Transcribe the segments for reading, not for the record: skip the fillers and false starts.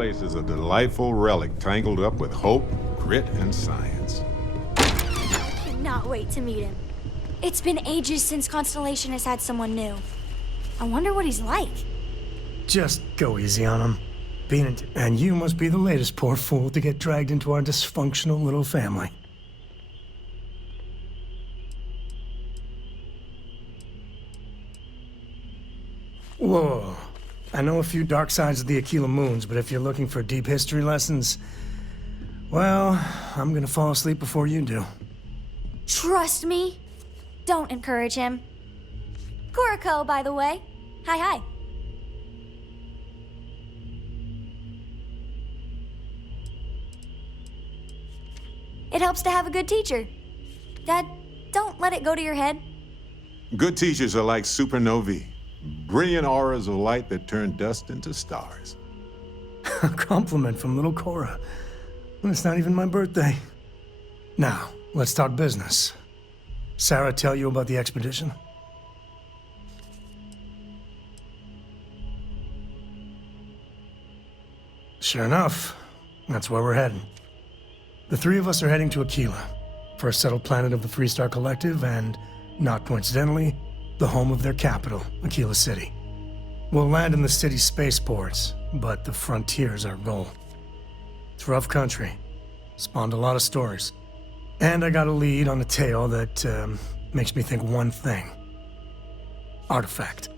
place is a delightful relic tangled up with hope, grit, and science. I cannot wait to meet him. It's been ages since Constellation has had someone new. I wonder what he's like. Just go easy on him. And you must be the latest poor fool to get dragged into our dysfunctional little family. Whoa. I know a few dark sides of the Aquila Moons, but if you're looking for deep history lessons, well, I'm gonna fall asleep before you do. Trust me. Don't encourage him. Kuriko, by the way. Hi. It helps to have a good teacher. Dad, don't let it go to your head. Good teachers are like supernovae, brilliant auras of light that turn dust into stars. A compliment from little Cora. Well, it's not even my birthday. Now, let's talk business. Sarah tell you about the expedition? Sure enough, that's where we're heading. The three of us are heading to Aquila, for a settled planet of the Three-Star Collective and, not coincidentally, the home of their capital, Aquila City. We'll land in the city's spaceports, but the frontier's our goal. It's rough country. Spawned a lot of stories. And I got a lead on a tale that makes me think one thing. Artifact.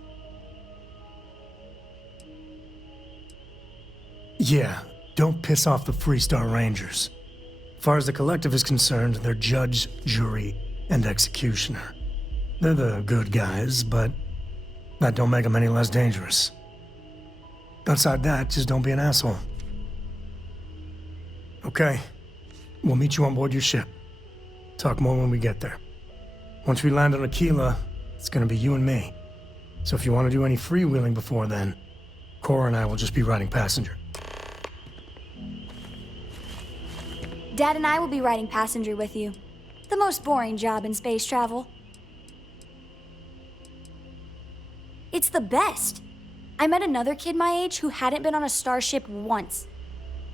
Yeah, don't piss off the Three-Star Rangers. As far as the Collective is concerned, they're judge, jury, and executioner. They're the good guys, but that don't make them any less dangerous. Outside that, just don't be an asshole. Okay, we'll meet you on board your ship. Talk more when we get there. Once we land on Aquila, it's gonna be you and me. So if you want to do any freewheeling before then, Cora and I will just be riding passenger. Dad and I will be riding passenger with you. The most boring job in space travel. It's the best. I met another kid my age who hadn't been on a starship once.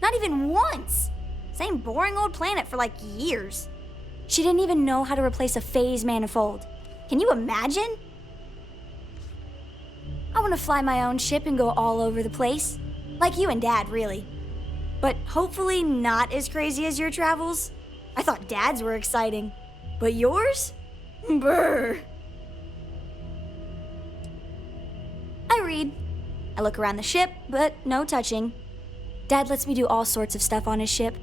Not even once! Same boring old planet for like years. She didn't even know how to replace a phase manifold. Can you imagine? I want to fly my own ship and go all over the place. Like you and Dad, really. But hopefully not as crazy as your travels. I thought Dad's were exciting. But yours? Brr. I read. I look around the ship, but no touching. Dad lets me do all sorts of stuff on his ship.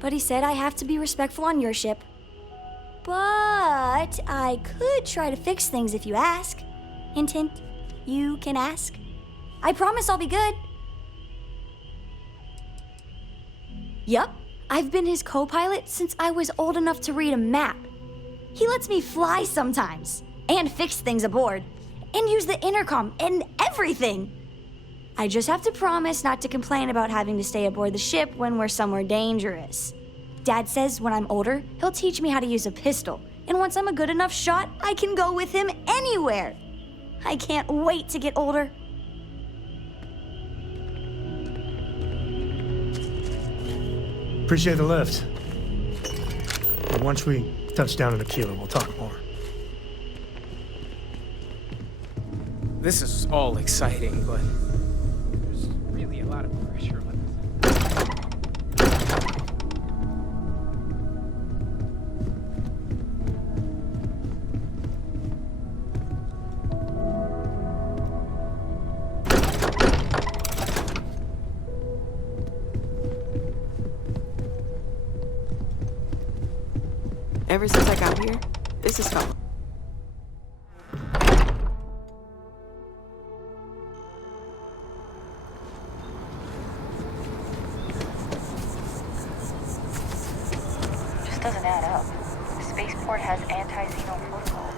But he said I have to be respectful on your ship. But I could try to fix things if you ask. Hint, hint. You can ask. I promise I'll be good. Yup, I've been his co-pilot since I was old enough to read a map. He lets me fly sometimes, and fix things aboard, and use the intercom and everything. I just have to promise not to complain about having to stay aboard the ship when we're somewhere dangerous. Dad says when I'm older, he'll teach me how to use a pistol, and once I'm a good enough shot, I can go with him anywhere. I can't wait to get older. Appreciate the lift. But once we touch down in Aquila, we'll talk more. This is all exciting, but there's really a lot of pressure on Ever since I got here, this has felt. Just doesn't add up. The spaceport has anti-xeno protocol.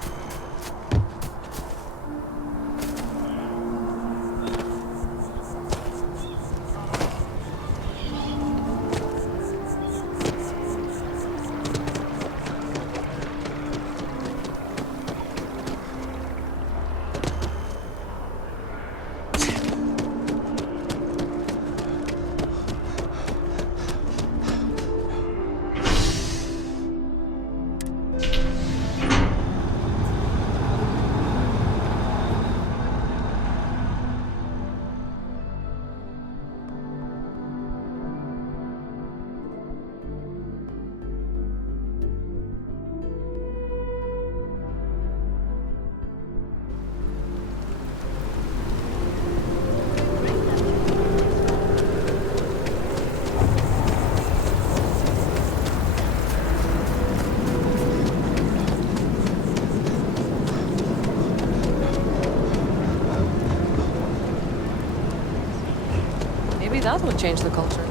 Maybe that will change the culture.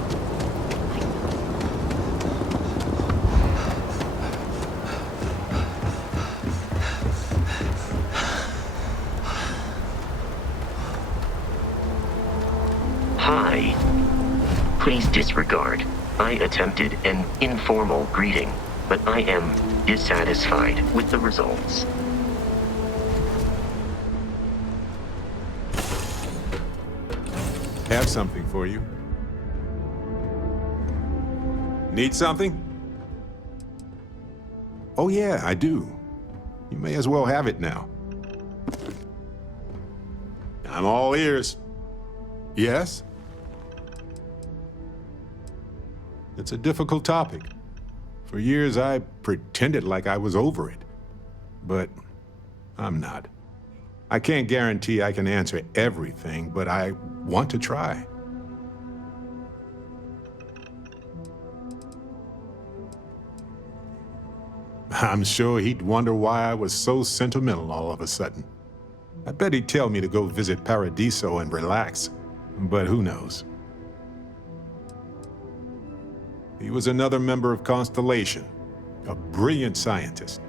Hi. Please disregard. I attempted an informal greeting, but I am dissatisfied with the results. Have something for you. Need something? Oh yeah, I do. You may as well have it now. I'm all ears. Yes? It's a difficult topic. For years, I pretended like I was over it. But I'm not. I can't guarantee I can answer everything, but I want to try. I'm sure he'd wonder why I was so sentimental all of a sudden. I bet he'd tell me to go visit Paradiso and relax, but who knows? He was another member of Constellation, a brilliant scientist,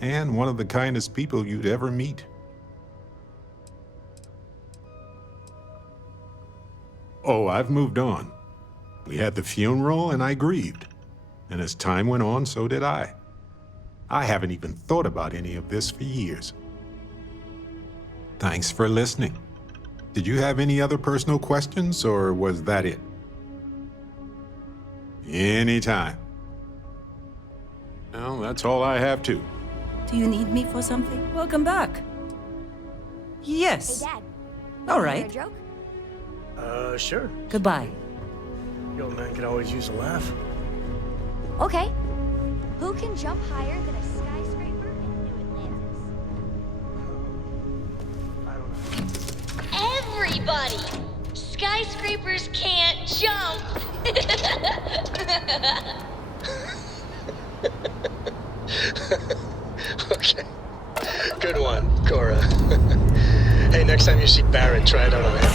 and one of the kindest people you'd ever meet. Oh, I've moved on. We had the funeral and I grieved. And as time went on, so did I. I haven't even thought about any of this for years. Thanks for listening. Did you have any other personal questions, or was that it? Anytime. Well, that's all I have too. Do you need me for something? Welcome back. Yes. Hey, Dad. All wanna right. hear a joke? Sure. Goodbye. The old man can always use a laugh. Okay. Who can jump higher than a skyscraper in New Atlantis? Everybody! Skyscrapers can't jump! Okay. Good one, Cora. Hey, next time you see Barrett, try it out on him.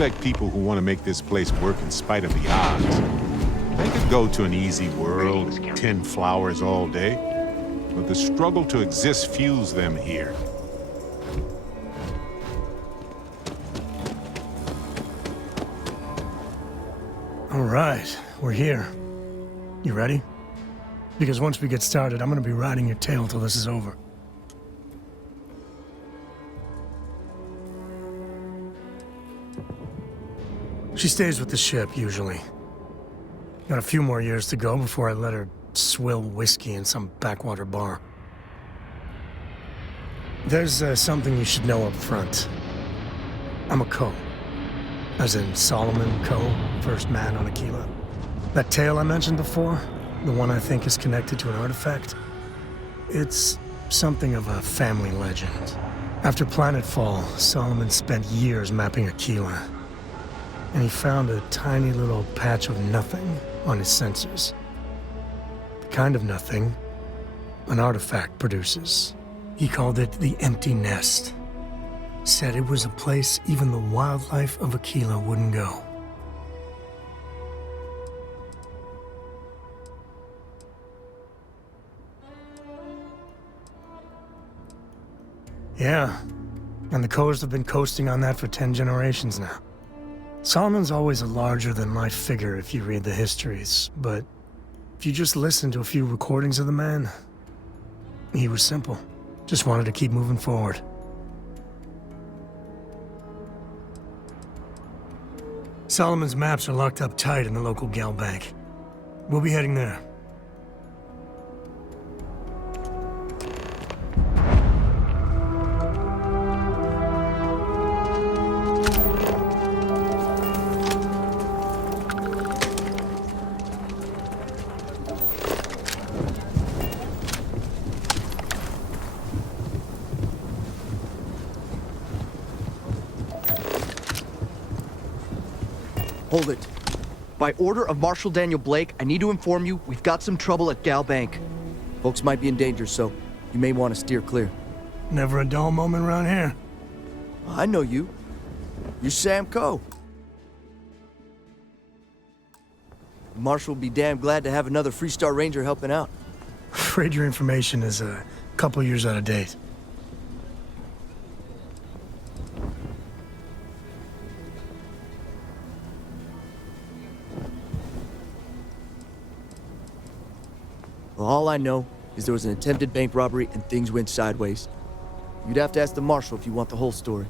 respect people who want to make this place work in spite of the odds. They could go to an easy world, tend flowers all day, but the struggle to exist fuels them here. All right, we're here. You ready? Because once we get started, I'm gonna be riding your tail till this is over. She stays with the ship, usually. Got a few more years to go before I let her swill whiskey in some backwater bar. There's something you should know up front. I'm a Co. As in Solomon Co., first man on Aquila. That tale I mentioned before, the one I think is connected to an artifact, it's something of a family legend. After Planetfall, Solomon spent years mapping Aquila, and he found a tiny little patch of nothing on his sensors. The kind of nothing an artifact produces. He called it the Empty Nest. Said it was a place even the wildlife of Aquila wouldn't go. Yeah, and the Coast have been coasting on that for 10 generations now. Solomon's always a larger-than-life figure if you read the histories, but if you just listen to a few recordings of the man, he was simple. Just wanted to keep moving forward. Solomon's maps are locked up tight in the local gal bank. We'll be heading there. Hold it. By order of Marshal Daniel Blake, I need to inform you we've got some trouble at Gal Bank. Folks might be in danger, so you may want to steer clear. Never a dull moment around here. I know you. You're Sam Coe. Marshal will be damn glad to have another Freestar Ranger helping out. Afraid your information is a couple years out of date. Well, all I know is there was an attempted bank robbery and things went sideways. You'd have to ask the Marshal if you want the whole story.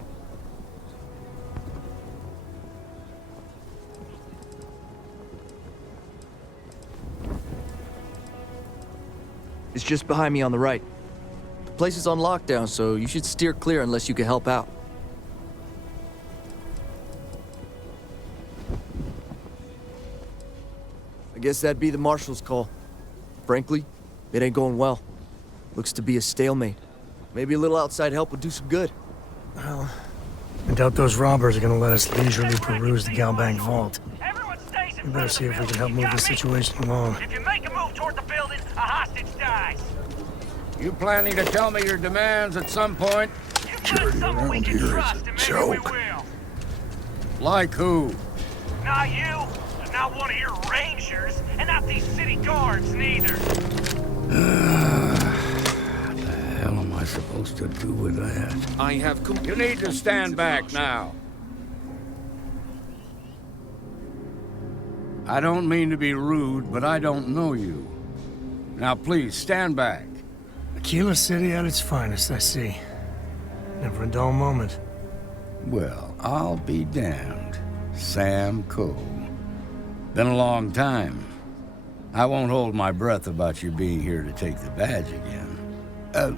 It's just behind me on the right. The place is on lockdown, so you should steer clear unless you can help out. I guess that'd be the Marshal's call. Frankly, it ain't going well. Looks to be a stalemate. Maybe a little outside help would do some good. Well, I doubt those robbers are gonna let us leisurely peruse the Galbank vault. We better see if we can help move this situation along. If you make a move toward the building, a hostage dies. You planning to tell me your demands at some point? Security around here is a joke. Like who? Not you, not one of your rangers, and not these city guards neither. What the hell am I supposed to do with that? I have You need to stand back now. I don't mean to be rude, but I don't know you. Now please, stand back. Aquila City at its finest, I see. Never a dull moment. Well, I'll be damned. Sam Coe. Been a long time. I won't hold my breath about you being here to take the badge again.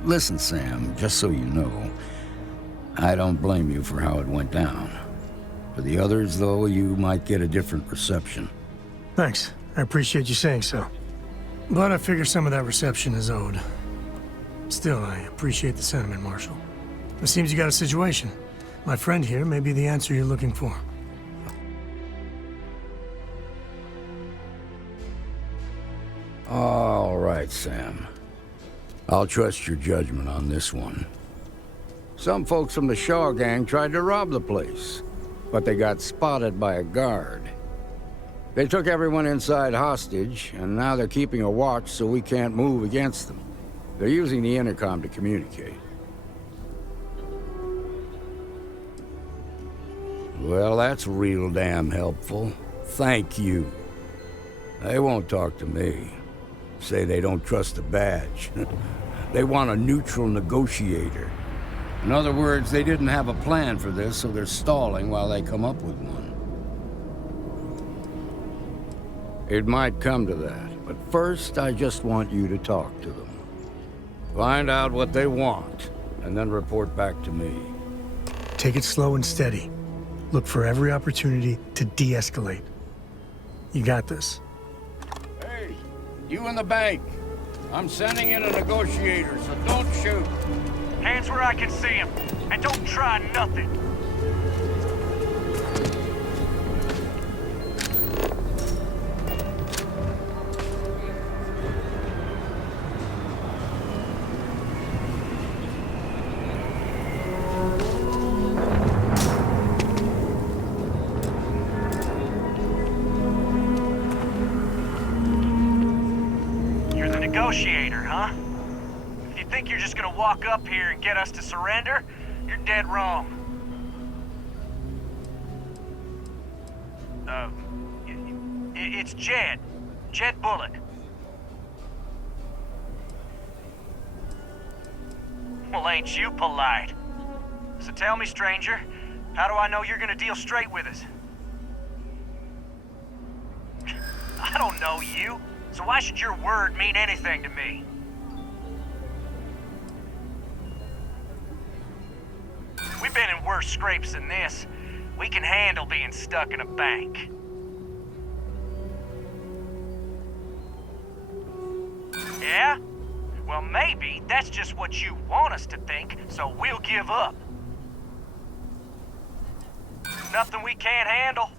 Listen, Sam, just so you know, I don't blame you for how it went down. For the others, though, you might get a different reception. Thanks. I appreciate you saying so. But I figure some of that reception is owed. Still, I appreciate the sentiment, Marshal. It seems you got a situation. My friend here may be the answer you're looking for. All right, Sam. I'll trust your judgment on this one. Some folks from the Shaw gang tried to rob the place. but they got spotted by a guard. They took everyone inside hostage, and now they're keeping a watch so we can't move against them. They're using the intercom to communicate. Well, that's real damn helpful. Thank you. They won't talk to me. Say they don't trust the badge. They want a neutral negotiator. In other words, they didn't have a plan for this, so they're stalling while they come up with one. It might come to that, but first I just want you to talk to them. Find out what they want, and then report back to me. Take it slow and steady. Look for every opportunity to de-escalate. You got this. Hey, you in the bank. I'm sending in a negotiator, so don't shoot. Hands where I can see him, and don't try nothing. You're the negotiator, huh? If you think you're just gonna walk up here and get us to surrender, you're dead wrong. It's Jed. Jed Bullock. Well, ain't you polite? So tell me, stranger, how do I know you're gonna deal straight with us? I don't know you, so why should your word mean anything to me? We've been in worse scrapes than this. We can handle being stuck in a bank. Yeah? Well, maybe that's just what you want us to think, so we'll give up. Nothing we can't handle.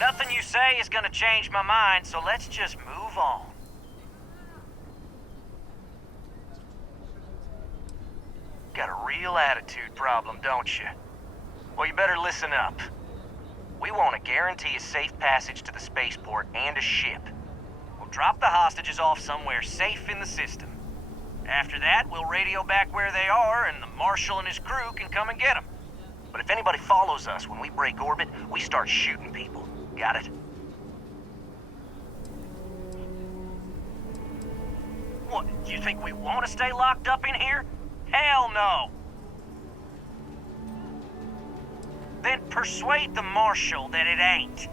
Nothing you say is gonna change my mind, so let's just move on. Got a real attitude problem, don't you? Well, you better listen up. We want to guarantee a safe passage to the spaceport and a ship. We'll drop the hostages off somewhere safe in the system. After that, we'll radio back where they are, and the Marshal and his crew can come and get them. But if anybody follows us when we break orbit, we start shooting people. Got it? What, you think we want to stay locked up in here? Hell no! Then persuade the Marshal that it ain't.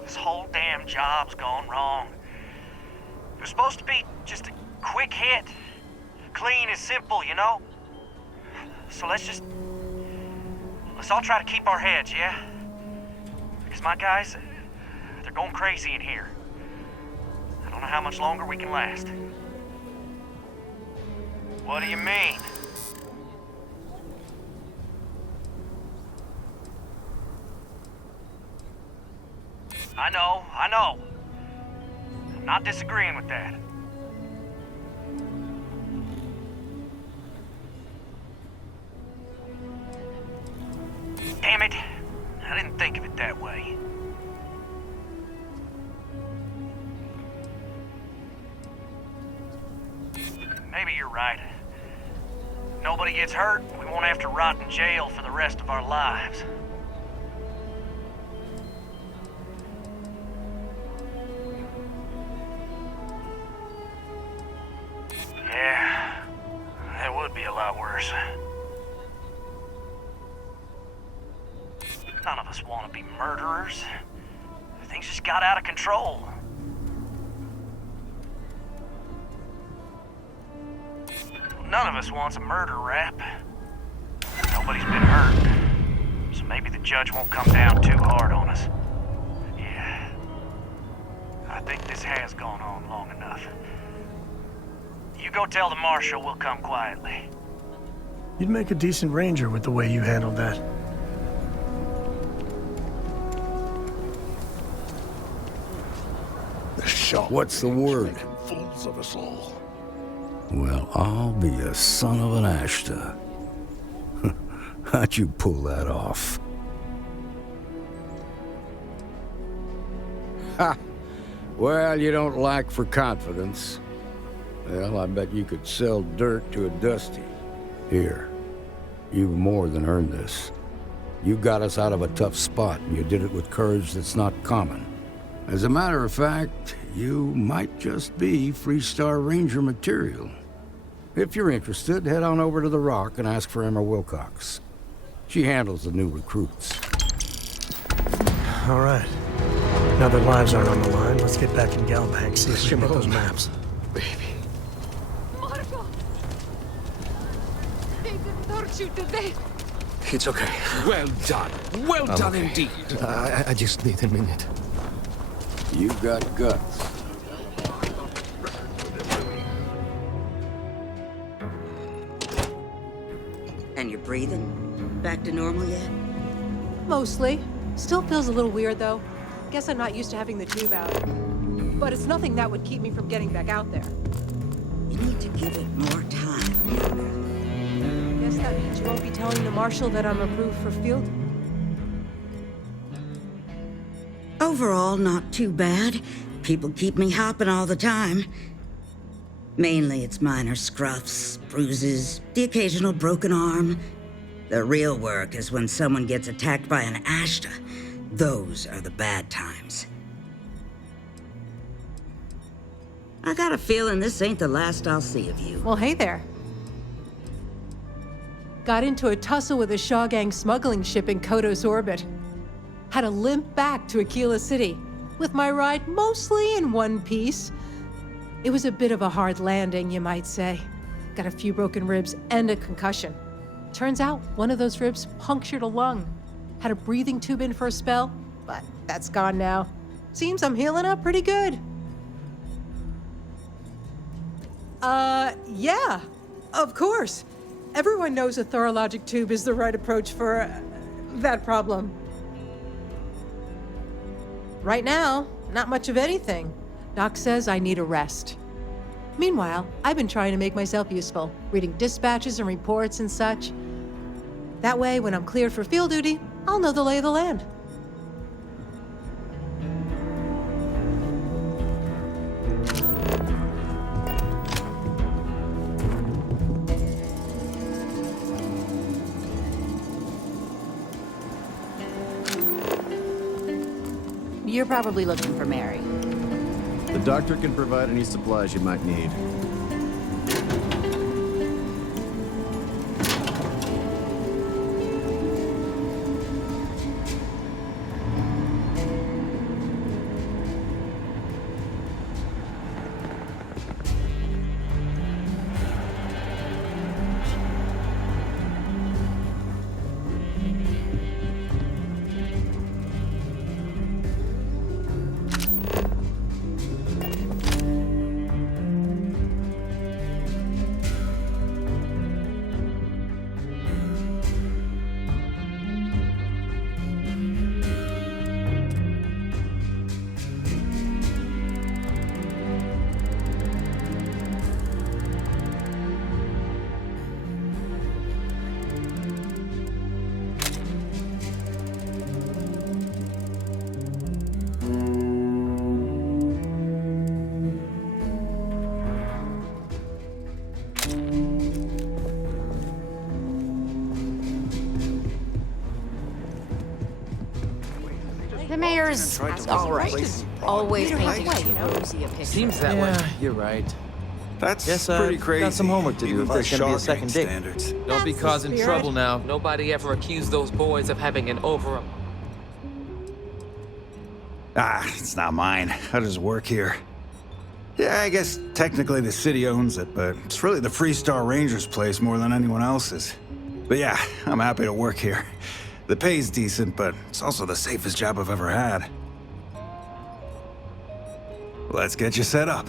This whole damn job's gone wrong. It was supposed to be just a quick hit. Clean and simple, you know? So let's all try to keep our heads, yeah? Because my guys, they're going crazy in here. I don't know how much longer we can last. What do you mean? I know. I'm not disagreeing with that. Damn it. I didn't think of it that way. Maybe you're right. Nobody gets hurt, we won't have to rot in jail for the rest of our lives. Yeah, that would be a lot worse. None of us want to be murderers. Things just got out of control. None of us wants a murder rap. Nobody's been hurt. So maybe the judge won't come down too hard on us. Yeah. I think this has gone on long enough. You go tell the Marshal we'll come quietly. You'd make a decent ranger with the way you handled that. What's the word? Fools of us all. Well, I'll be a son of an Ashta. How'd you pull that off? Ha! Well, you don't lack for confidence. Well, I bet you could sell dirt to a Dusty. Here, you've more than earned this. You got us out of a tough spot, and you did it with courage that's not common. As a matter of fact, you might just be Freestar Ranger material. If you're interested, head on over to the Rock and ask for Emma Wilcox. She handles the new recruits. All right. Now their lives aren't on the line, let's get back in Galbank, see if we can get those maps. Baby. Marco! They didn't hurt you, did they? It's okay. Well done. Well done indeed. I just need a minute. You got guts. And you're breathing? Back to normal yet? Mostly. Still feels a little weird, though. Guess I'm not used to having the tube out. But it's nothing that would keep me from getting back out there. You need to give it more time. Guess that means you won't be telling the Marshal that I'm approved for field? Overall, not too bad. People keep me hopping all the time. Mainly it's minor scruffs, bruises, the occasional broken arm. The real work is when someone gets attacked by an Ashta. Those are the bad times. I got a feeling this ain't the last I'll see of you. Well, hey there. Got into a tussle with a Shaw Gang smuggling ship in Kodos orbit. Had to limp back to Aquila City, with my ride mostly in one piece. It was a bit of a hard landing, you might say. Got a few broken ribs and a concussion. Turns out one of those ribs punctured a lung. Had a breathing tube in for a spell, but that's gone now. Seems I'm healing up pretty good. Yeah, of course. Everyone knows a thorologic tube is the right approach for that problem. Right now, not much of anything. Doc says I need a rest. Meanwhile, I've been trying to make myself useful, reading dispatches and reports and such. That way, when I'm cleared for field duty, I'll know the lay of the land. You're probably looking for Mary. The doctor can provide any supplies you might need. The mayor's all right. Always painting too rosy a picture. Seems that way. You're right. That's Guess pretty crazy. got some homework to do if there's gonna be a second date. Standards. Don't be causing spirit. trouble now. Nobody ever accused those boys of having an over 'em. It's not mine. I just work here. Yeah, I guess technically the city owns it, but it's really the Freestar Rangers' place more than anyone else's. But yeah, I'm happy to work here. The pay's decent, but it's also the safest job I've ever had. Let's get you set up.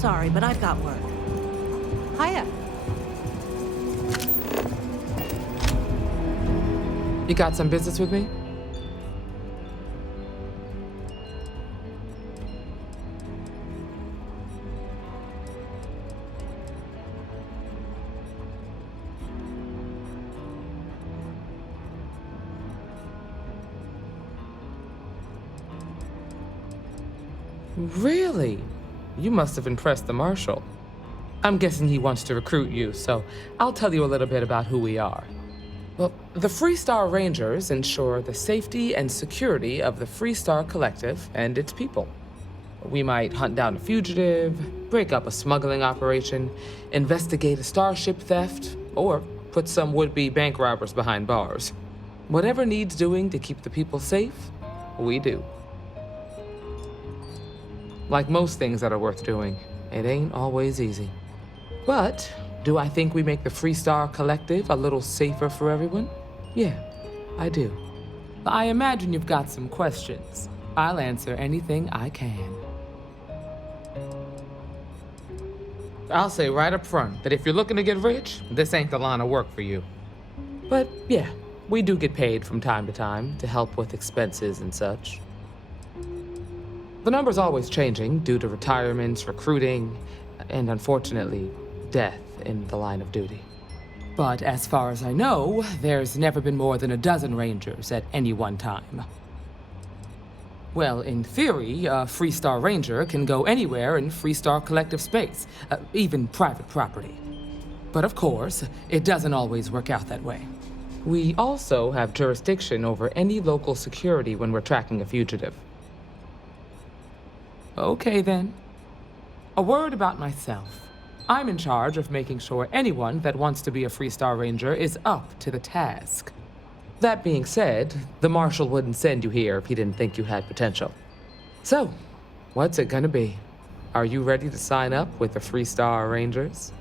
Sorry, but I've got work. Hiya. You got some business with me? Really? You must have impressed the Marshal. I'm guessing he wants to recruit you, so I'll tell you a little bit about who we are. Well, the Freestar Rangers ensure the safety and security of the Freestar Collective and its people. We might hunt down a fugitive, break up a smuggling operation, investigate a starship theft, or put some would-be bank robbers behind bars. Whatever needs doing to keep the people safe, we do. Like most things that are worth doing, it ain't always easy. But do I think we make the Freestar Collective a little safer for everyone? Yeah, I do. I imagine you've got some questions. I'll answer anything I can. I'll say right up front that if you're looking to get rich, this ain't the line of work for you. But yeah, we do get paid from time to time to help with expenses and such. The number's always changing due to retirements, recruiting, and unfortunately, death in the line of duty. But as far as I know, there's never been more than a dozen Rangers at any one time. Well, in theory, a Freestar Ranger can go anywhere in Freestar Collective space, even private property. But of course, it doesn't always work out that way. We also have jurisdiction over any local security when we're tracking a fugitive. Okay then. A word about myself. I'm in charge of making sure anyone that wants to be a Freestar Ranger is up to the task. That being said, the Marshal wouldn't send you here if he didn't think you had potential. So, what's it gonna be? Are you ready to sign up with the Freestar Rangers?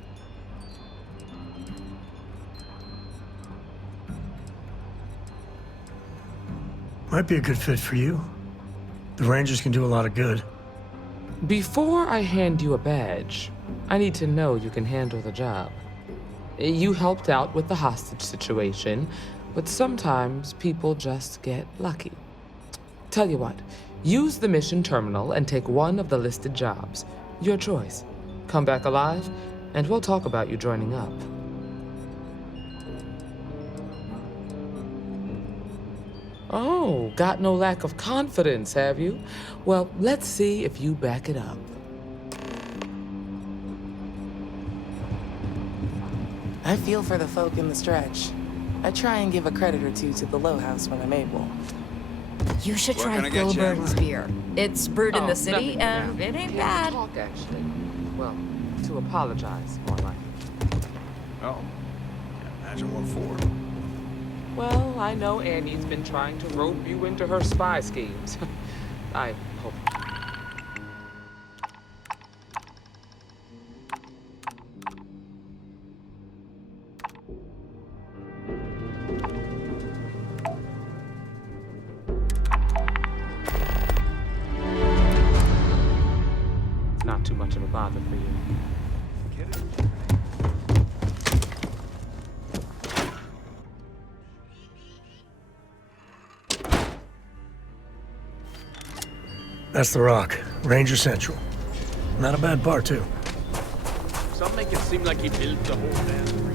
Might be a good fit for you. The Rangers can do a lot of good. Before I hand you a badge, I need to know you can handle the job. You helped out with the hostage situation, but sometimes people just get lucky. Tell you what, use the mission terminal and take one of the listed jobs. Your choice. Come back alive, and we'll talk about you joining up. Oh, got no lack of confidence, have you? Well, let's see if you back it up. I feel for the folk in the stretch. I try and give a credit or two to the Low House when I'm able. You should What try can I Phil get you? Burton's beer. It's brewed in the city, nothing, and yeah. it ain't Yeah, bad. Talk, actually. Well, to apologize, more like. Oh, can't imagine what for. Well, I know Annie's been trying to rope you into her spy schemes. I hope. It's not too much of a bother for you. Get it? That's the Rock, Ranger Central. Not a bad bar, too. Some make it seem like he built the whole damn thing.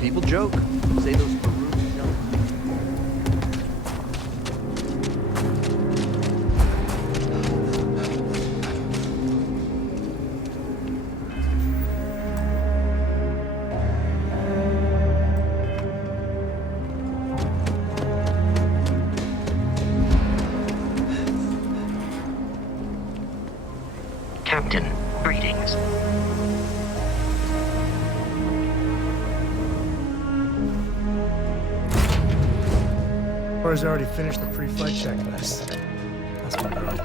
People joke. Say those maroons jump. Captain, greetings. Or has already finished the pre-flight checklist. That's my girl.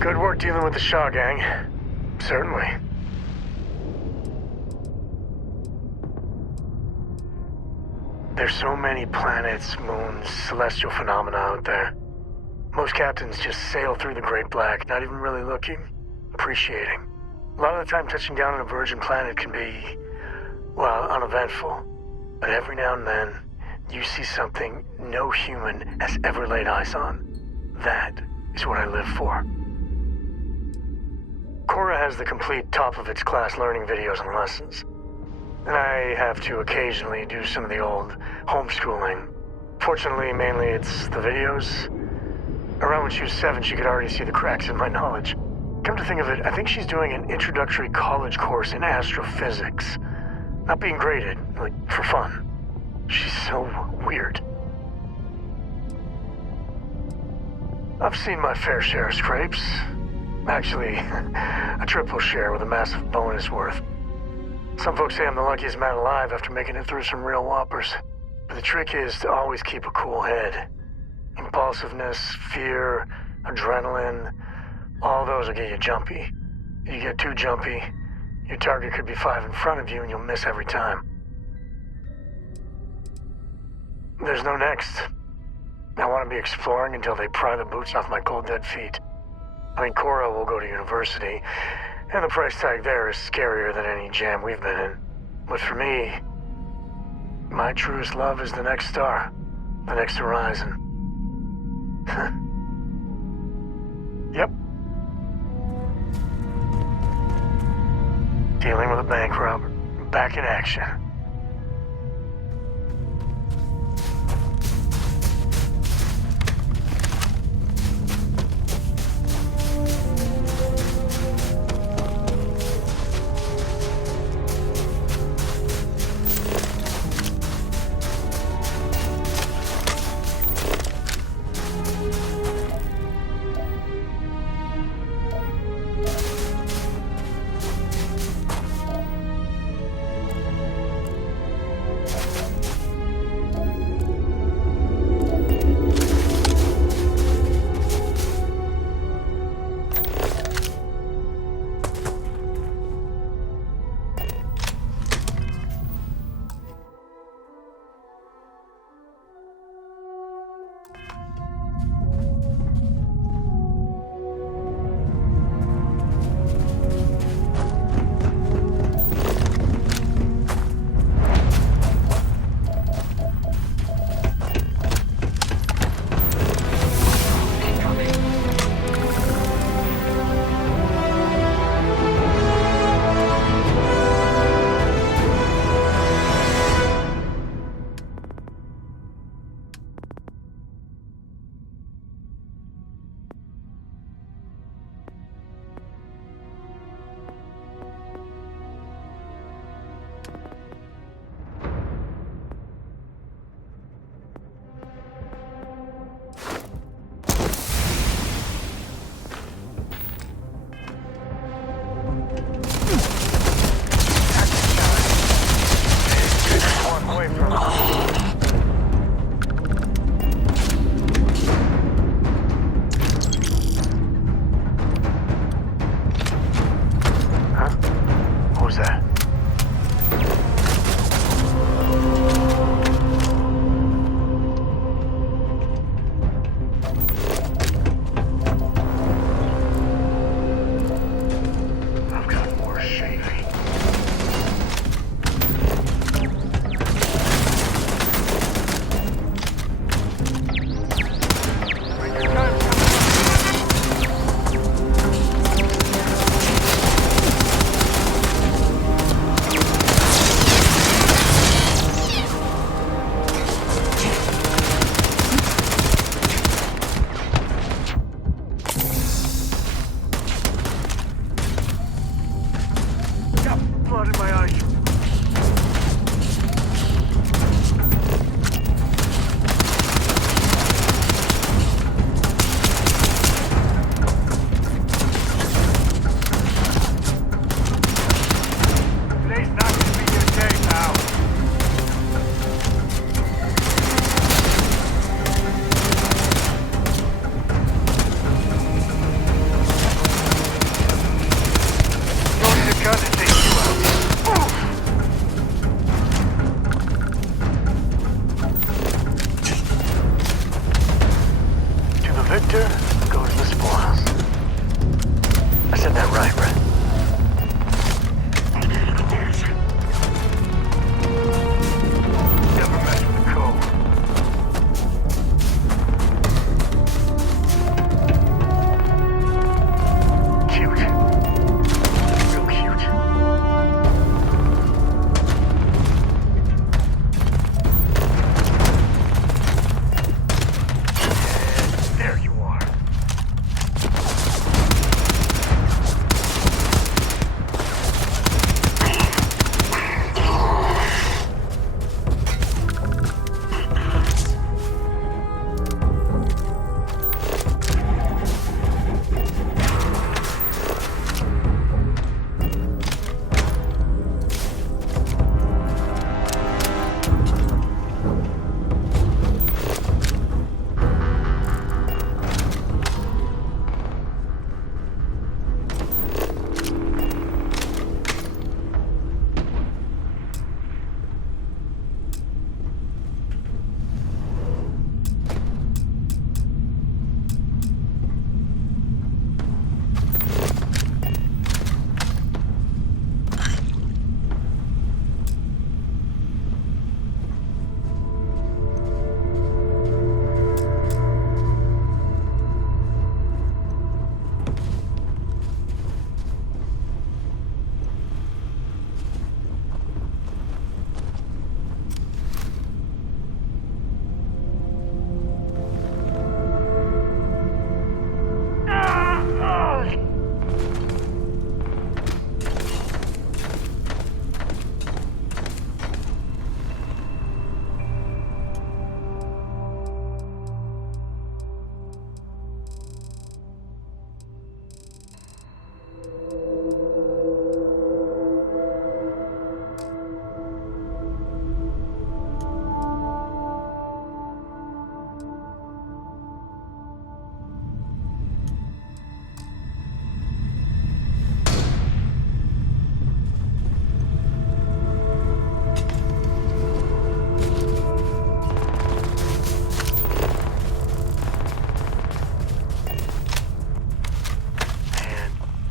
Good work dealing with the Shaw gang. Certainly. There's so many planets, moons, celestial phenomena out there. Most captains just sail through the Great Black, not even really looking, appreciating. A lot of the time touching down on a virgin planet can be, well, uneventful. But every now and then, you see something no human has ever laid eyes on. That is what I live for. Cora has the complete top-of-its-class learning videos and lessons. And I have to occasionally do some of the old homeschooling. Fortunately, mainly it's the videos. Around when she was 7, she could already see the cracks in my knowledge. Come to think of it, I think she's doing an introductory college course in astrophysics. Not being graded, like, for fun. She's so weird. I've seen my fair share of scrapes. Actually, a triple share with a massive bonus worth. Some folks say I'm the luckiest man alive after making it through some real whoppers. But the trick is to always keep a cool head. Impulsiveness, fear, adrenaline, all those will get you jumpy. You get too jumpy, your target could be 5 in front of you and you'll miss every time. There's no next. I want to be exploring until they pry the boots off my cold dead feet. I mean, Cora will go to university, and the price tag there is scarier than any jam we've been in. But for me, my truest love is the next star, the next horizon. Yep. Dealing with a bank robber. Back in action.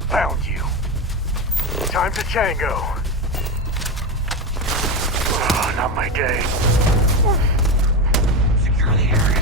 Found you. Time to tango. Not my day. Secure the area.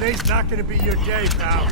Today's not gonna be your day, pal.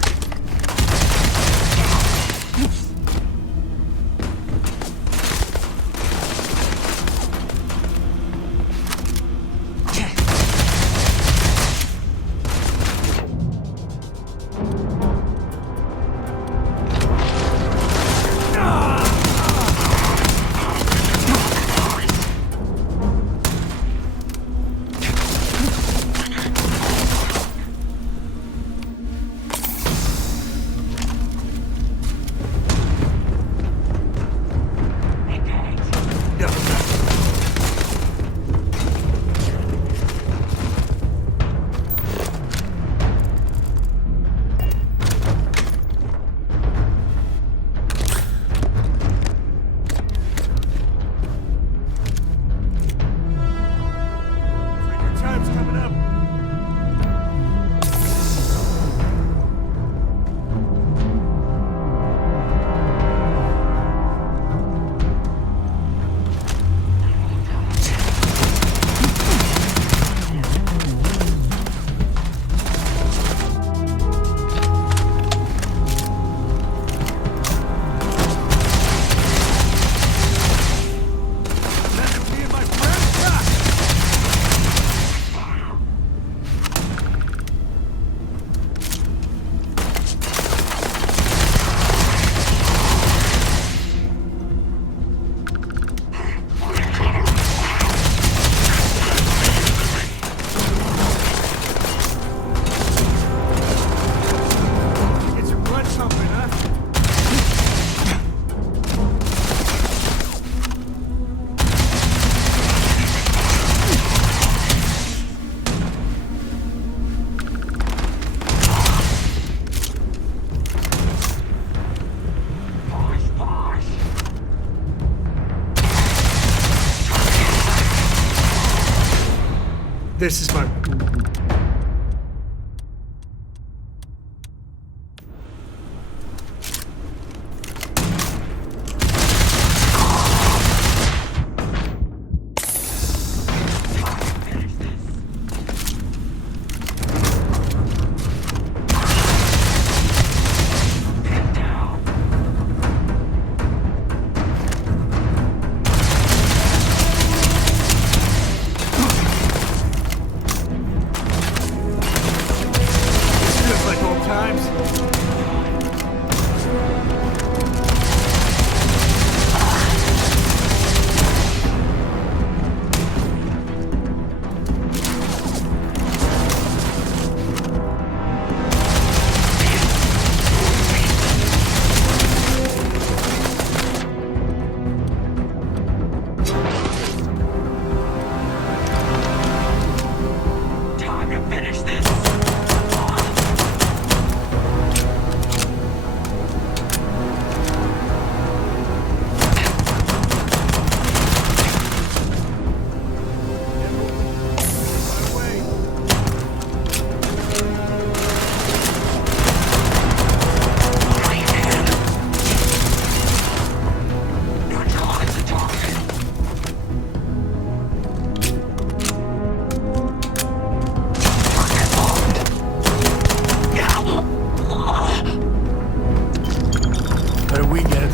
This is my...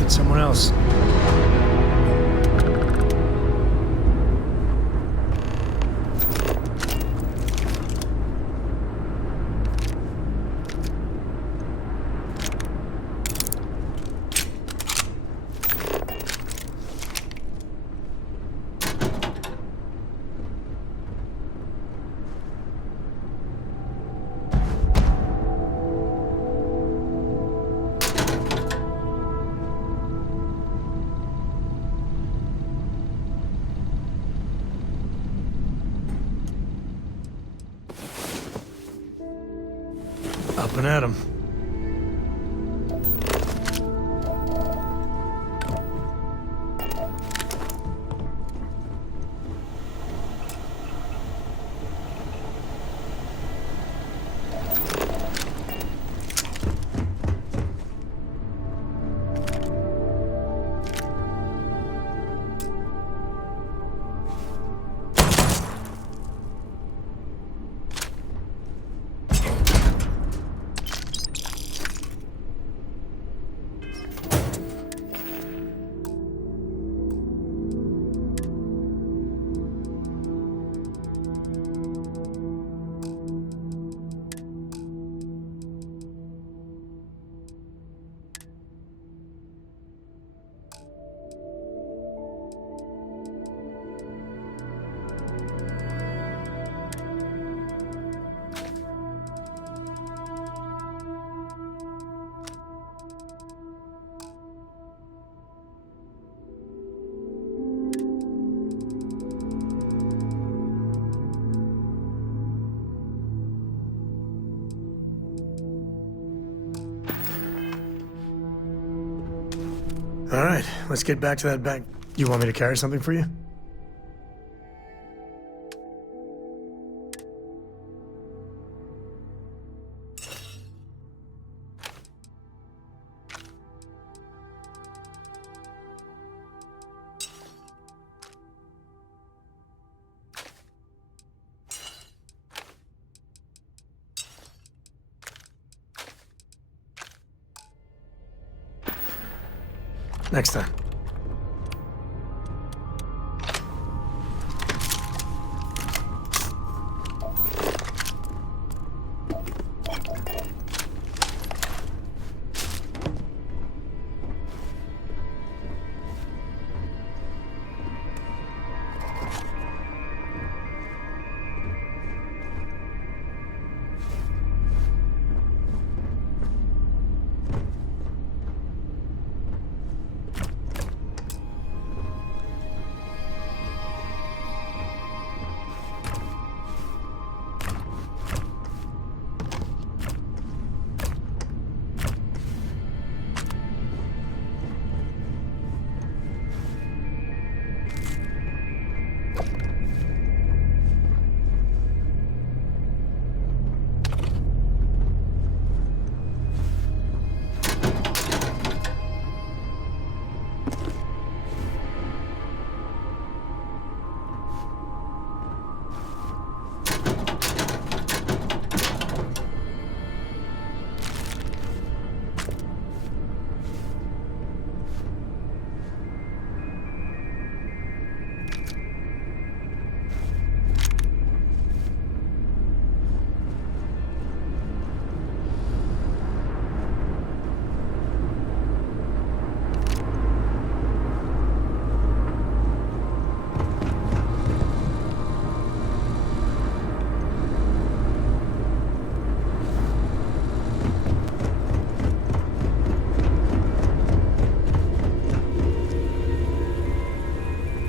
Someone else. Up and at 'em. All right, let's get back to that bag. You want me to carry something for you? Next time.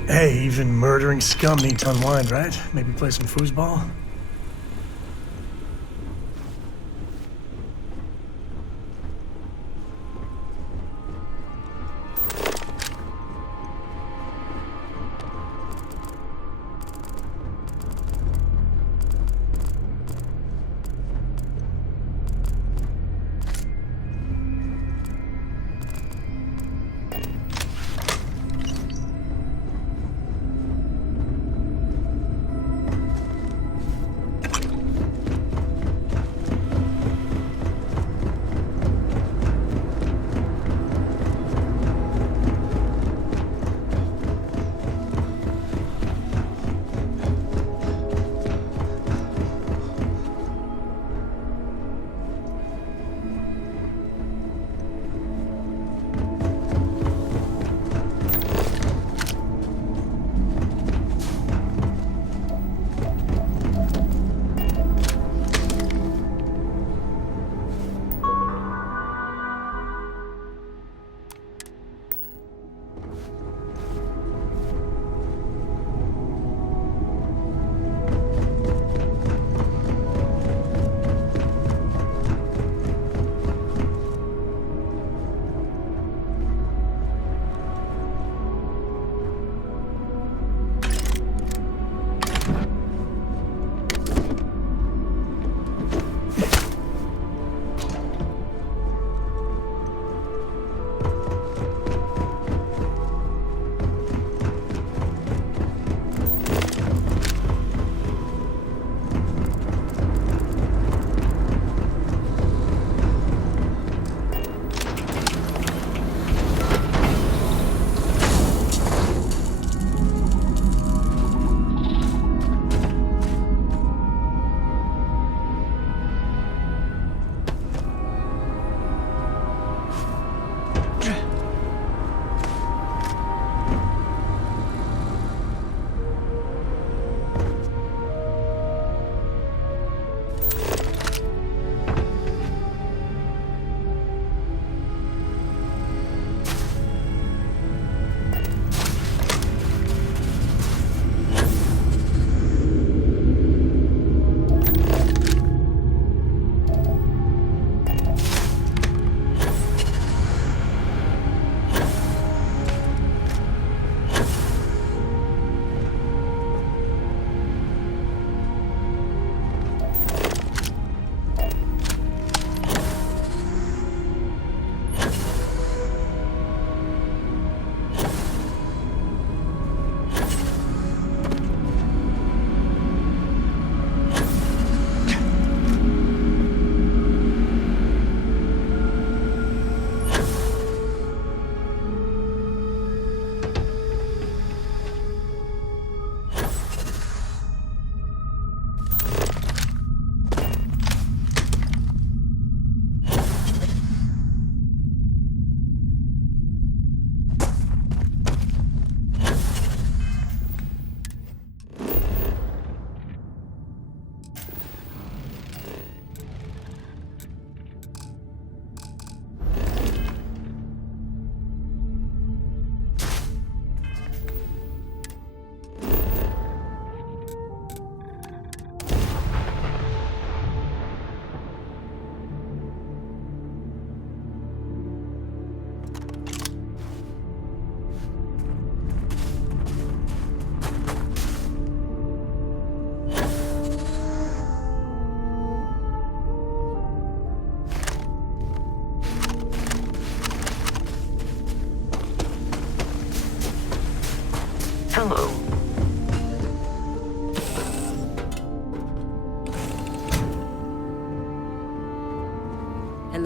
Hey, even murdering scum need to unwind, right? Maybe play some foosball?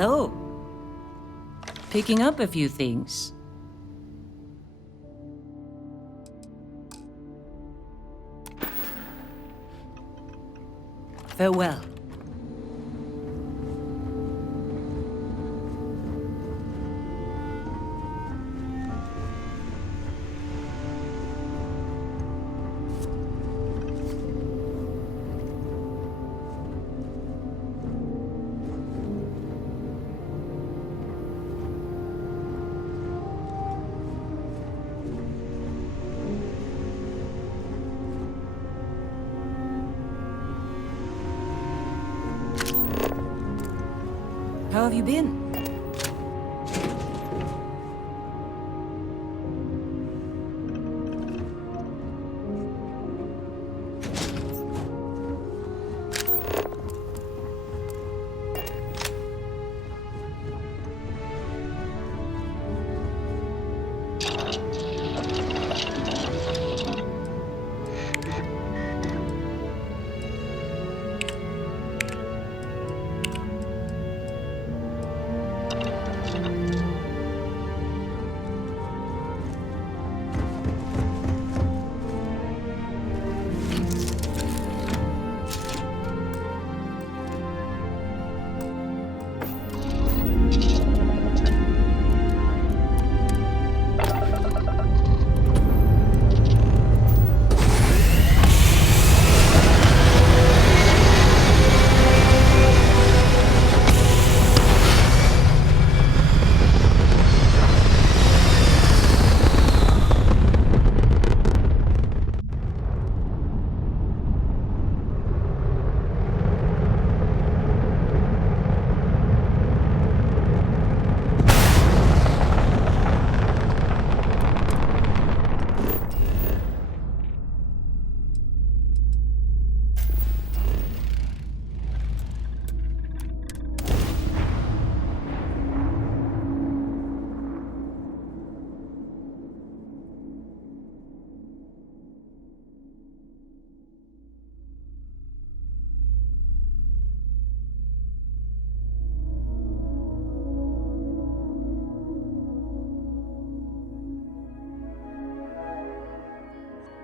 Hello. Picking up a few things. Farewell. How have you been?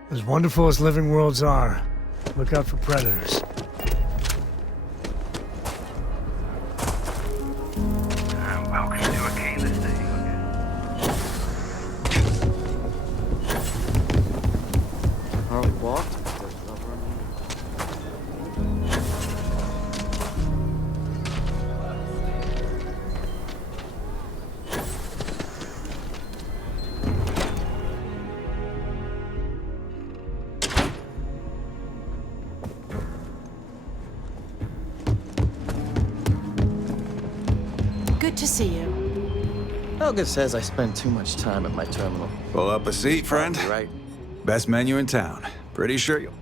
As wonderful as living worlds are, look out for predators. Welcome to Aquila City. Harley walked. Good to see you. Helga says I spend too much time at my terminal. Pull up a seat, friend. Right. Best menu in town. Pretty sure you'll...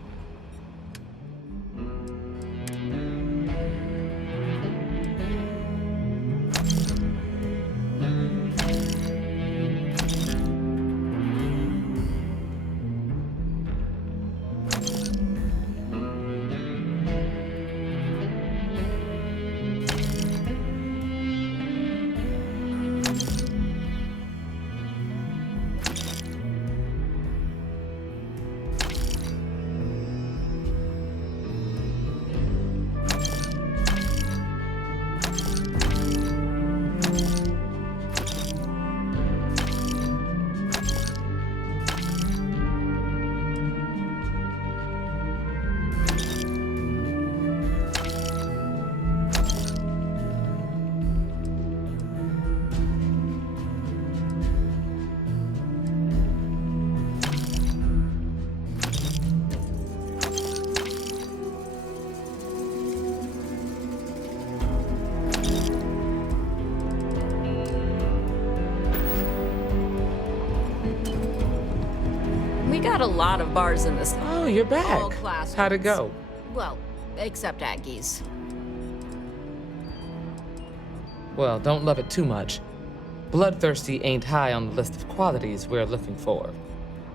We got a lot of bars in this. Oh, you're back. All class How'd it ones. go? Well, except Aggie's. Well, don't love it too much. Bloodthirsty ain't high on the list of qualities we're looking for.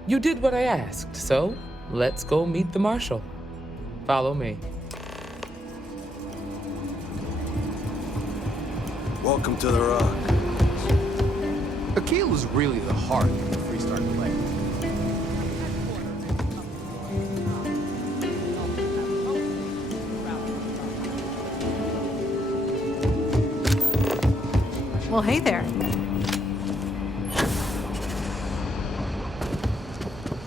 You did what I asked, so let's go meet the marshal. Follow me. Welcome to the Rock. Akil is really the heart of the Freestar Collective. Well, hey there.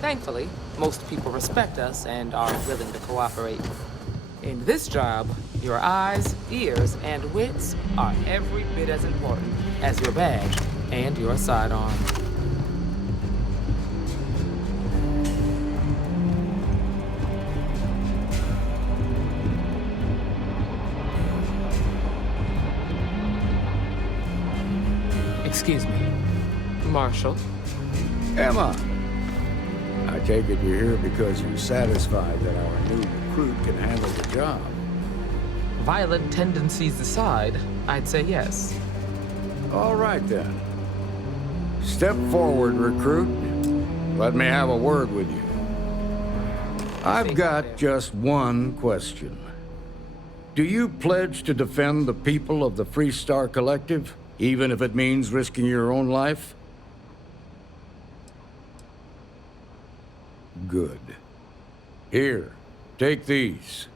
Thankfully, most people respect us and are willing to cooperate. In this job, your eyes, ears, and wits are every bit as important as your badge and your sidearm. Excuse me, Marshal. Emma! I take it you're here because you're satisfied that our new recruit can handle the job. Violent tendencies aside, I'd say yes. All right, then. Step forward, recruit. Let me have a word with you. I've got just one question. Do you pledge to defend the people of the Freestar Collective, even if it means risking your own life? Good. Here, take these.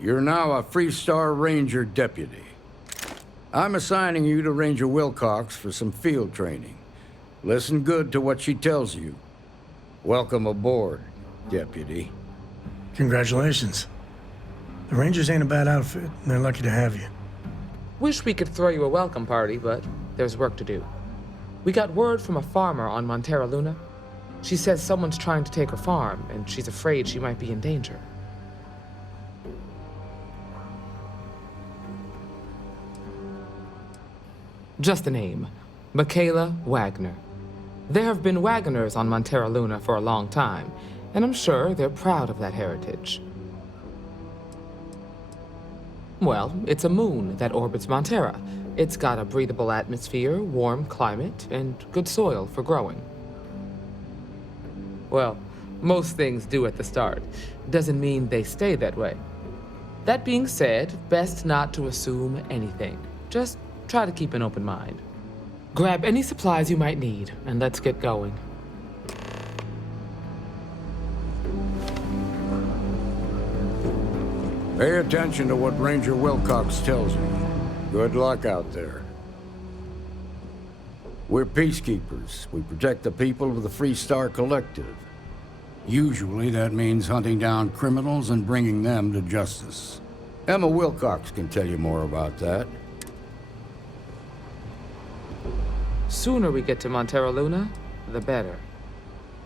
You're now a Freestar Ranger deputy. I'm assigning you to Ranger Wilcox for some field training. Listen good to what she tells you. Welcome aboard, deputy. Congratulations. The Rangers ain't a bad outfit, and they're lucky to have you. Wish we could throw you a welcome party, but there's work to do. We got word from a farmer on Montera Luna. She says someone's trying to take her farm, and she's afraid she might be in danger. Just a name, Michaela Wagner. There have been Wagoners on Montera Luna for a long time, and I'm sure they're proud of that heritage. Well, it's a moon that orbits Montera. It's got a breathable atmosphere, warm climate, and good soil for growing. Well, most things do at the start. Doesn't mean they stay that way. That being said, best not to assume anything. Just try to keep an open mind. Grab any supplies you might need, and let's get going. Pay attention to what Ranger Wilcox tells you. Good luck out there. We're peacekeepers. We protect the people of the Freestar Collective. Usually that means hunting down criminals and bringing them to justice. Emma Wilcox can tell you more about that. Sooner we get to Montera Luna, the better.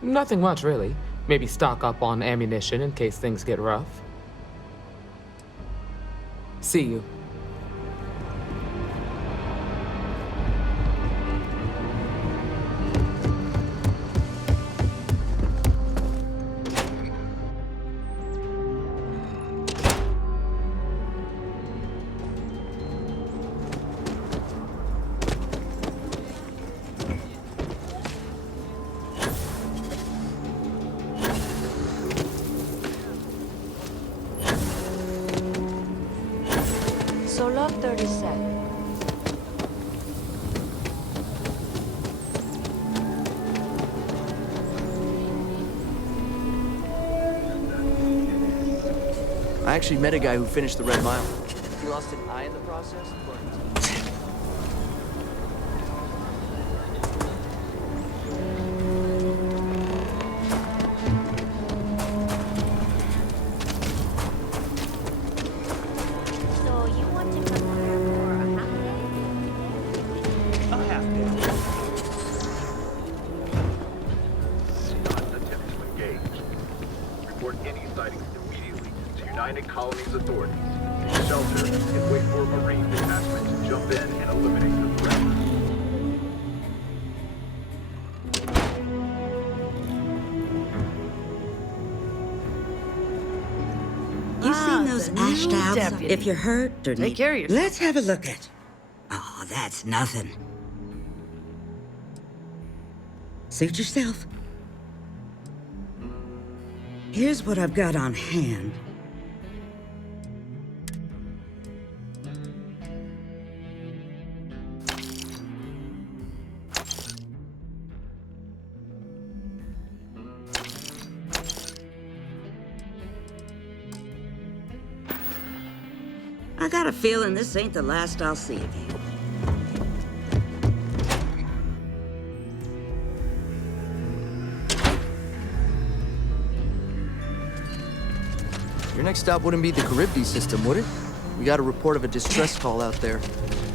Nothing much, really. Maybe stock up on ammunition in case things get rough. See you. So lot 37. I actually met a guy who finished the Red Mile. He lost an eye in the process, but... So you want to come here for a half day? A half day. Not attempt to engage. Report any sightings immediately to United Colonies authorities. Shelter and wait for a Marine detachment to jump in and eliminate the threat. You seen those ashed outs? deputy. If you're hurt or Take need... care of yourself. Let's have a look at. Oh, that's nothing. Suit yourself. Here's what I've got on hand. I got a feeling this ain't the last I'll see of you. Your next stop wouldn't be the Charybdis system, would it? We got a report of a distress call out there,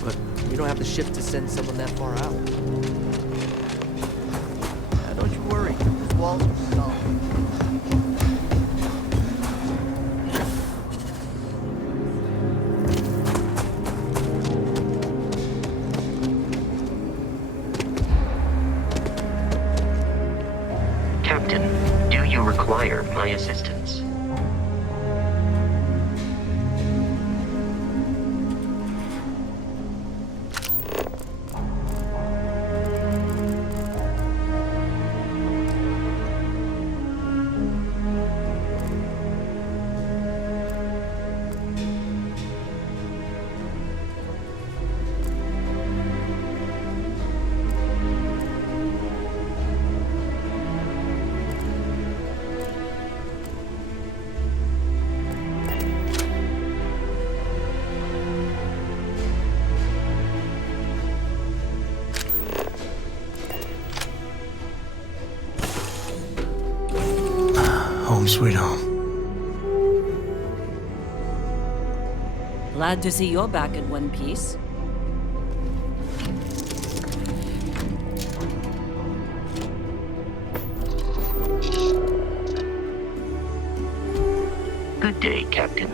but we don't have the ship to send someone that far out. Yeah, don't you worry. Those walls are solid. Captain, do you require my assistance? Home sweet home. Glad to see you're back in one piece. Good day, Captain.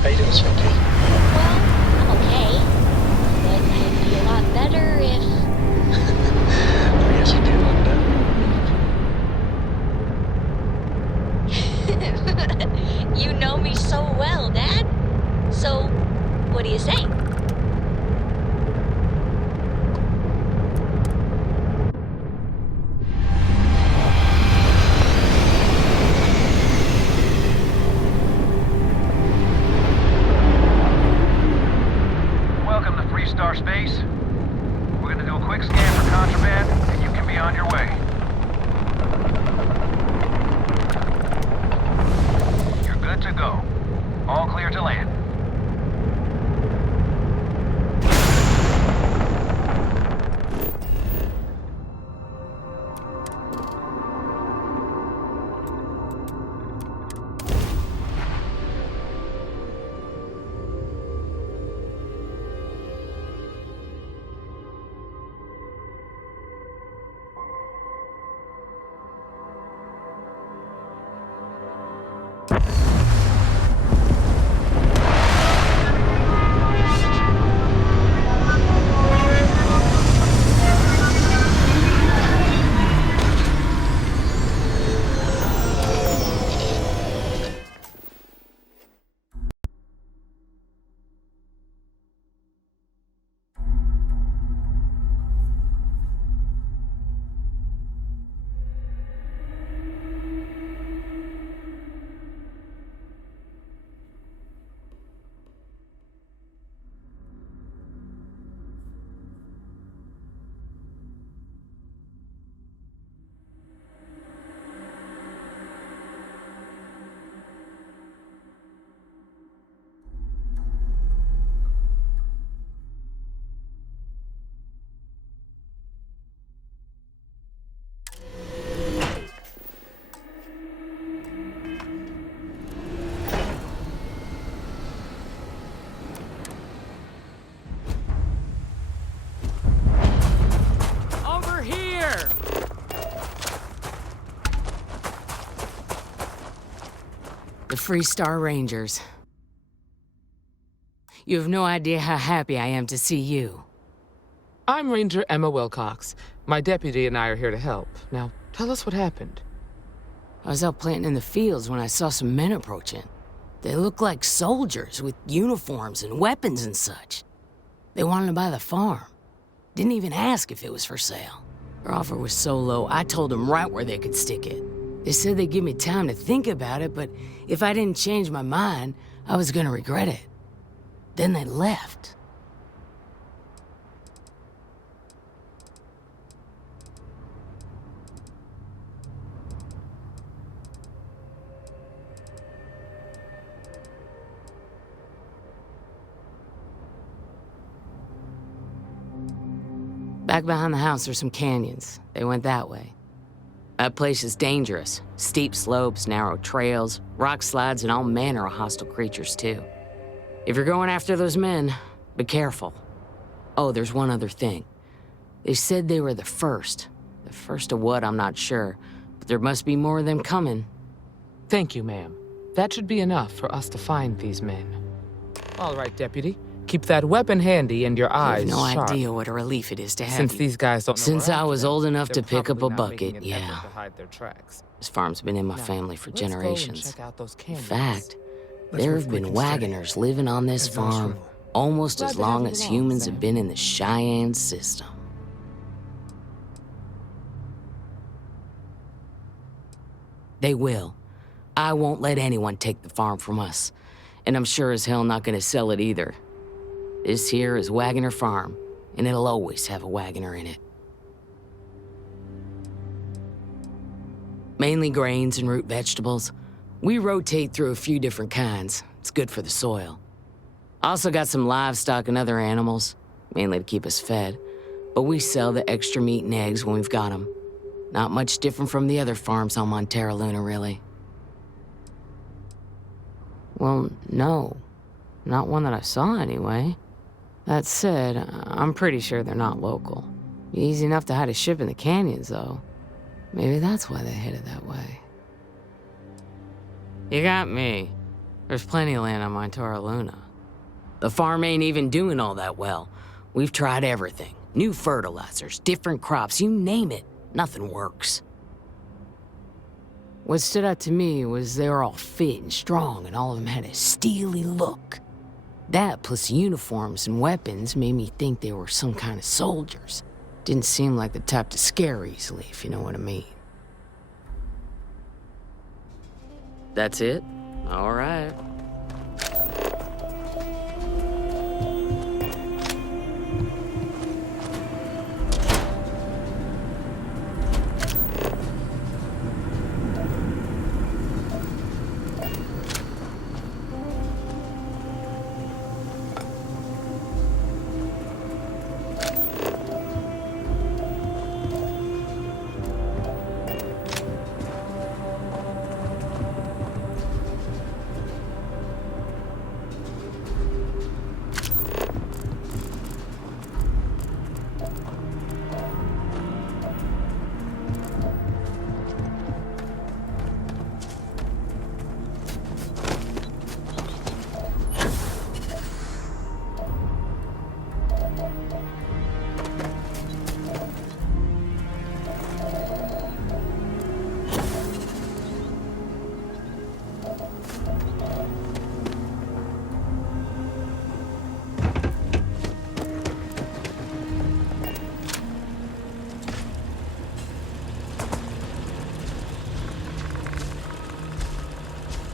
How you doing, Sweetie? Well, I'm okay. But I'd be a lot better if... I guess you'd be a lot better. You know me so well, Dad. So, what do you say? Welcome to Free Star Space. We're gonna do a quick scan for contraband, and you can be on your way. You're good to go. All clear to land. Over here! The Free Star Rangers. You have no idea how happy I am to see you. I'm Ranger Emma Wilcox. My deputy and I are here to help. Now, tell us what happened. I was out planting in the fields when I saw some men approaching. They looked like soldiers with uniforms and weapons and such. They wanted to buy the farm. Didn't even ask if it was for sale. Their offer was so low, I told them right where they could stick it. They said they'd give me time to think about it, but if I didn't change my mind, I was gonna regret it. Then they left. Back behind the house are some canyons. They went that way. That place is dangerous. Steep slopes, narrow trails, rock slides, and all manner of hostile creatures, too. If you're going after those men, be careful. Oh, there's one other thing. They said they were the first. The first of what, I'm not sure. But there must be more of them coming. Thank you, ma'am. That should be enough for us to find these men. All right, deputy. Keep that weapon handy and your eyes I have no sharp. idea what a relief it is to have Since you. these guys don't know Since we're I after was them, old enough to they're pick up a probably not making bucket, an effort yeah. to hide their tracks. This farm's been in my Now, family for let's go and generations. check out those In canyons. fact, Let's there move have been quick and steady. wagoners living on this Advance farm roll. almost Glad as to have long you as along, humans Sam. have been in the Cheyenne system. They will. I won't let anyone take the farm from us. And I'm sure as hell not gonna sell it either. This here is Wagoner Farm, and it'll always have a wagoner in it. Mainly grains and root vegetables. We rotate through a few different kinds. It's good for the soil. Also got some livestock and other animals, mainly to keep us fed. But we sell the extra meat and eggs when we've got them. Not much different from the other farms on Montera Luna, really. Well, no. Not one that I saw, anyway. That said, I'm pretty sure they're not local. Easy enough to hide a ship in the canyons, though. Maybe that's why they headed that way. You got me. There's plenty of land on Montera Luna. The farm ain't even doing all that well. We've tried everything. New fertilizers, different crops, you name it. Nothing works. What stood out to me was they were all fit and strong, and all of them had a steely look. That, plus uniforms and weapons, made me think they were some kind of soldiers. Didn't seem like the type to scare easily, if you know what I mean. That's it? All right.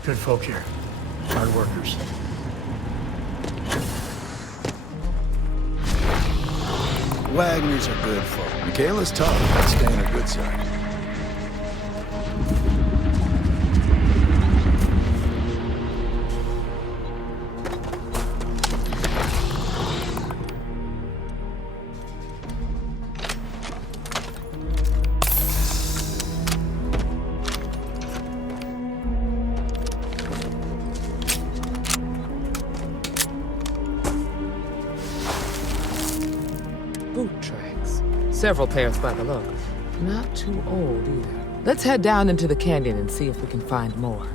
Good folk here. Hard workers. Wagoners are good folk. Michaela's tough, but stay on her good side. Boot tracks. Several pairs by the look. Not too old either. Let's head down into the canyon and see if we can find more.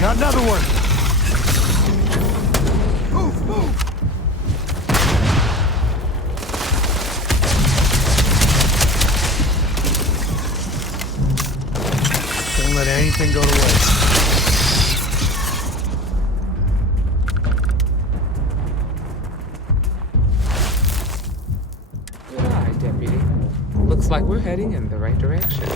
Got another one. Move, move! Don't let anything go to waste. Good eye, Deputy. Looks like we're heading in the right direction.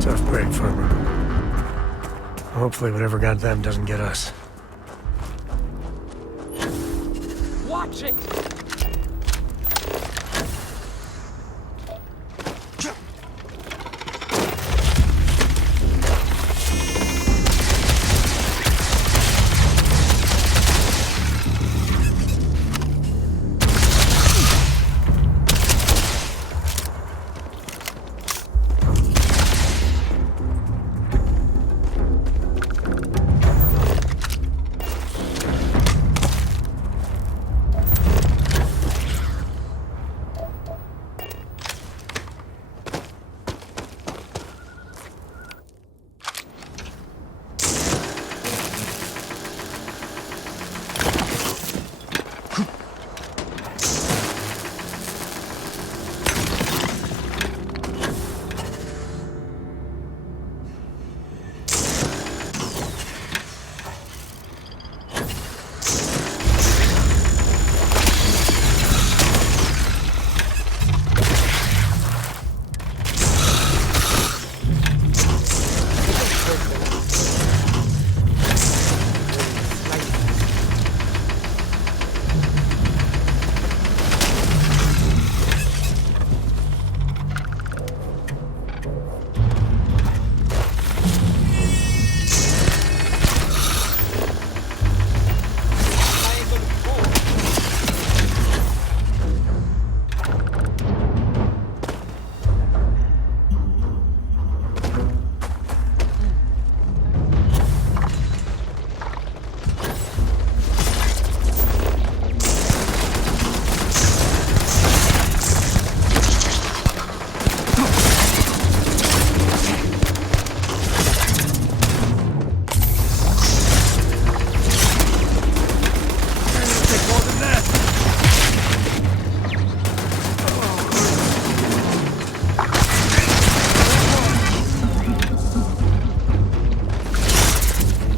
Tough break, Farmer. Hopefully whatever got them doesn't get us. Watch it!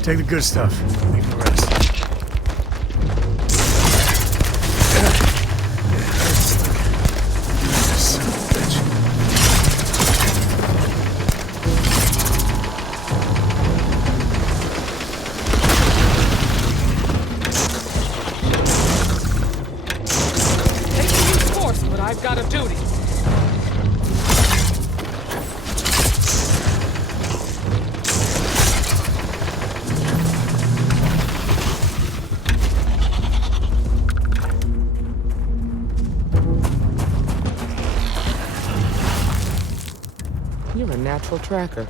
Take the good stuff. Leave the rest. Son of a bitch. Hate to use force, but I've got a duty. You're a natural tracker.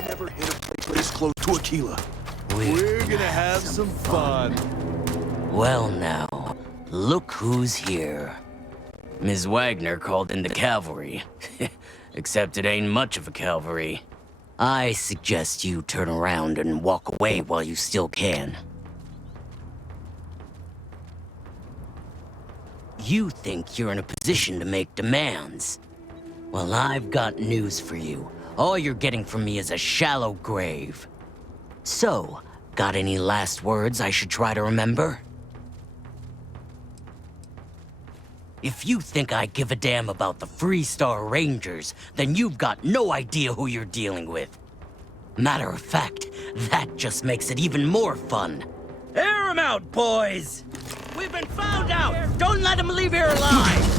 Never hit a place close to Aquila. We're gonna have some fun. Well now, look who's here. Ms. Wagner called in the cavalry. Except it ain't much of a cavalry. I suggest you turn around and walk away while you still can. you think you're in a position to make demands. Well, I've got news for you. All you're getting from me is a shallow grave. So, got any last words I should try to remember? If you think I give a damn about the Freestar Rangers, then you've got no idea who you're dealing with. Matter of fact, that just makes it even more fun. Air 'em out, boys! We've been found out! Don't let them leave here alive!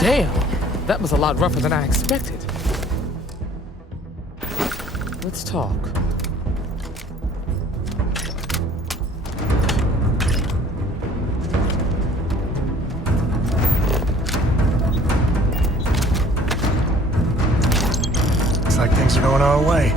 Damn, that was a lot rougher than I expected. Let's talk. Looks like things are going our way.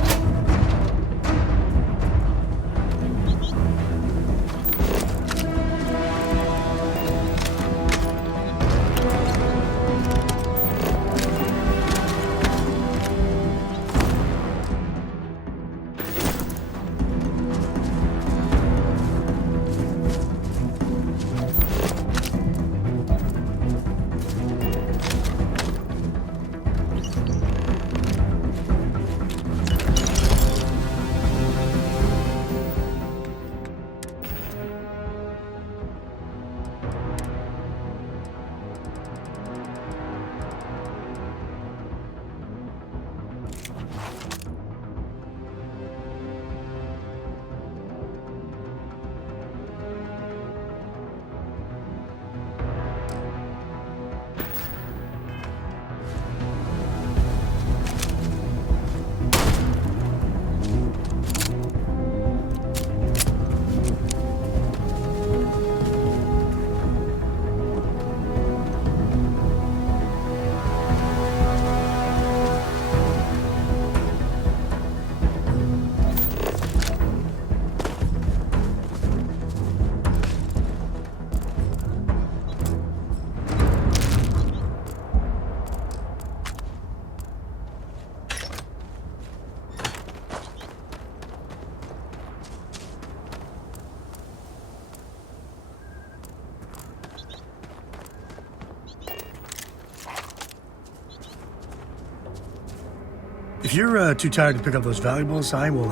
If you're too tired to pick up those valuables, I will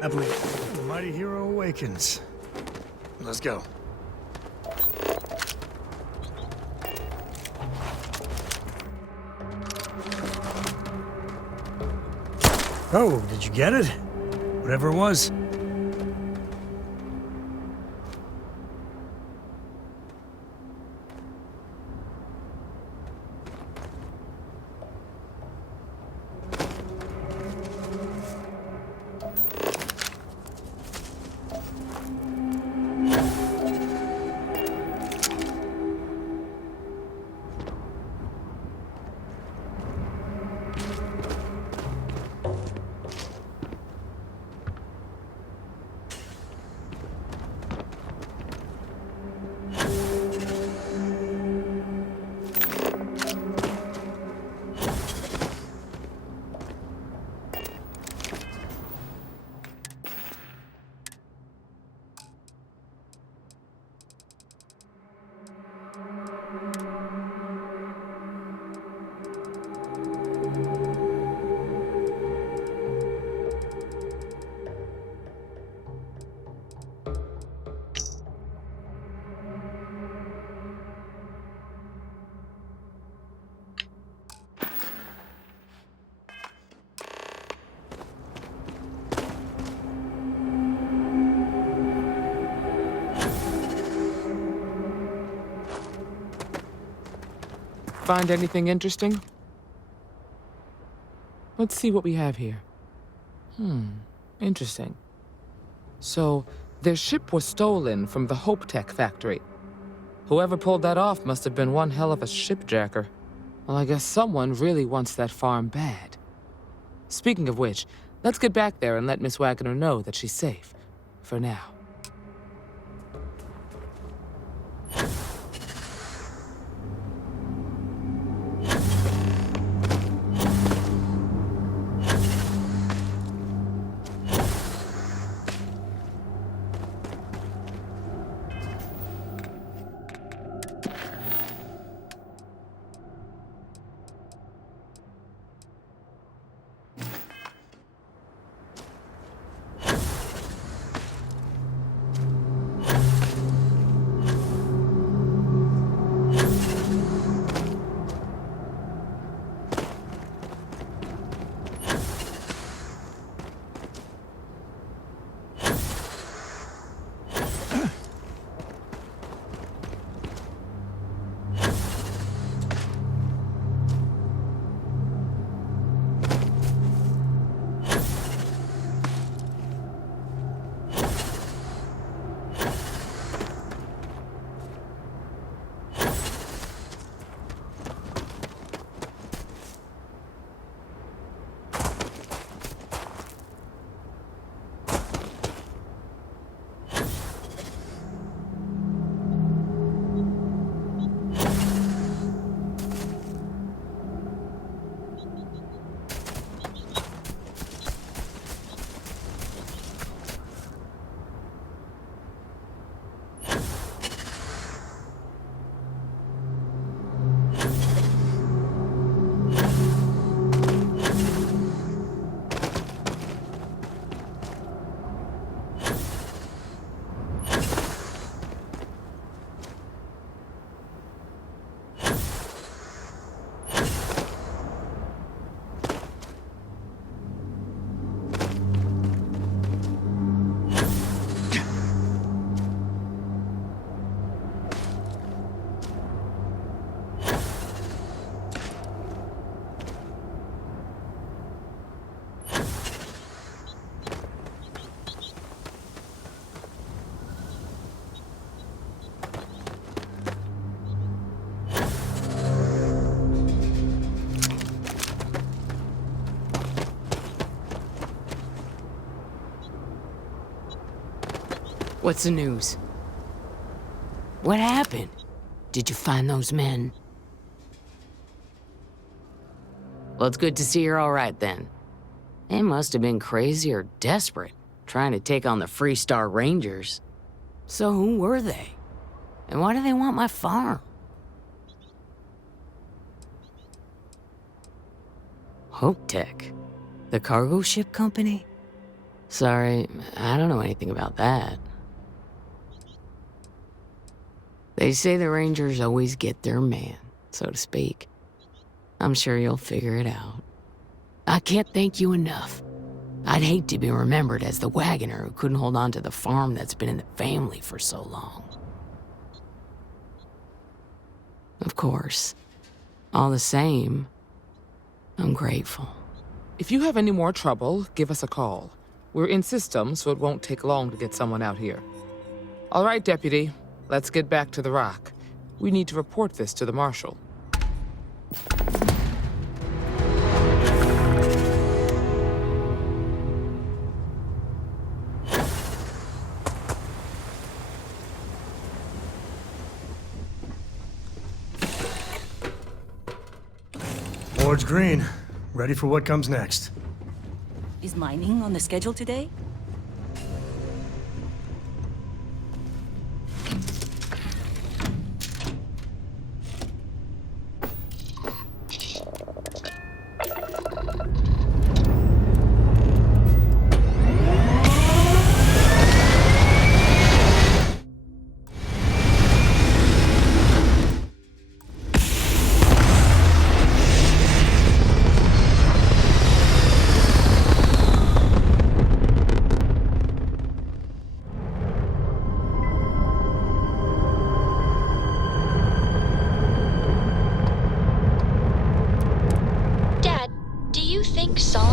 happily. The mighty hero awakens. Let's go. Oh, did you get it? Whatever it was. find anything interesting? Let's see what we have here. Interesting. So, their ship was stolen from the Hope Tech factory. Whoever pulled that off must have been one hell of a shipjacker. Well, I guess someone really wants that farm bad. Speaking of which, let's get back there and let Miss Wagner know that she's safe. For now. What's the news? What happened? Did you find those men? Well, it's good to see you're all right then. They must have been crazy or desperate, trying to take on the Freestar Rangers. So who were they? And why do they want my farm? Hope Tech? The cargo ship company? Sorry, I don't know anything about that. They say the Rangers always get their man, so to speak. I'm sure you'll figure it out. I can't thank you enough. I'd hate to be remembered as the wagoner who couldn't hold on to the farm that's been in the family for so long. Of course. All the same, I'm grateful. If you have any more trouble, give us a call. We're in system, so it won't take long to get someone out here. All right, Deputy. Let's get back to the rock. We need to report this to the Marshal. Ward's green. Ready for what comes next. Is mining on the schedule today?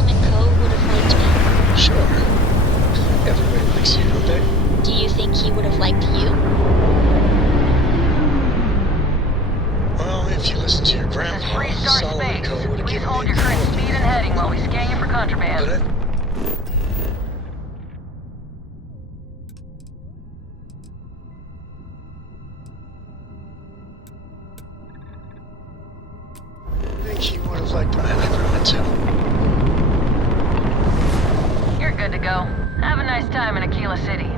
and Co. would have liked me? Sure. Everybody likes you, don't they? Do you think he would have liked you? Well, if you listen to your grandpa, Solomon and Co. would have given Hold me your current speed and heading while we scan you for contraband. But I think he would have liked the man I grew into. You're good to go. Have a nice time in Aquila City.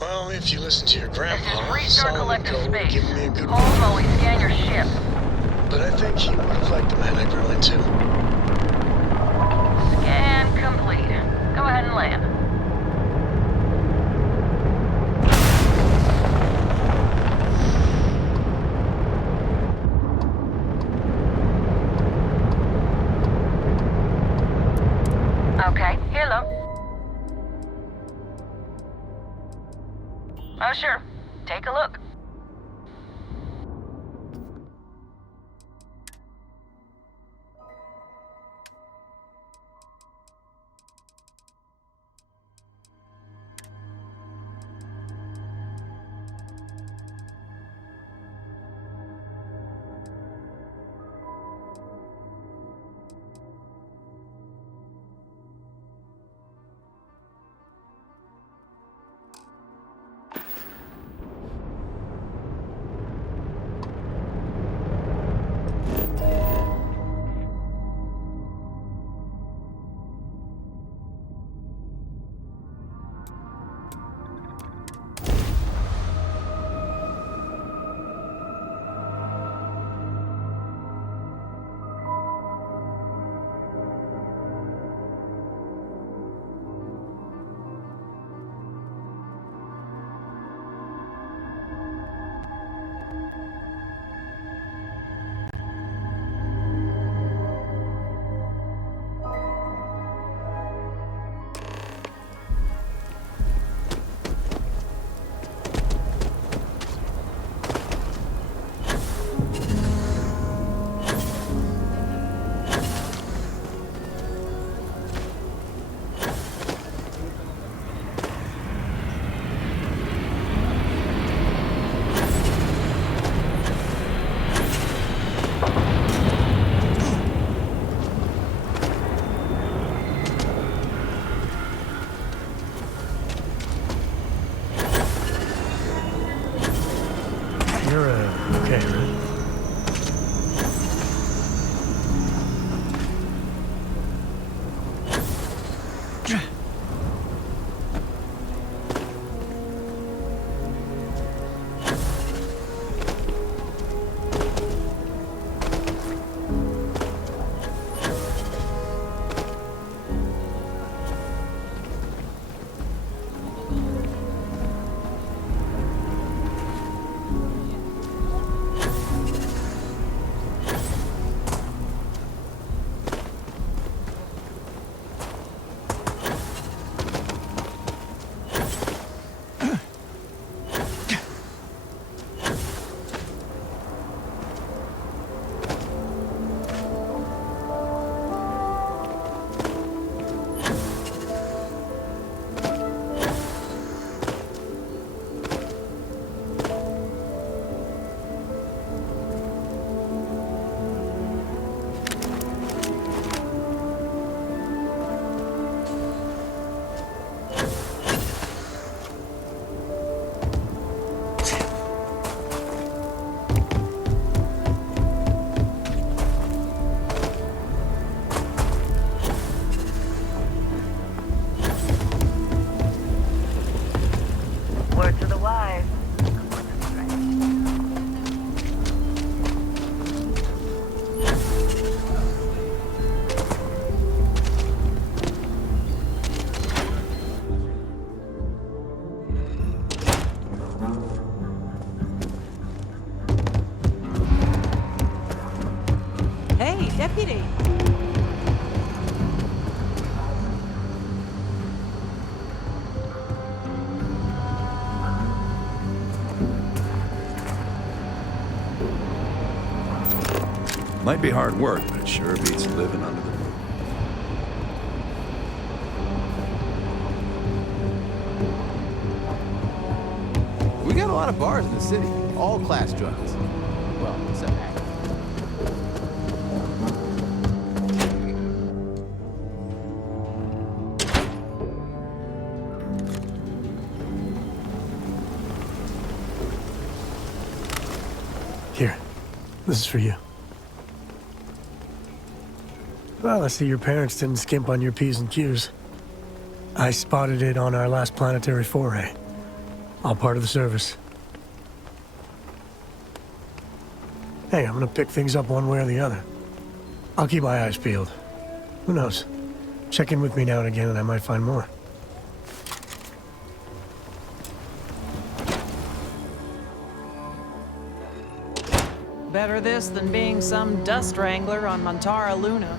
Well, if you listen to your grandpa, This is Freestar Solomon and Co. Collective would have Space. given me a good Hold while we scan your ship. But I think he would have liked the man I grew into. Scan complete. Go ahead and land. Okay, hello. Oh, sure. Take a look. You're okay, right? Might be hard work, but it sure beats living under the roof. We got a lot of bars in the city, all class drugs. Well, except acting. Here, this is for you. Well, I see your parents didn't skimp on your P's and Q's. I spotted it on our last planetary foray. All part of the service. Hey, I'm gonna pick things up one way or the other. I'll keep my eyes peeled. Who knows? Check in with me now and again and I might find more. Better this than being some dust wrangler on Montara Luna.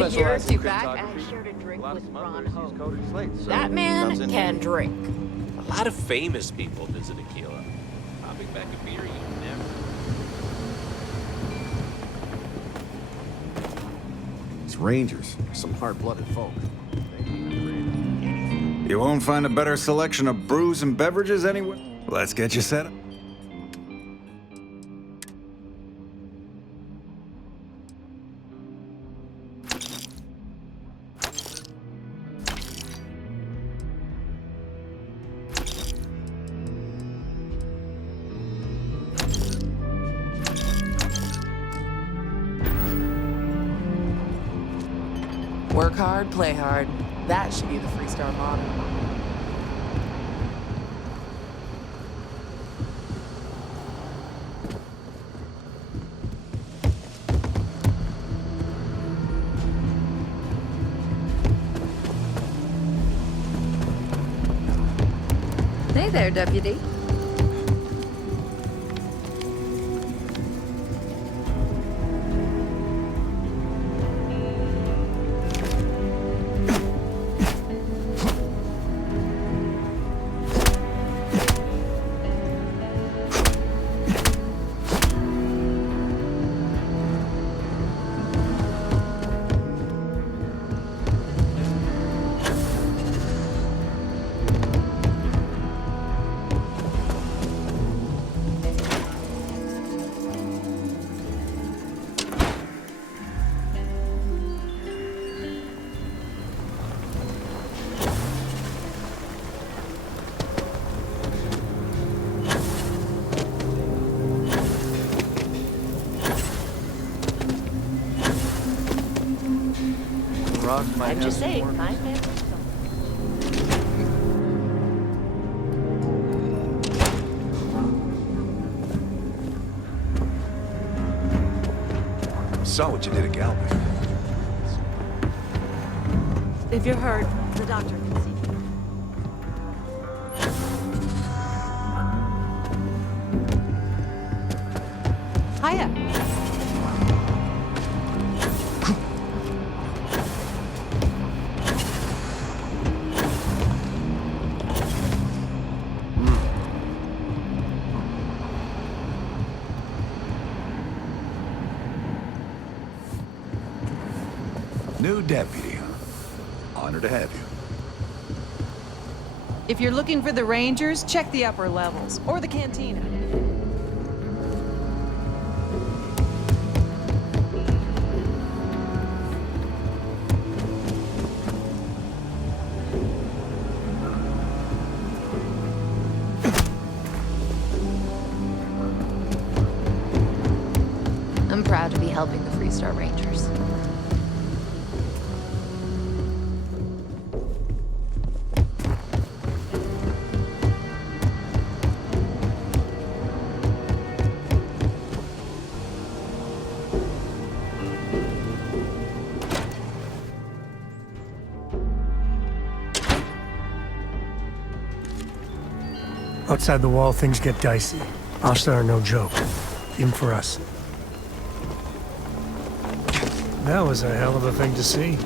A year or two back, I shared a drink with Ron Ho. So That man can drink. A lot of famous people visit Aquila. Popping back a beer, you never. These Rangers are some hard-blooded folk. You won't find a better selection of brews and beverages anywhere. Let's get you set up. Work hard, play hard. That should be the Freestar motto. Hey there, Deputy. I'm just saying, my family. Saw what you did at Galway. If you're hurt, the doctor can see you. Hiya. New deputy, huh? Honored to have you. If you're looking for the Rangers, check the upper levels, or the cantina. I'm proud to be helping the Freestar Rangers. Outside the wall, things get dicey. Hostile are no joke, even for us. That was a hell of a thing to see.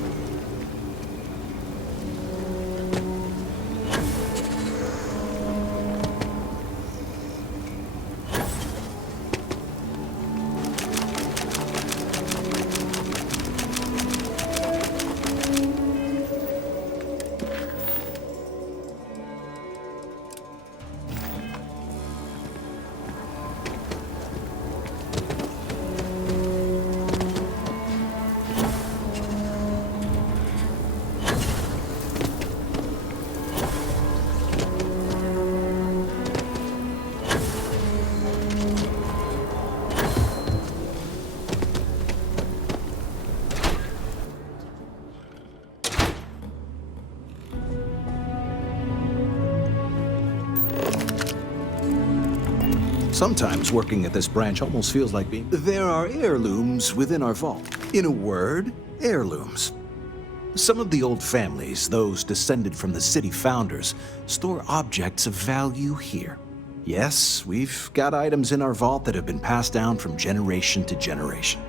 Sometimes working at this branch almost feels like being... There are heirlooms within our vault. In a word, heirlooms. Some of the old families, those descended from the city founders, store objects of value here. Yes, we've got items in our vault that have been passed down from generation to generation.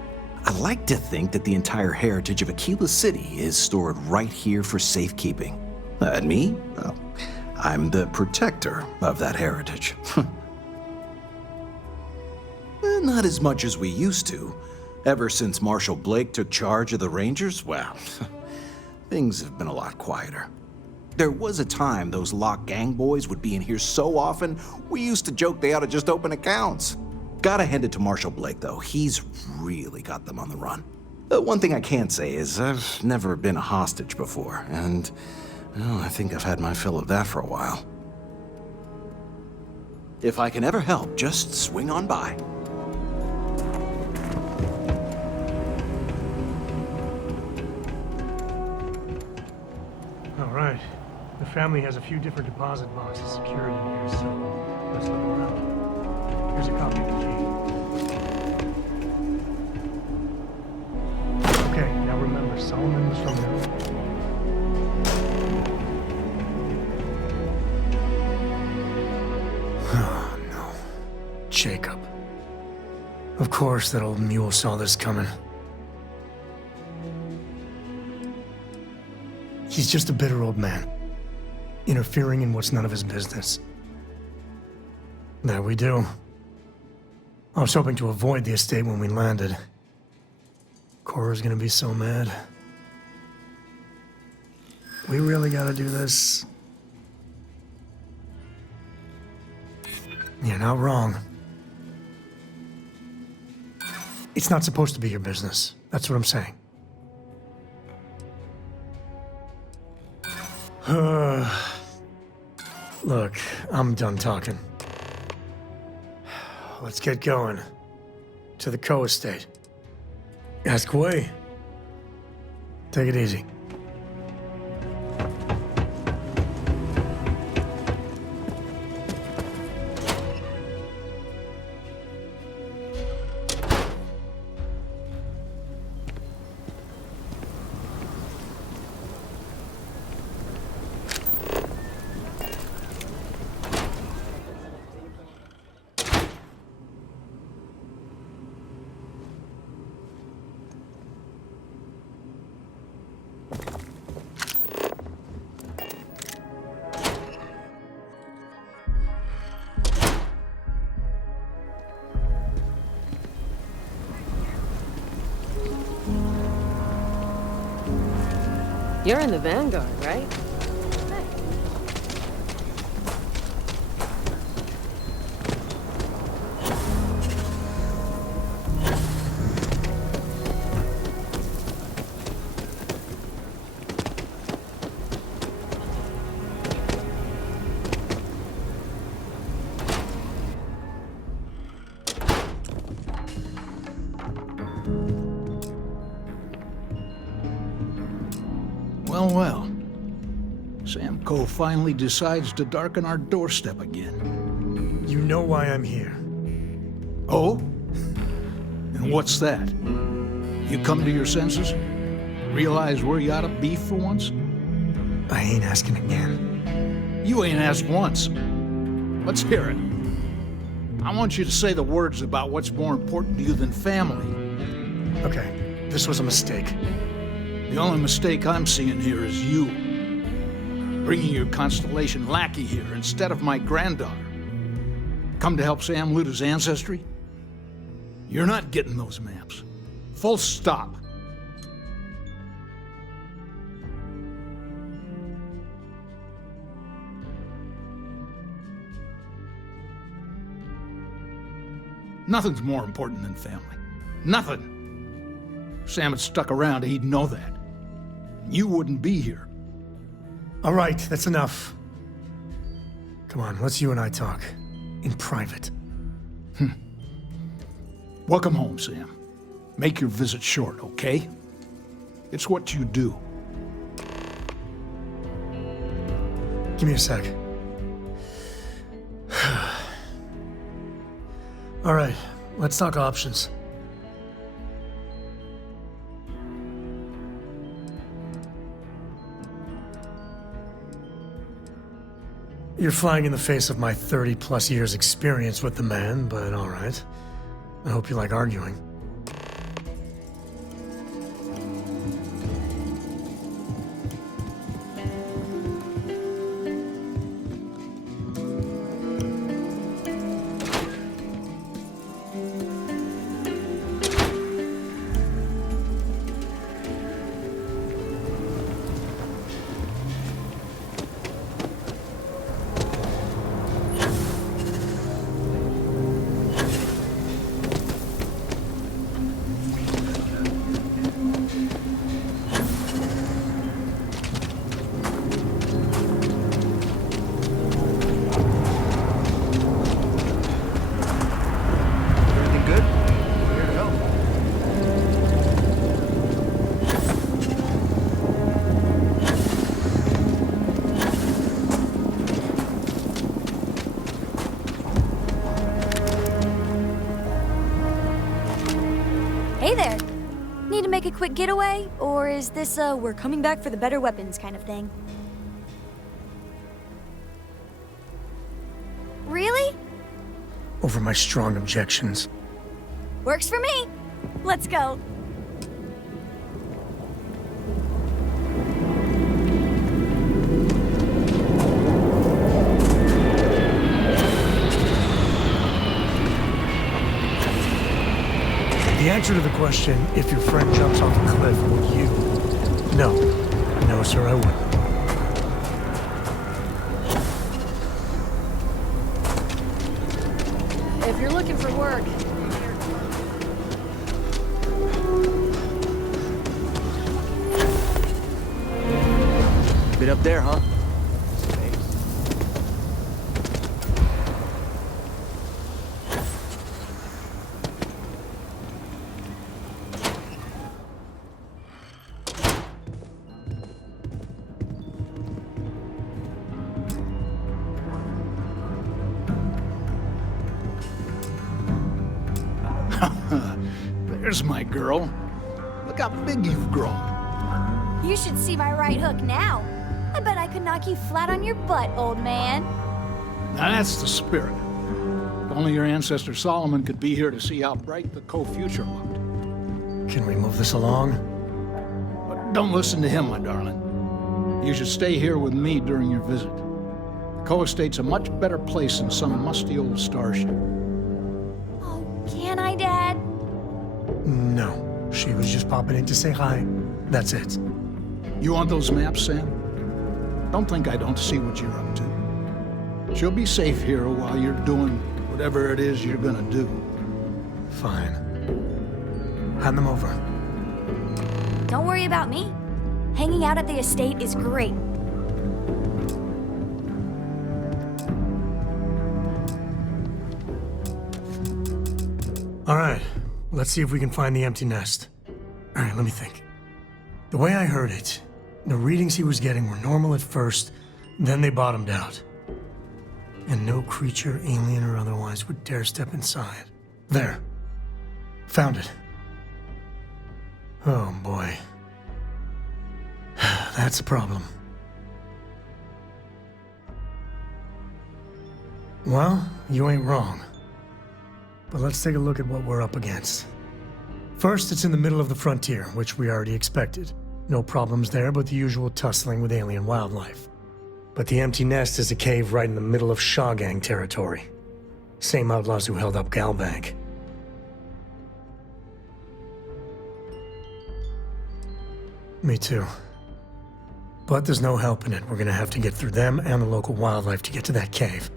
I like to think that the entire heritage of Aquila City is stored right here for safekeeping. And me? Well, I'm the protector of that heritage. Not as much as we used to. Ever since Marshal Blake took charge of the Rangers, well, things have been a lot quieter. There was a time those lock gang boys would be in here so often, we used to joke they ought to just open accounts. Gotta hand it to Marshal Blake, though. He's really got them on the run. One thing I can say is I've never been a hostage before, and well, I think I've had my fill of that for a while. If I can ever help, just swing on by. All right. The family has a few different deposit boxes secured in here, so let's look around. Here's a copy of the key. Okay, now remember, Solomon was from there. Oh, no. Jacob. Of course that old mule saw this coming. He's just a bitter old man, interfering in what's none of his business. There we do. I was hoping to avoid the estate when we landed. Cora's gonna be so mad. We really gotta do this. You're not wrong. It's not supposed to be your business. That's what I'm saying. Look, I'm done talking. Let's get going. To the Coe estate. Ask away. Take it easy. You're in the Vanguard, right? Well. Sam Coe finally decides to darken our doorstep again. You know why I'm here. Oh? And what's that? You come to your senses? Realize where you ought to be for once? I ain't asking again. You ain't asked once. Let's hear it. I want you to say the words about what's more important to you than family. Okay, this was a mistake. The only mistake I'm seeing here is you. Bringing your Constellation lackey here instead of my granddaughter. Come to help Sam loot his ancestry? You're not getting those maps. Full stop. Nothing's more important than family. Nothing. If Sam had stuck around, he'd know that. You wouldn't be here. All right, that's enough. Come on, let's you and I talk. In private. Welcome home, Sam. Make your visit short, okay? It's what you do. Give me a sec. All right, let's talk options. You're flying in the face of my 30-plus years experience with the man, but all right. I hope you like arguing. Hey there! Need to make a quick getaway? Or is this a we're coming back for the better weapons kind of thing? Really? Over my strong objections. Works for me! Let's go! The answer to the question, if your friend jumps off a cliff, will you? No. No, sir, I wouldn't. If you're looking for work, Bit up there, huh? There's my girl. Look how big you've grown. You should see my right hook now. I bet I could knock you flat on your butt, old man. Now that's the spirit. If only your ancestor Solomon could be here to see how bright the co-future looked. Can we move this along? But don't listen to him, my darling. You should stay here with me during your visit. The co-estate's a much better place than some musty old starship. Oh, can I, Dad? No. She was just popping in to say hi. That's it. You want those maps, Sam? Don't think I don't see what you're up to. She'll be safe here while you're doing whatever it is you're gonna do. Fine. Hand them over. Don't worry about me. Hanging out at the estate is great. All right. Let's see if we can find the empty nest. All right, let me think. The way I heard it, the readings he was getting were normal at first, then they bottomed out. And no creature, alien or otherwise, would dare step inside. There. Found it. Oh, boy. That's a problem. Well, you ain't wrong. But let's take a look at what we're up against. First, it's in the middle of the frontier, which we already expected. No problems there, but the usual tussling with alien wildlife. But the empty nest is a cave right in the middle of Shawgang territory. Same outlaws who held up Galbank. Me too. But there's no helping it. We're gonna have to get through them and the local wildlife to get to that cave.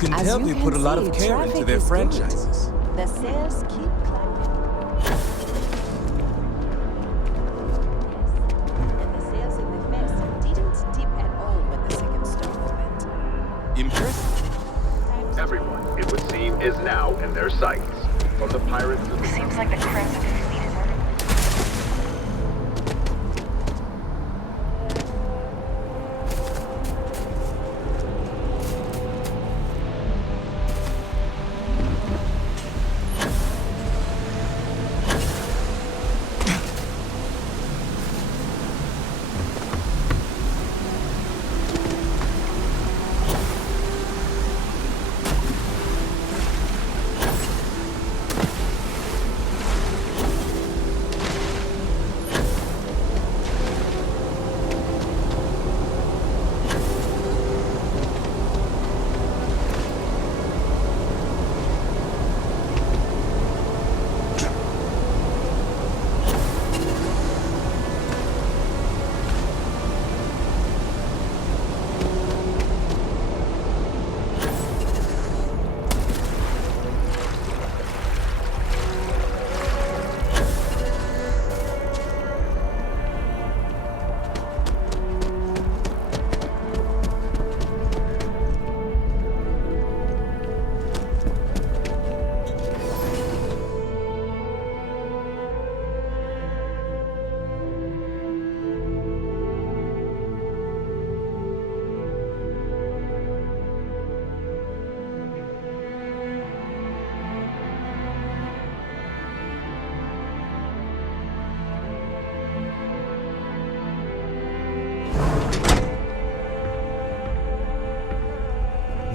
can As tell you they can put a lot of see, care into traffic their is good. franchises. The sales keep climbing. And the sales in the mess didn't dip at all when the second store opened. Impressive. Everyone, it would seem, is now in their sights. From the pirates to the... Seems like the Crimson Fleet is ordered.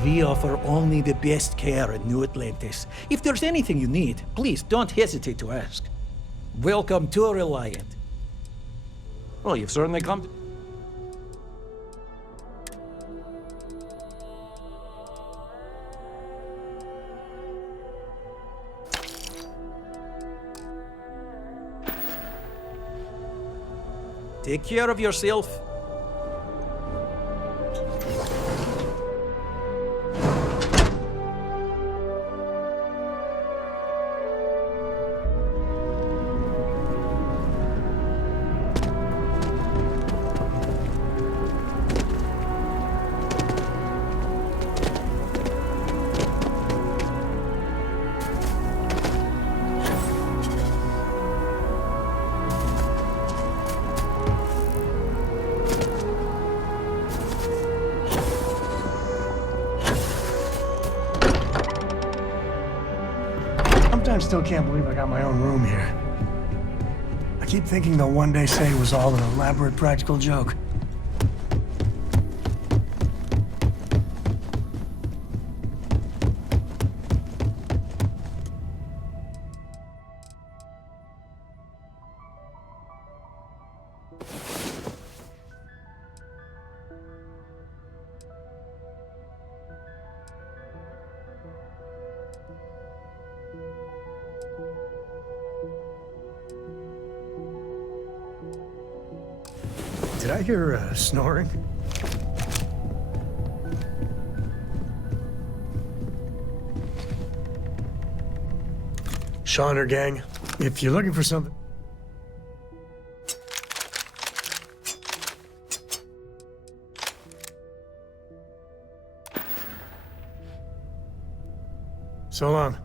We offer only the best care in New Atlantis. If there's anything you need, please don't hesitate to ask. Welcome to Reliant. Well, you've certainly come to... Take care of yourself. I still can't believe I got my own room here. I keep thinking they'll one day say it was all an elaborate practical joke. Did I hear snoring? Sean or gang, if you're looking for something... So long.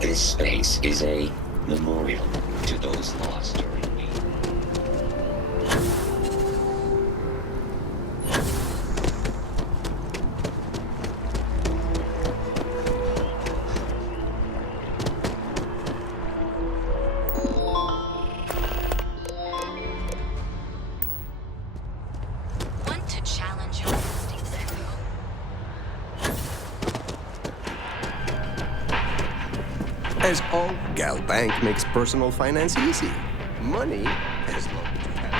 This space is a memorial to those lost during me. Want to challenge your instincts, Echo? As all Gal Bank makes personal finance easy. Money, as long as you have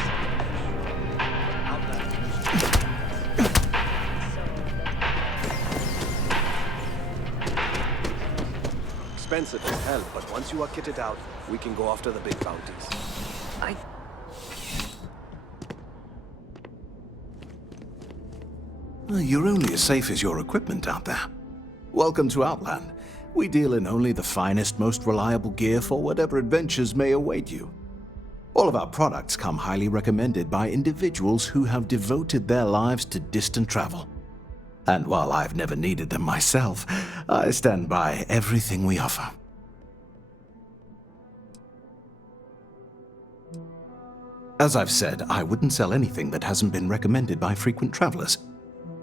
Expensive as hell, but once you are kitted out, we can go after the big bounties. You're only as safe as your equipment out there. Welcome to Outland. We deal in only the finest, most reliable gear for whatever adventures may await you. All of our products come highly recommended by individuals who have devoted their lives to distant travel. And while I've never needed them myself, I stand by everything we offer. As I've said, I wouldn't sell anything that hasn't been recommended by frequent travelers.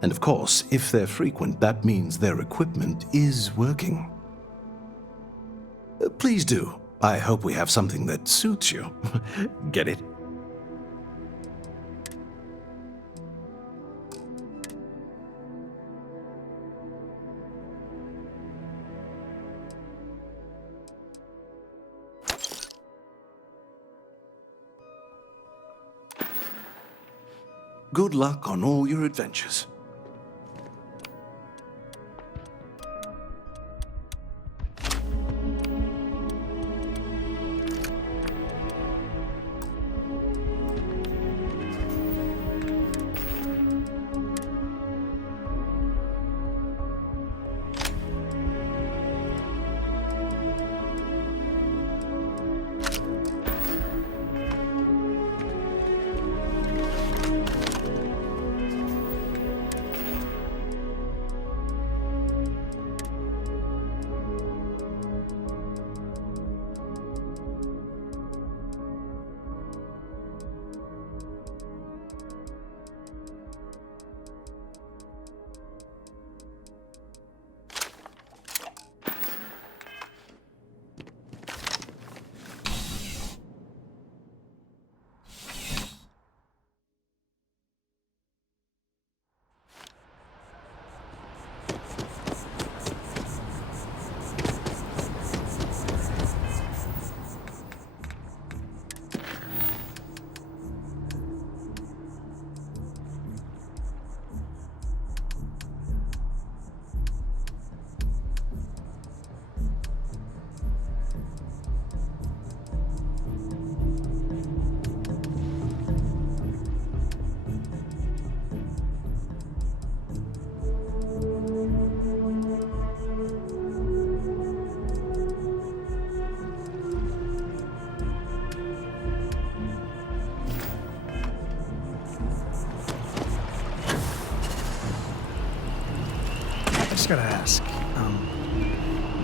And of course, if they're frequent, that means their equipment is working. Please do. I hope we have something that suits you. Get it? Good luck on all your adventures. I just gotta ask,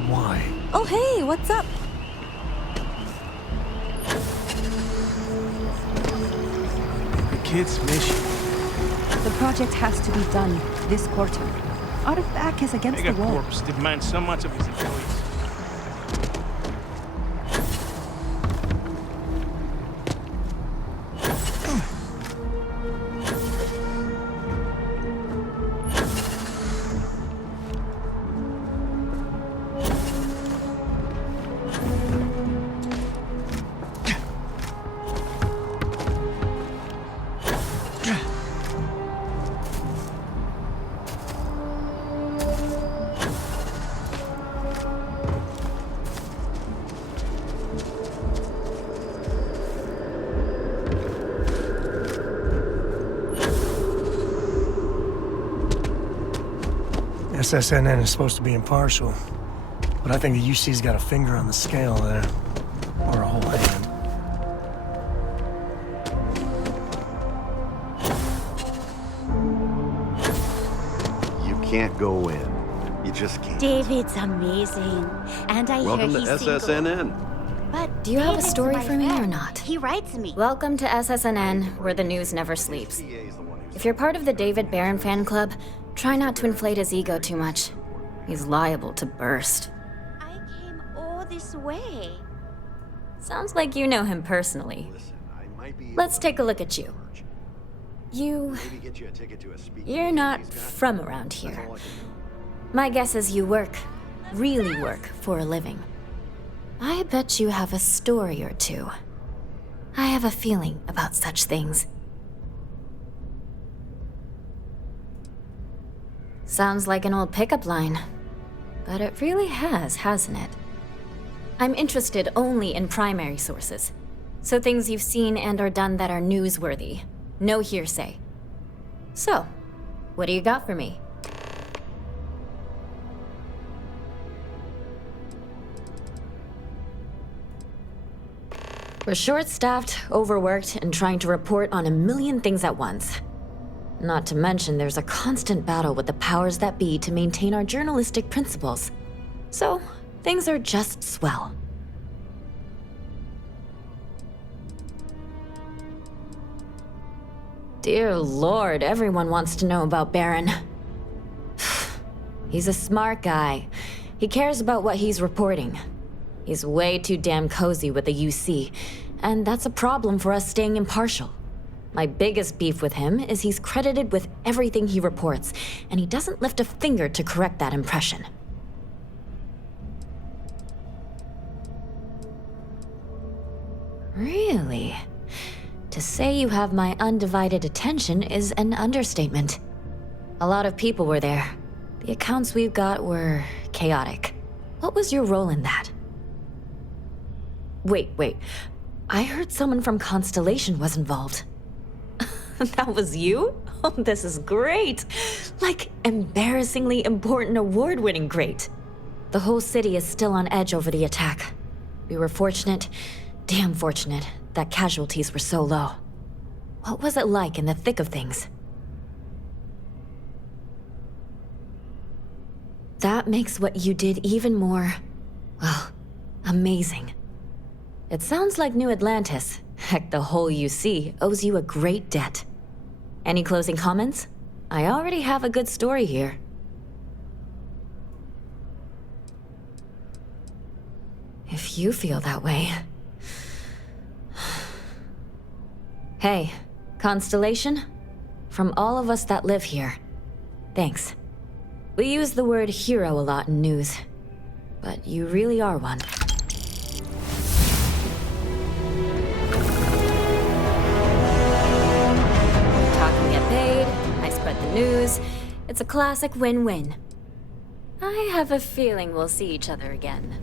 why? Oh, hey, what's up? The kids miss you. The project has to be done this quarter. Our back is against the wall. Megacorps demands so much of his employees. SSNN is supposed to be impartial, but I think the UC's got a finger on the scale there. Or a whole hand. You can't go in. You just can't. David's amazing. And I Welcome hear to he's single. SSNN. But Do you have a David's story my for me or friend. not? He writes me. Welcome to SSNN, where the news never sleeps. If you're part of the David Barron fan club, try not to inflate his ego too much. He's liable to burst. I came all this way. Sounds like you know him personally. Let's take a look at you. You're not from around here. My guess is you work, really work, for a living. I bet you have a story or two. I have a feeling about such things. Sounds like an old pickup line. But it really has, hasn't it? I'm interested only in primary sources. So things you've seen and or done that are newsworthy. No hearsay. So, what do you got for me? We're short-staffed, overworked, and trying to report on a million things at once. Not to mention there's a constant battle with the powers that be to maintain our journalistic principles. So, things are just swell. Dear Lord, everyone wants to know about Baron. He's a smart guy. He cares about what he's reporting. He's way too damn cozy with the UC, and that's a problem for us staying impartial. My biggest beef with him is he's credited with everything he reports, and he doesn't lift a finger to correct that impression. Really? To say you have my undivided attention is an understatement. A lot of people were there. The accounts we've got were chaotic. What was your role in that? Wait. I heard someone from Constellation was involved. That was you? Oh, this is great. Like, embarrassingly important award-winning great. The whole city is still on edge over the attack. We were fortunate, damn fortunate, that casualties were so low. What was it like in the thick of things? That makes what you did even more, well, amazing. It sounds like New Atlantis, heck, the whole UC, owes you a great debt. Any closing comments? I already have a good story here. If you feel that way. Hey, Constellation? From all of us that live here, thanks. We use the word hero a lot in news, but you really are one. Talk and get paid, I spread the news. It's a classic win-win. I have a feeling we'll see each other again.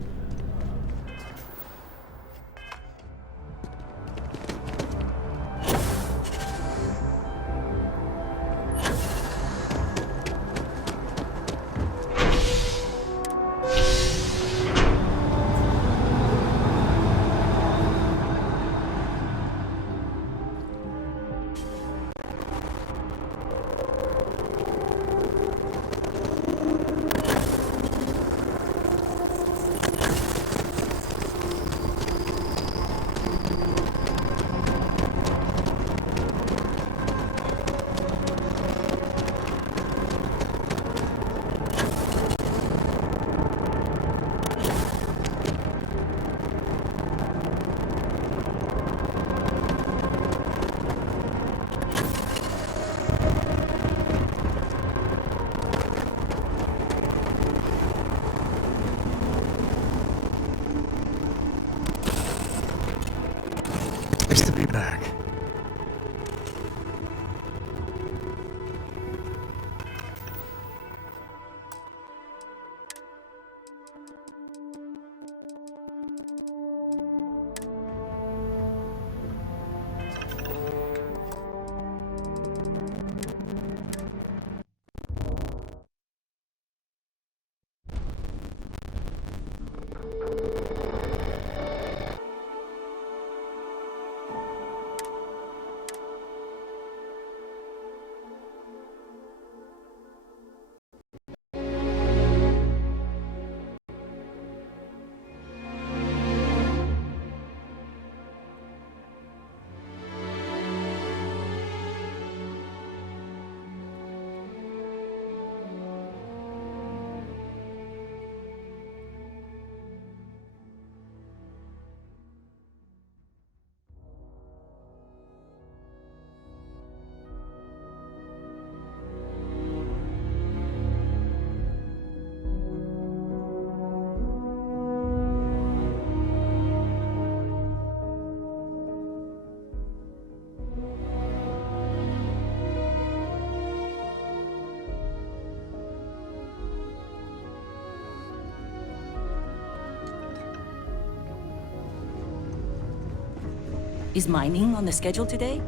Is mining on the schedule today?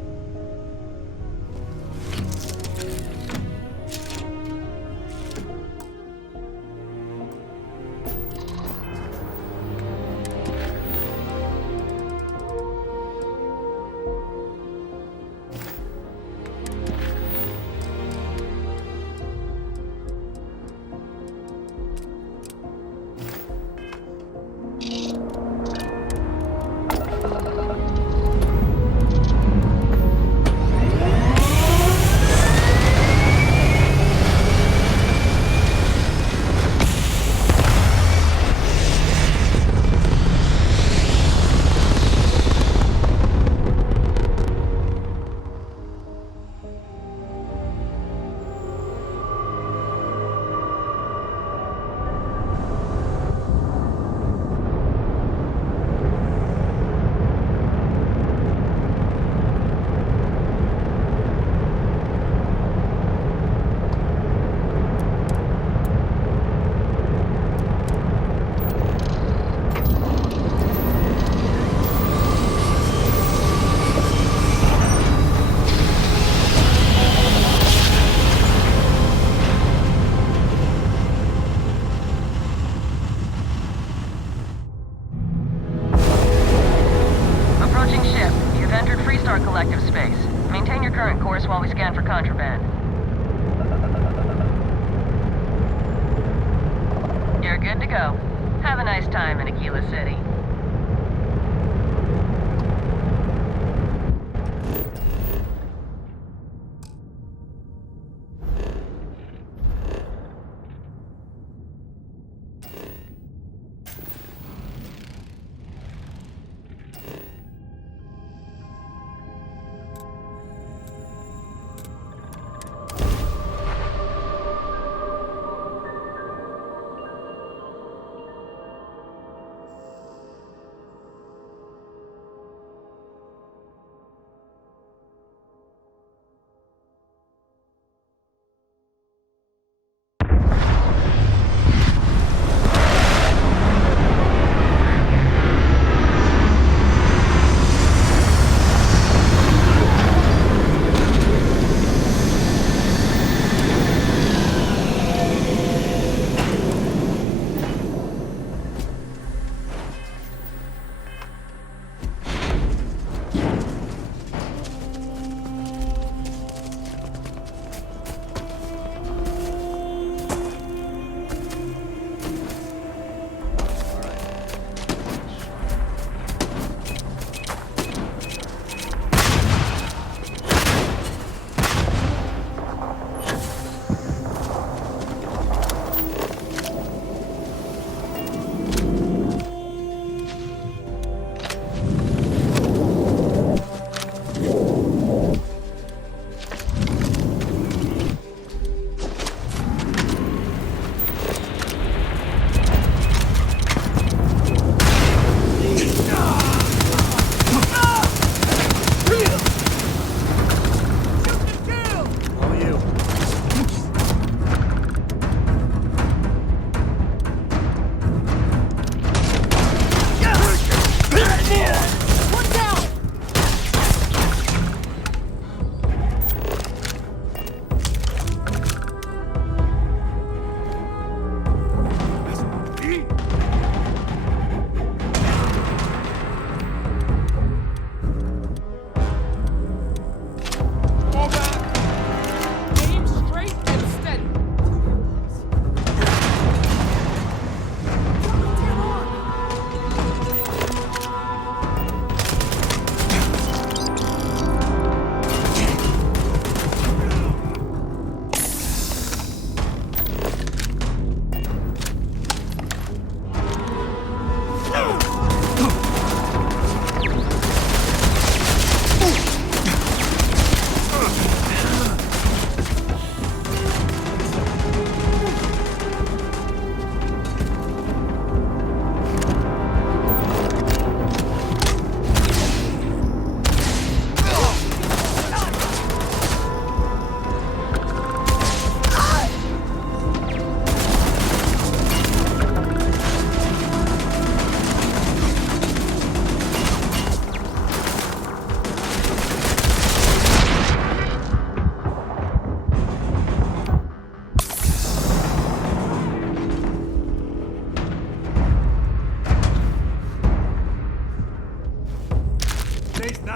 Approaching ship. You've entered Freestar Collective space. Maintain your current course while we scan for contraband. You're good to go. Have a nice time in Aquila City.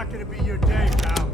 not gonna be your day, pal.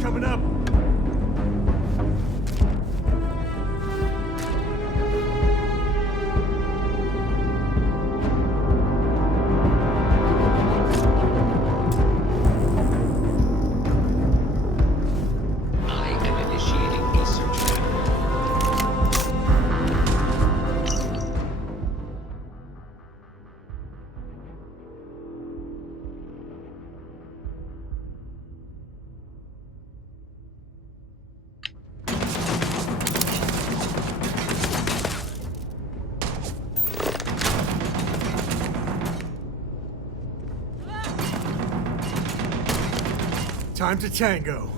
Coming up. I am initiating a search. Time to tango.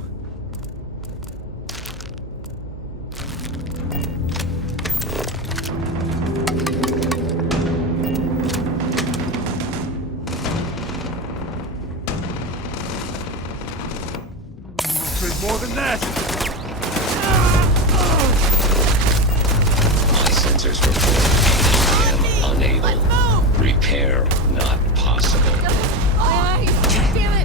Bit more than that. My sensors report I am unable. Repair not possible. Damn it!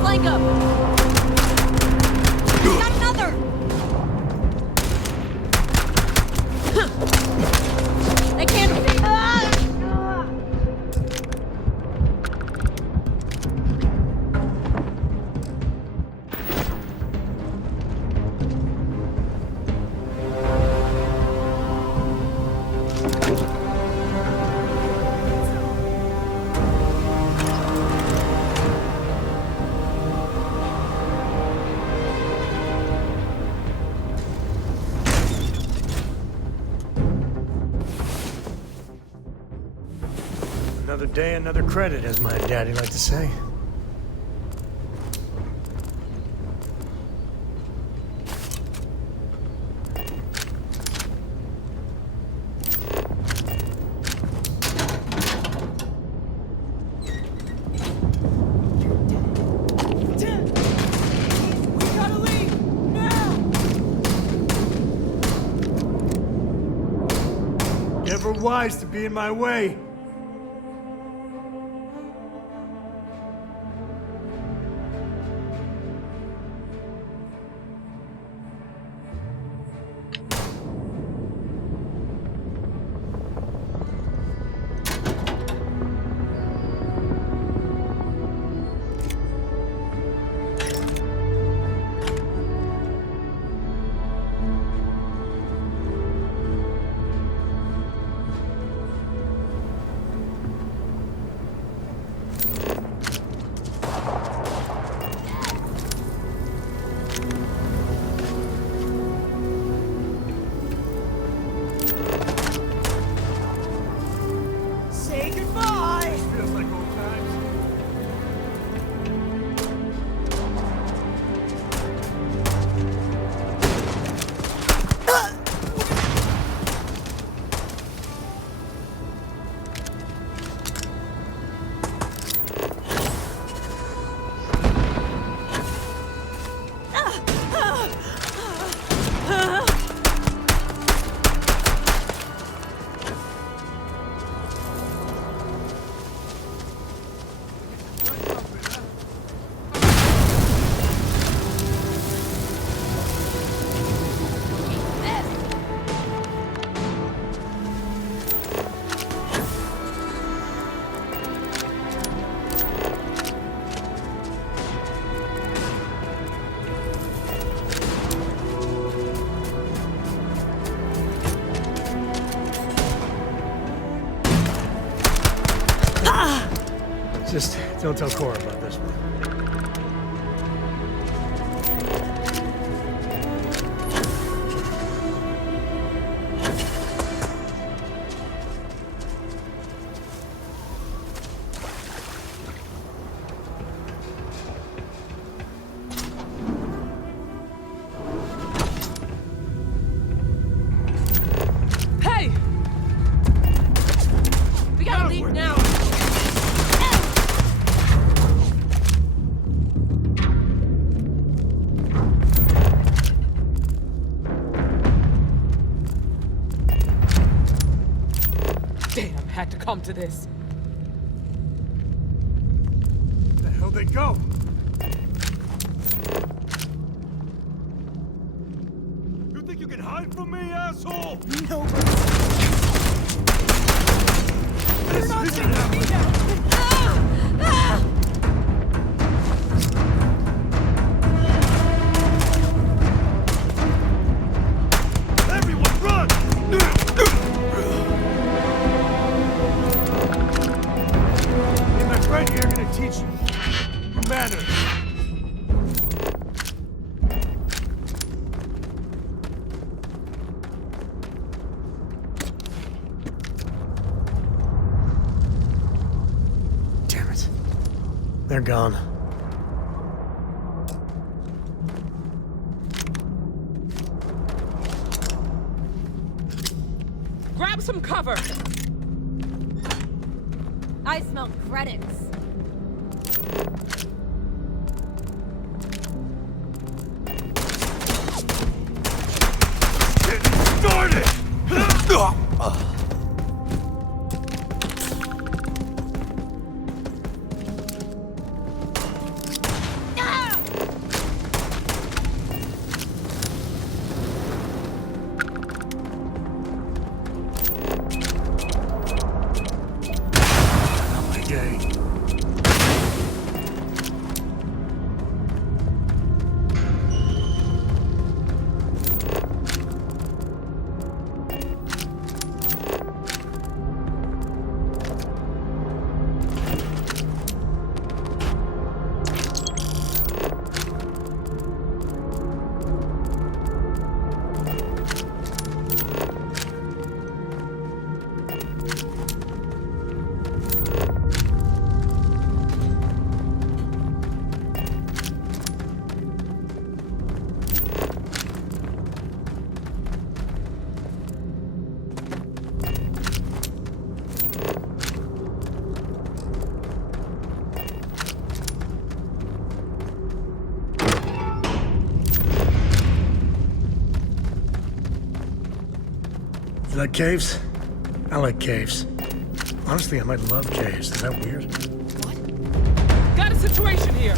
Flank up! Got another! They can't see! Another day, another credit, as my daddy liked to say. Never wise to be in my way. Say goodbye! Feels like old times. Just don't tell Cora about this one. Hey! We gotta leave now! Damn, had to come to this. Where the hell they go? You think you can hide from me, asshole? No. This isn't happening. Everyone run! Me and my friend here are gonna teach you manners. Damn it. They're gone. Grab some cover! I smell credits. Started! Not my day. like caves? I like caves. Honestly, I might love caves. Is that weird? Got a situation here.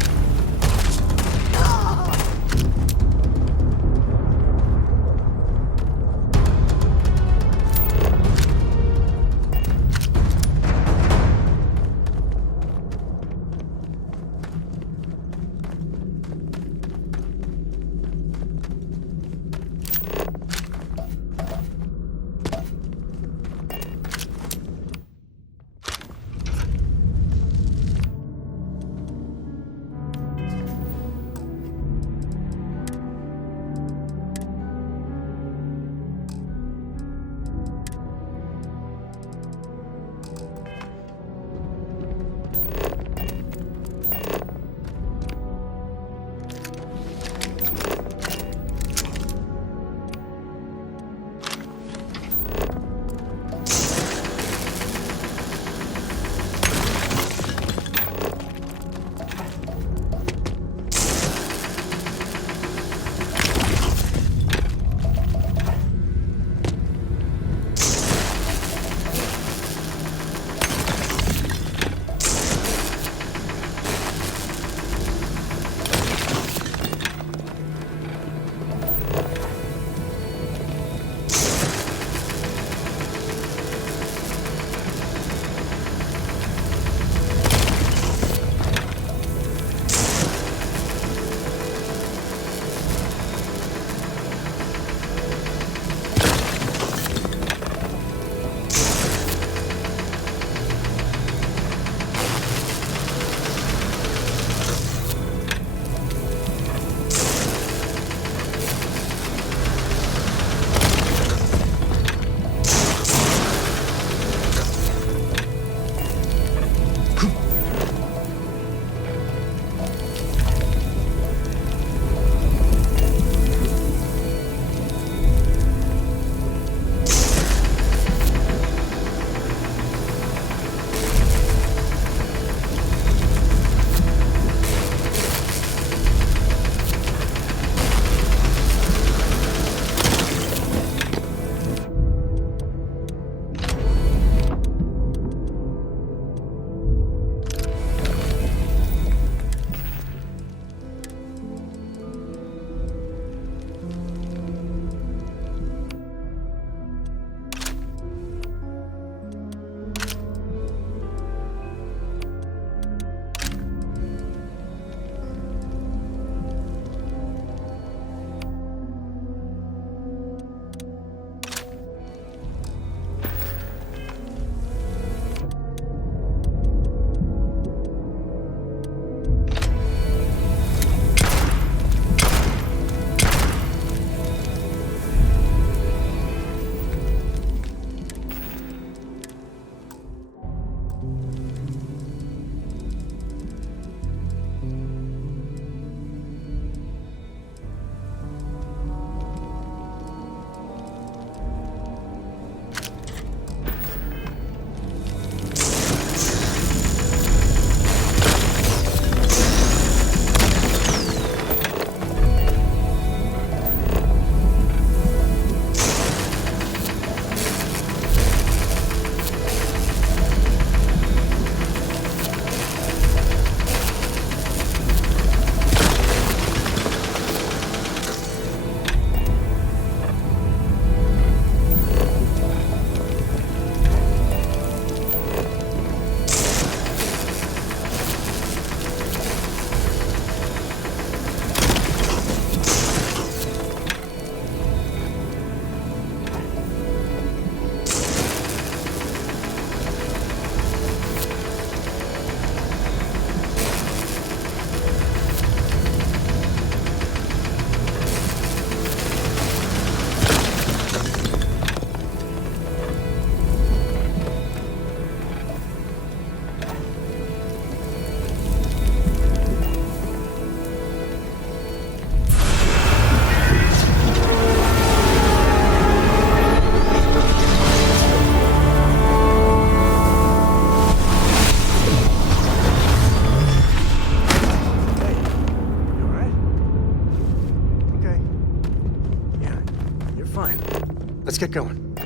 Let's get going.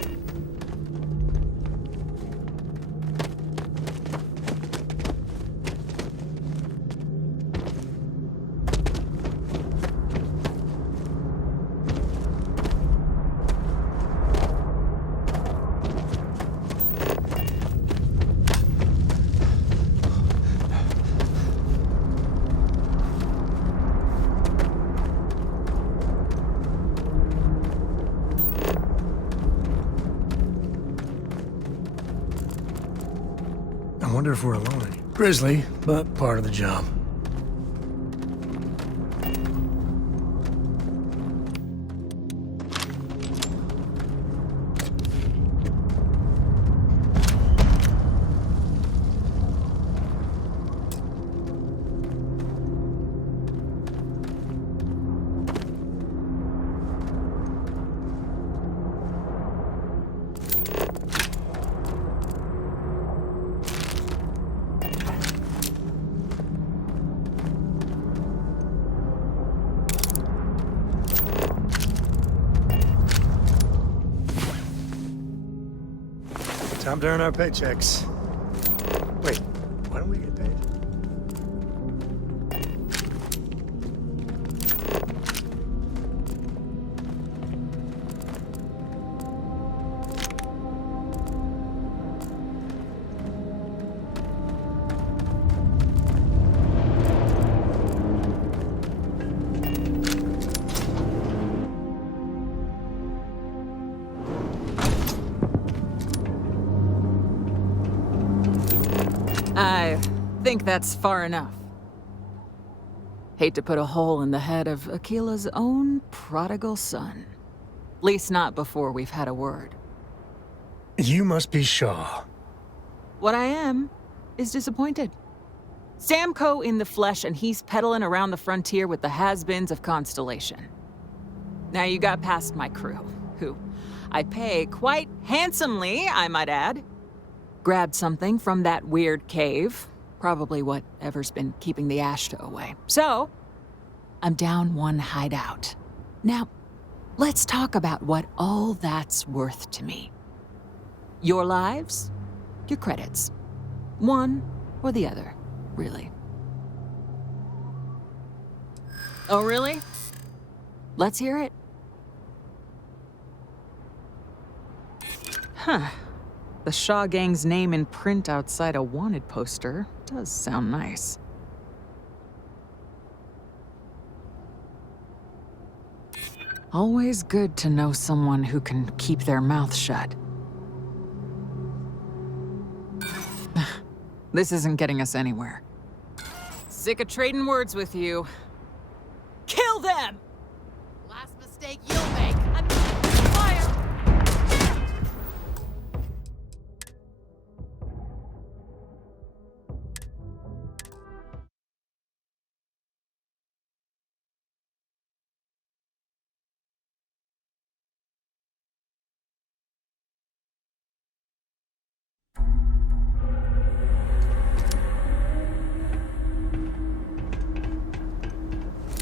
wonder if we're alone. Grisly, but part of the job. Time to earn our paychecks. Wait, why don't we get paid? I think that's far enough. Hate to put a hole in the head of Akila's own prodigal son. Least not before we've had a word. You must be Shaw. What I am is disappointed. Samco in the flesh, and he's peddling around the frontier with the has-beens of Constellation. Now you got past my crew, who I pay quite handsomely, I might add. Grabbed something from that weird cave. Probably whatever's been keeping the Ashta away. So, I'm down one hideout. Now, let's talk about what all that's worth to me. Your lives, your credits. One or the other, really. Oh, really? Let's hear it. Huh. The Shaw Gang's name in print outside a wanted poster does sound nice. Always good to know someone who can keep their mouth shut. This isn't getting us anywhere. Sick of trading words with you. Kill them! Last mistake you'll make. I'm fire!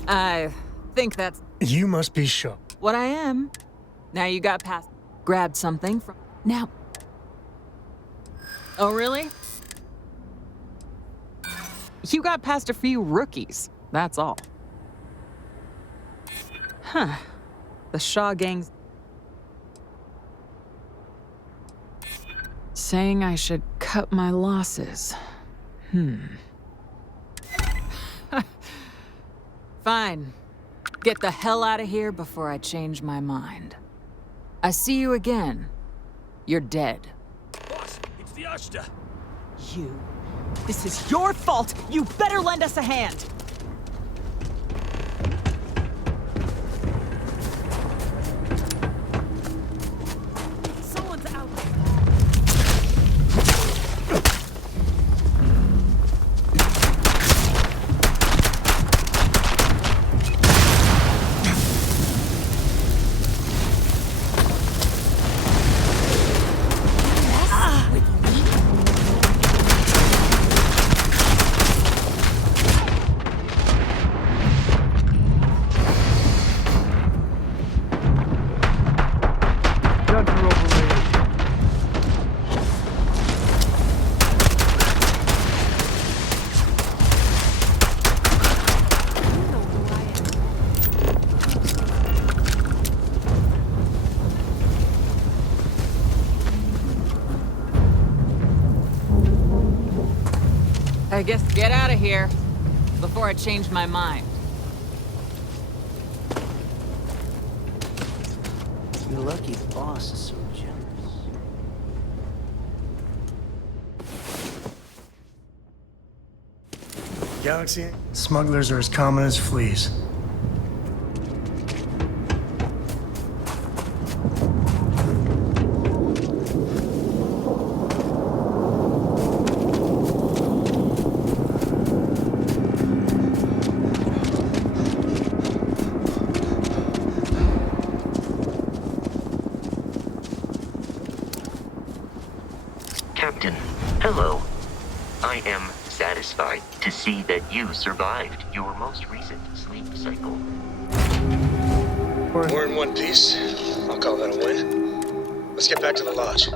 I think that's You must be Shaw. what I am. Now you got past. Grabbed something from. Now. Oh, really? You got past a few rookies, that's all. Huh. The Shaw Gang's. Saying I should cut my losses. Fine. Get the hell out of here before I change my mind. I see you again. You're dead. Boss, it's the Ashta. You. This is your fault! You better lend us a hand! Someone's out. I guess get out of here before I change my mind. You're lucky the boss is so generous. galaxy, smugglers are as common as fleas. Captain, hello. I am satisfied to see that you survived your most recent sleep cycle. We're in one piece. I'll call that a win. Let's get back to the lodge.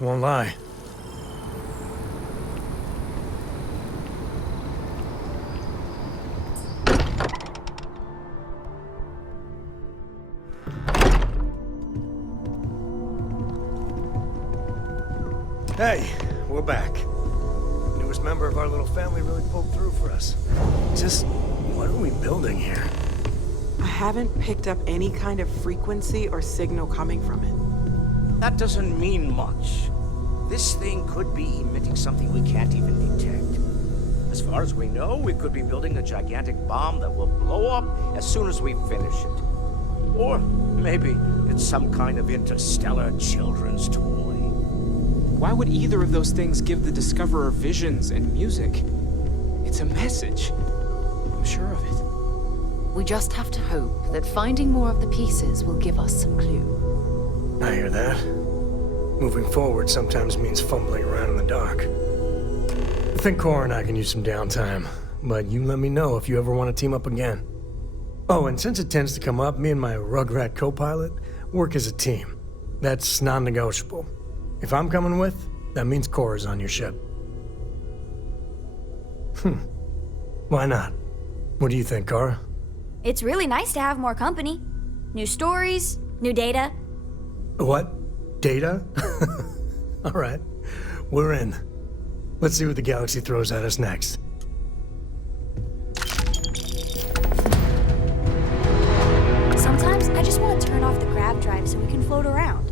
Won't lie. Hey, we're back. Newest member of our little family really pulled through for us. Just, what are we building here? I haven't picked up any kind of frequency or signal coming from it. That doesn't mean much. This thing could be emitting something we can't even detect. As far as we know, we could be building a gigantic bomb that will blow up as soon as we finish it. Or maybe it's some kind of interstellar children's toy. Why would either of those things give the Discoverer visions and music? It's a message. I'm sure of it. We just have to hope that finding more of the pieces will give us some clue. I hear that. Moving forward sometimes means fumbling around in the dark. I think Cora and I can use some downtime, but you let me know if you ever want to team up again. Oh, and since it tends to come up, me and my Rugrat co-pilot work as a team. That's non-negotiable. If I'm coming with, that means Cora's on your ship. Why not? What do you think, Cora? It's really nice to have more company. New stories, new data. What? Data? All right, we're in. Let's see what the galaxy throws at us next. Sometimes I just want to turn off the grav drive so we can float around.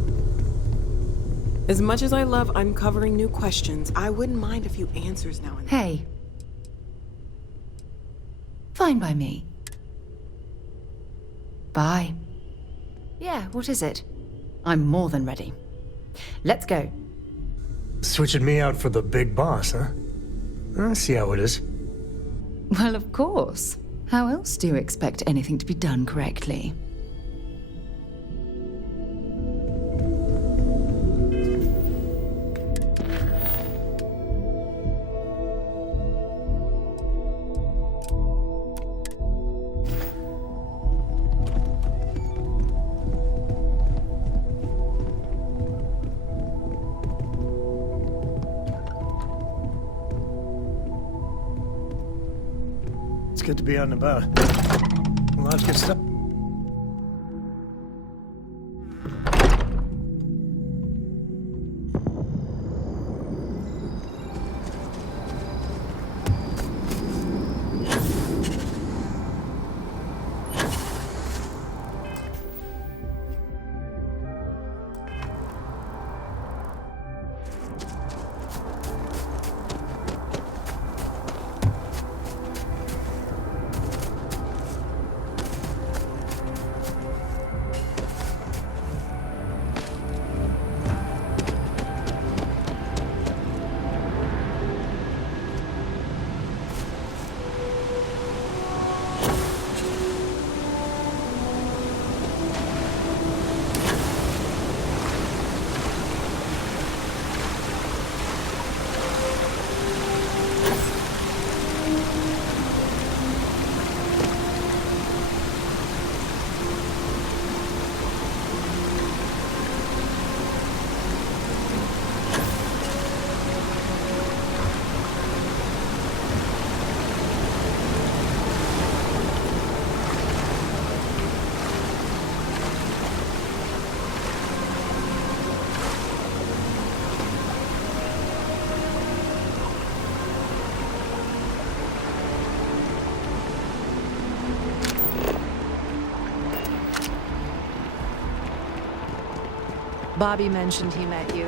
As much as I love uncovering new questions, I wouldn't mind a few answers now and then. Hey. Fine by me. Bye. Yeah, what is it? I'm more than ready. Let's go. Switching me out for the big boss, huh? I see how it is. Well, of course. How else do you expect anything to be done correctly? Good to be out and about. let's get started. Bobby mentioned he met you.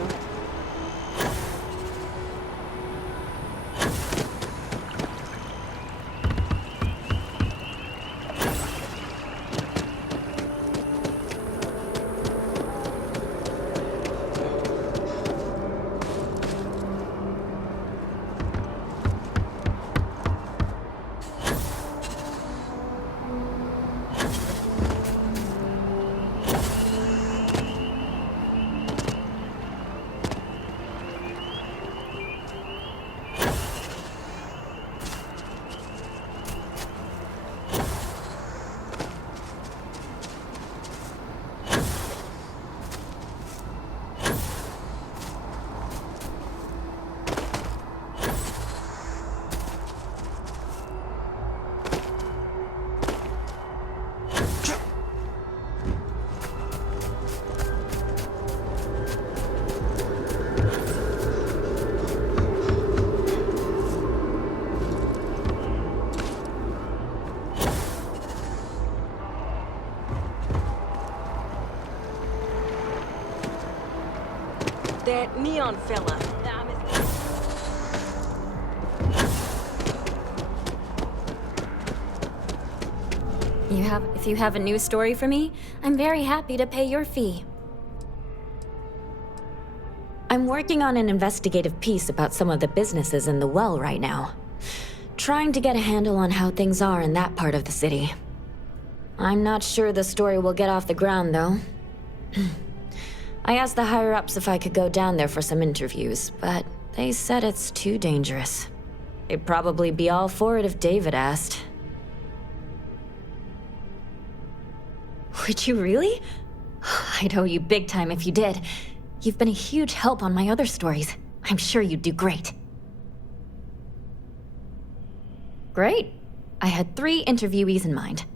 That neon fella. If you have a news story for me, I'm very happy to pay your fee. I'm working on an investigative piece about some of the businesses in the well right now. Trying to get a handle on how things are in that part of the city. I'm not sure the story will get off the ground, though. I asked the higher-ups if I could go down there for some interviews, but they said it's too dangerous. They'd probably be all for it if David asked. Would you really? I'd owe you big time if you did. You've been a huge help on my other stories. I'm sure you'd do great. Great. I had 3 interviewees in mind.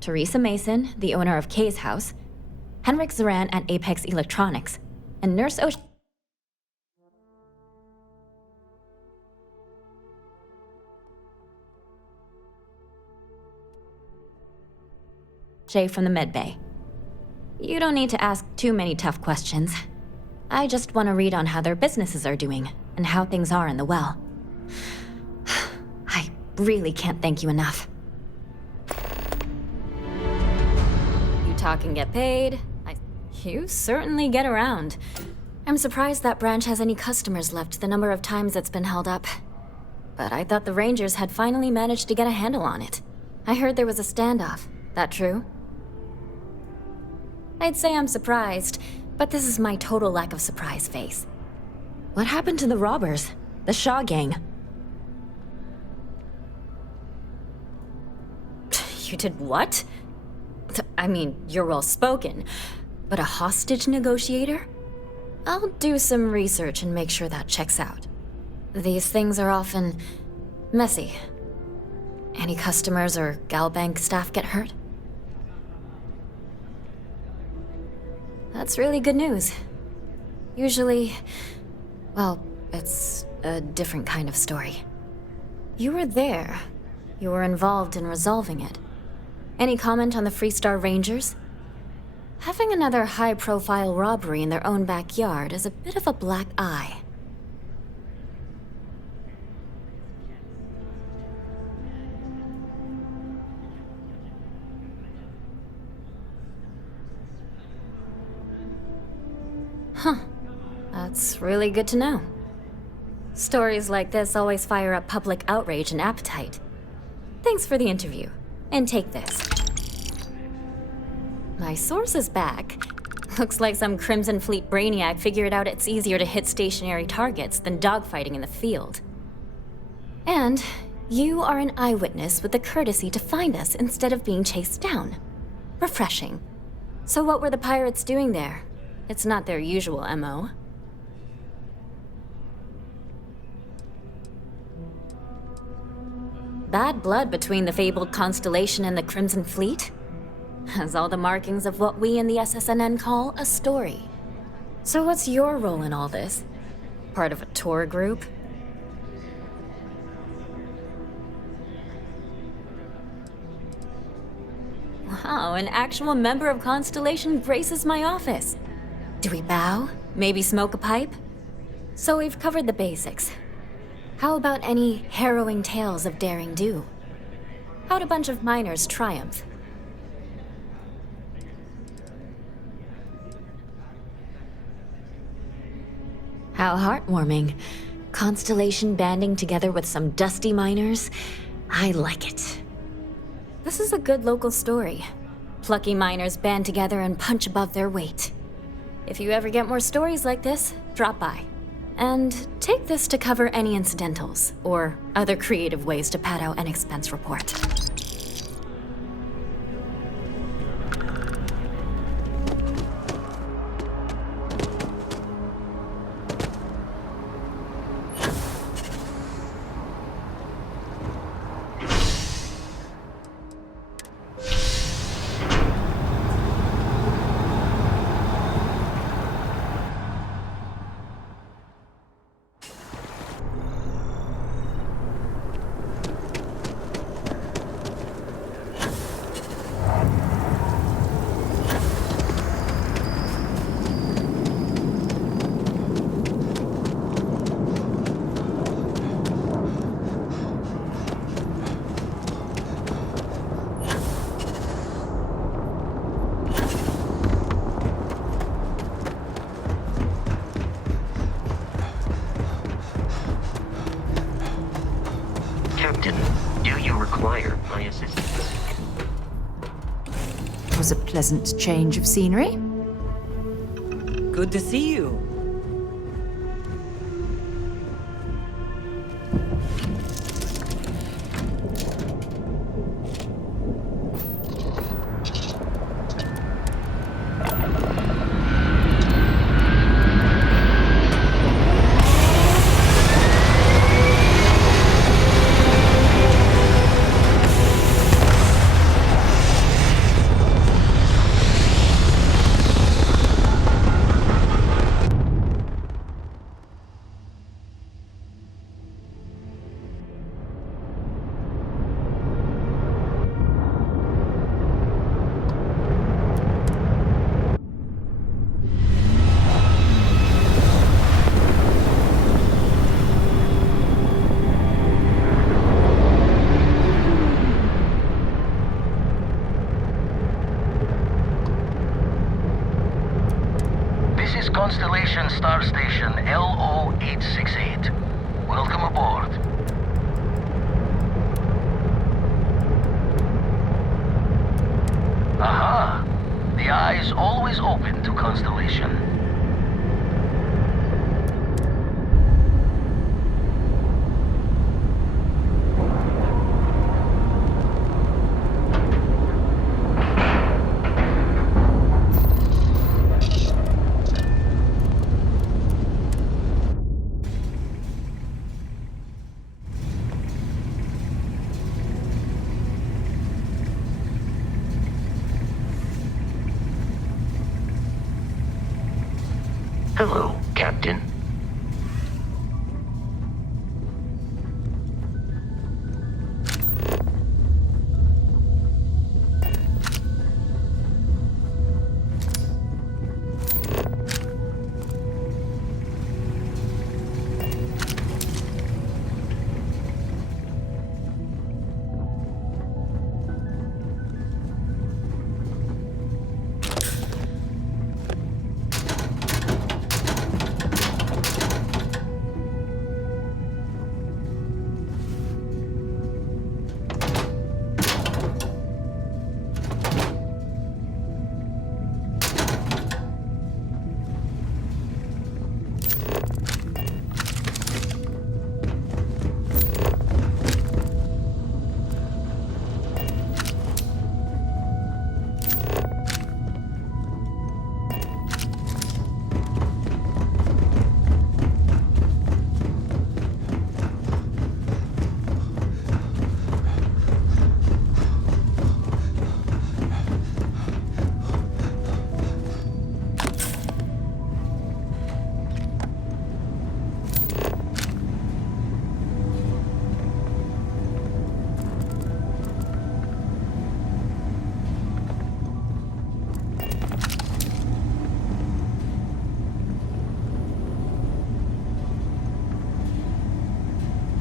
Teresa Mason, the owner of Kay's house, Henrik Zoran at Apex Electronics, and Nurse O'Shea from the medbay. You don't need to ask too many tough questions. I just want to read on how their businesses are doing and how things are in the well. I really can't thank you enough. You talk and get paid. You certainly get around. I'm surprised that branch has any customers left the number of times it's been held up. But I thought the Rangers had finally managed to get a handle on it. I heard there was a standoff. That true? I'd say I'm surprised, but this is my total lack of surprise face. What happened to the robbers? The Shaw gang? You did what? I mean, you're well spoken, but a hostage negotiator? I'll do some research and make sure that checks out. These things are often messy. Any customers or Galbank staff get hurt? That's really good news. Usually, well, it's a different kind of story. You were there. You were involved in resolving it. Any comment on the Freestar Rangers? Having another high-profile robbery in their own backyard is a bit of a black eye. Huh. That's really good to know. Stories like this always fire up public outrage and appetite. Thanks for the interview. And take this. My source is back. Looks like some Crimson Fleet brainiac figured out it's easier to hit stationary targets than dogfighting in the field. And you are an eyewitness with the courtesy to find us instead of being chased down. Refreshing. So what were the pirates doing there? It's not their usual MO. Bad blood between the fabled Constellation and the Crimson Fleet? Has all the markings of what we in the SSNN call a story. So what's your role in all this? Part of a tour group? Wow, an actual member of Constellation graces my office. Do we bow? Maybe smoke a pipe? So we've covered the basics. How about any harrowing tales of daring do? How'd a bunch of miners triumph? How heartwarming. Constellation banding together with some dusty miners? I like it. This is a good local story. Plucky miners band together and punch above their weight. If you ever get more stories like this, drop by. And take this to cover any incidentals, or other creative ways to pad out an expense report. Captain, do you require my assistance? It was a pleasant change of scenery. Good to see you. Constellation Star Station LO-868. Welcome aboard. Aha! The eye is always open to Constellation. Hello, Captain.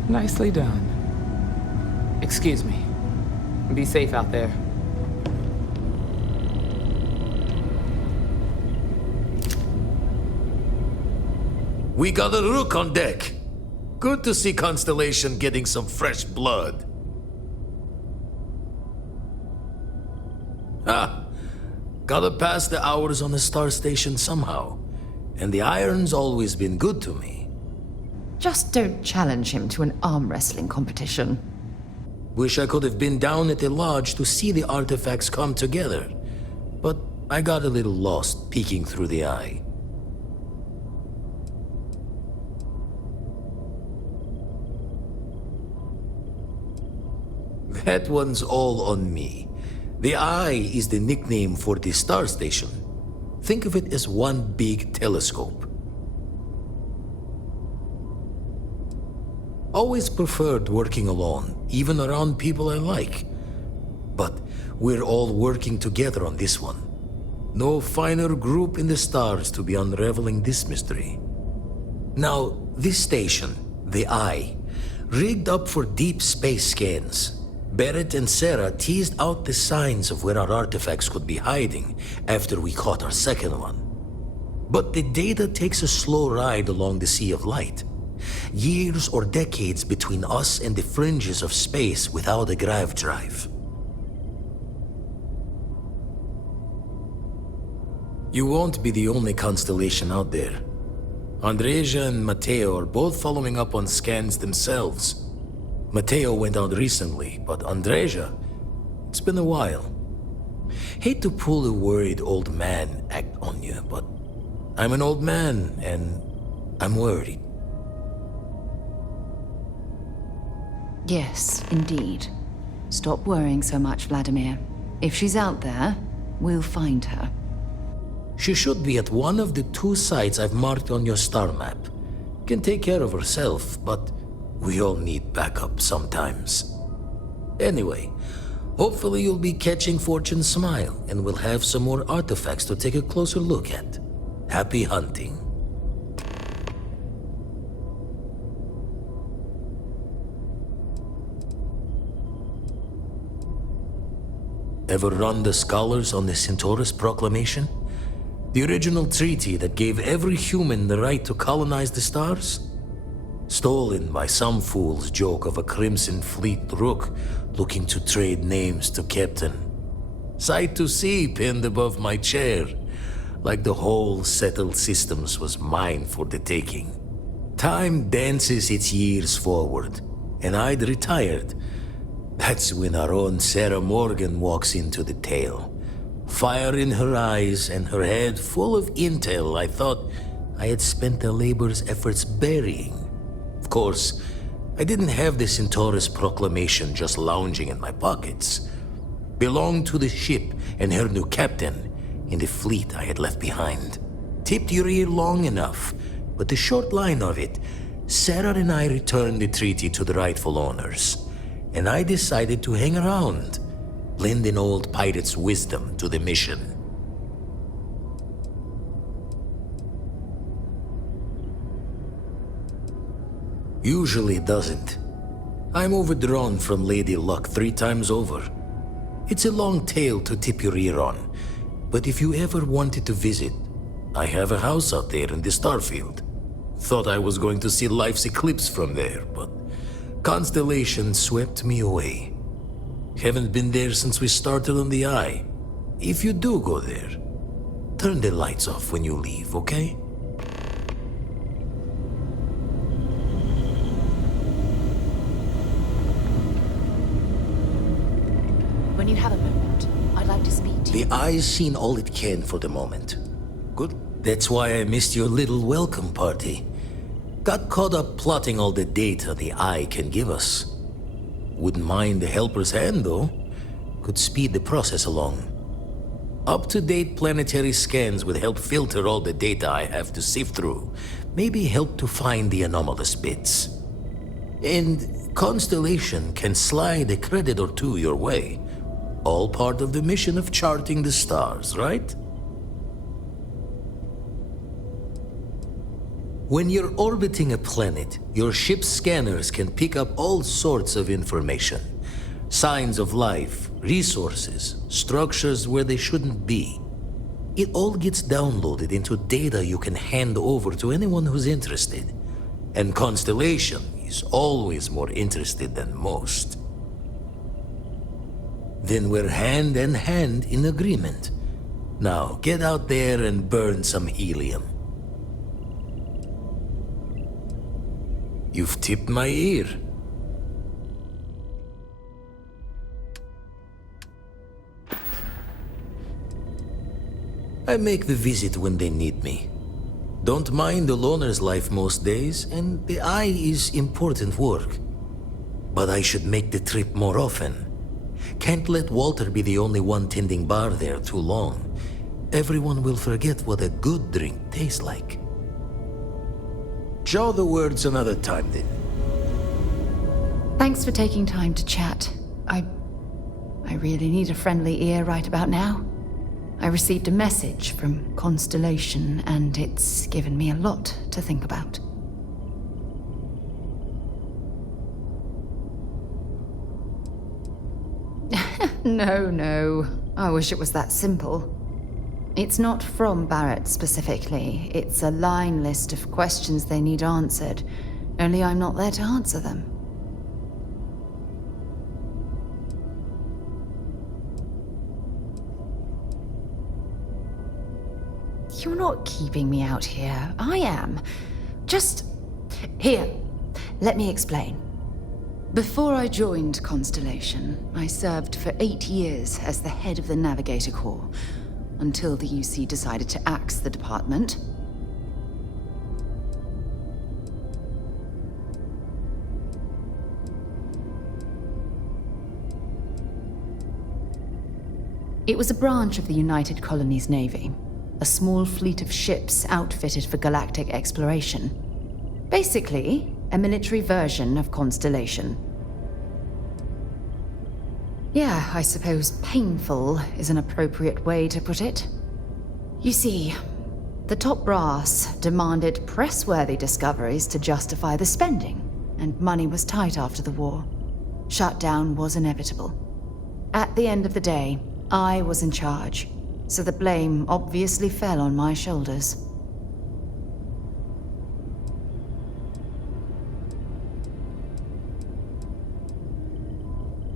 Nicely done. Excuse me. Be safe out there. We got a rook on deck. Good to see Constellation getting some fresh blood. Gotta pass the hours on the star station somehow. And the iron's always been good to me. Just don't challenge him to an arm wrestling competition. Wish I could have been down at the lodge to see the artifacts come together. But I got a little lost peeking through the eye. That one's all on me. The eye is the nickname for the star station. Think of it as one big telescope. Always preferred working alone, even around people I like. But we're all working together on this one. No finer group in the stars to be unraveling this mystery. Now, this station, the Eye, rigged up for deep space scans. Barrett and Sarah teased out the signs of where our artifacts could be hiding after we caught our second one. But the data takes a slow ride along the Sea of Light. Years or decades between us and the fringes of space without a grav drive. You won't be the only constellation out there. Andreja and Matteo are both following up on scans themselves. Matteo went out recently, but Andreja, it's been a while. Hate to pull a worried old man act on you, but I'm an old man and I'm worried. Yes, indeed. Stop worrying so much, Vladimir. If she's out there, we'll find her. She should be at one of the 2 sites I've marked on your star map. Can take care of herself, but we all need backup sometimes. Anyway, hopefully you'll be catching Fortune's smile, and we'll have some more artifacts to take a closer look at. Happy hunting. Ever run the scholars on the Centaurus Proclamation? The original treaty that gave every human the right to colonize the stars? Stolen by some fool's joke of a Crimson Fleet rook looking to trade names to Captain. Sight to see pinned above my chair, like the whole settled systems was mine for the taking. Time dances its years forward, and I'd retired. That's when our own Sarah Morgan walks into the tale. Fire in her eyes and her head full of intel I thought I had spent the labor's efforts burying. Of course, I didn't have the Centaurus Proclamation just lounging in my pockets. Belonged to the ship and her new captain in the fleet I had left behind. Tipped your ear long enough, but the short line of it, Sarah and I returned the treaty to the rightful owners, and I decided to hang around, lend an old pirate's wisdom to the mission. Usually doesn't. I'm overdrawn from Lady Luck 3 times over. It's a long tale to tip your ear on, but if you ever wanted to visit, I have a house out there in the Starfield. Thought I was going to see life's eclipse from there, but Constellation swept me away. Haven't been there since we started on the Eye. If you do go there, turn the lights off when you leave, okay? When you have a moment, I'd like to speak to you. The Eye's seen all it can for the moment. Good. That's why I missed your little welcome party. Got caught up plotting all the data the Eye can give us. Wouldn't mind a helper's hand, though. Could speed the process along. Up-to-date planetary scans would help filter all the data I have to sift through. Maybe help to find the anomalous bits. And Constellation can slide a credit or 2 your way. All part of the mission of charting the stars, right? When you're orbiting a planet, your ship's scanners can pick up all sorts of information. Signs of life, resources, structures where they shouldn't be. It all gets downloaded into data you can hand over to anyone who's interested. And Constellation is always more interested than most. Then we're hand in hand in agreement. Now, get out there and burn some helium. You've tipped my ear. I make the visit when they need me. Don't mind the loner's life most days, and the Eye is important work. But I should make the trip more often. Can't let Walter be the only one tending bar there too long. Everyone will forget what a good drink tastes like. Jaw the words another time, then. Thanks for taking time to chat. I really need a friendly ear right about now. I received a message from Constellation, and it's given me a lot to think about. No. I wish it was that simple. It's not from Barrett specifically. It's a line list of questions they need answered. Only I'm not there to answer them. You're not keeping me out here. I am. Just... Here, let me explain. Before I joined Constellation, I served for 8 years as the head of the Navigator Corps, until the UC decided to axe the department. It was a branch of the United Colonies Navy, a small fleet of ships outfitted for galactic exploration. Basically, a military version of Constellation. Yeah, I suppose painful is an appropriate way to put it. You see, the top brass demanded press-worthy discoveries to justify the spending, and money was tight after the war. Shutdown was inevitable. At the end of the day, I was in charge, so the blame obviously fell on my shoulders.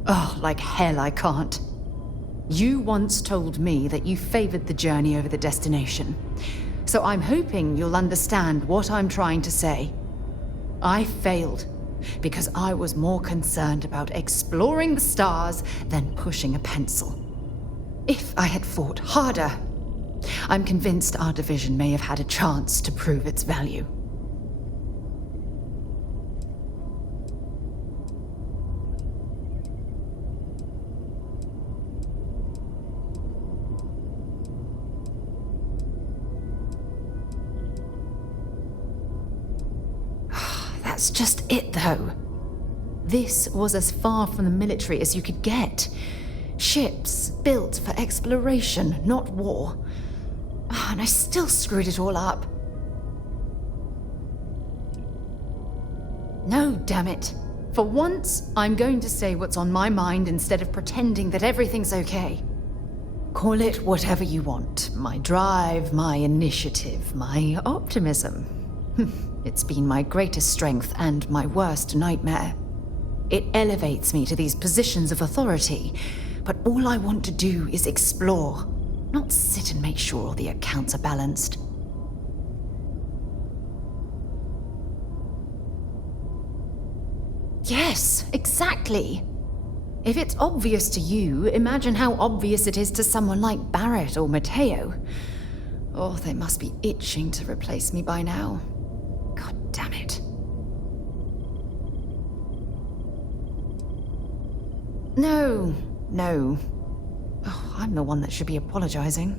Oh, like hell I can't. You once told me that you favored the journey over the destination. So I'm hoping you'll understand what I'm trying to say. I failed because I was more concerned about exploring the stars than pushing a pencil. If I had fought harder, I'm convinced our division may have had a chance to prove its value. That's just it, though. This was as far from the military as you could get. Ships built for exploration, not war. And I still screwed it all up. No, damn it. For once, I'm going to say what's on my mind instead of pretending that everything's okay. Call it whatever you want. My drive, my initiative, my optimism. It's been my greatest strength and my worst nightmare. It elevates me to these positions of authority, but all I want to do is explore, not sit and make sure all the accounts are balanced. Yes, exactly. If it's obvious to you, imagine how obvious it is to someone like Barrett or Mateo. Oh, they must be itching to replace me by now. God damn it. No. Oh, I'm the one that should be apologizing.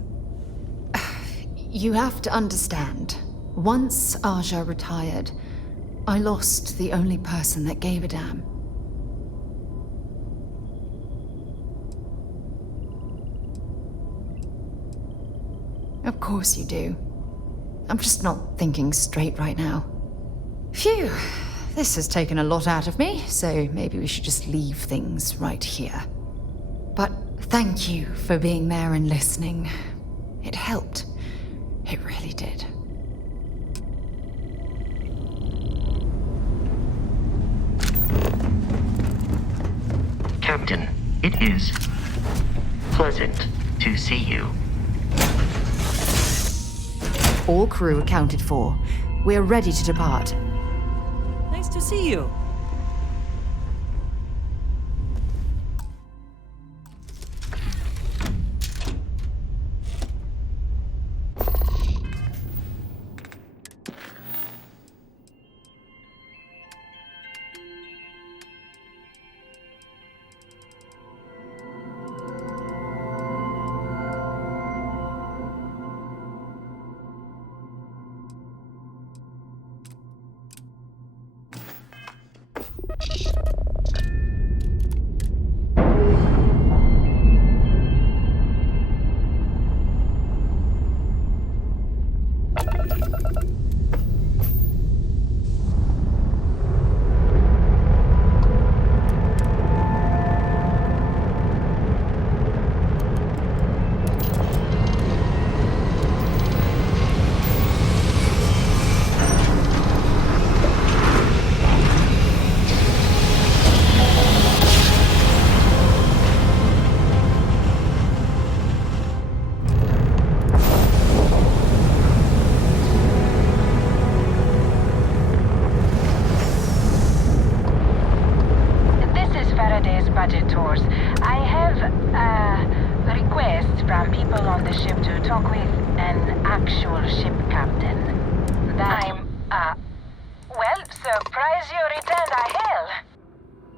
You have to understand. Once Aja retired, I lost the only person that gave a damn. Of course you do. I'm just not thinking straight right now. Phew, this has taken a lot out of me, so maybe we should just leave things right here. But thank you for being there and listening. It helped. It really did. Captain, it is pleasant to see you. All crew accounted for. We're ready to depart. Nice to see you. budget tours. I have requests from people on the ship to talk with an actual ship captain. Well, surprise you returned, hell.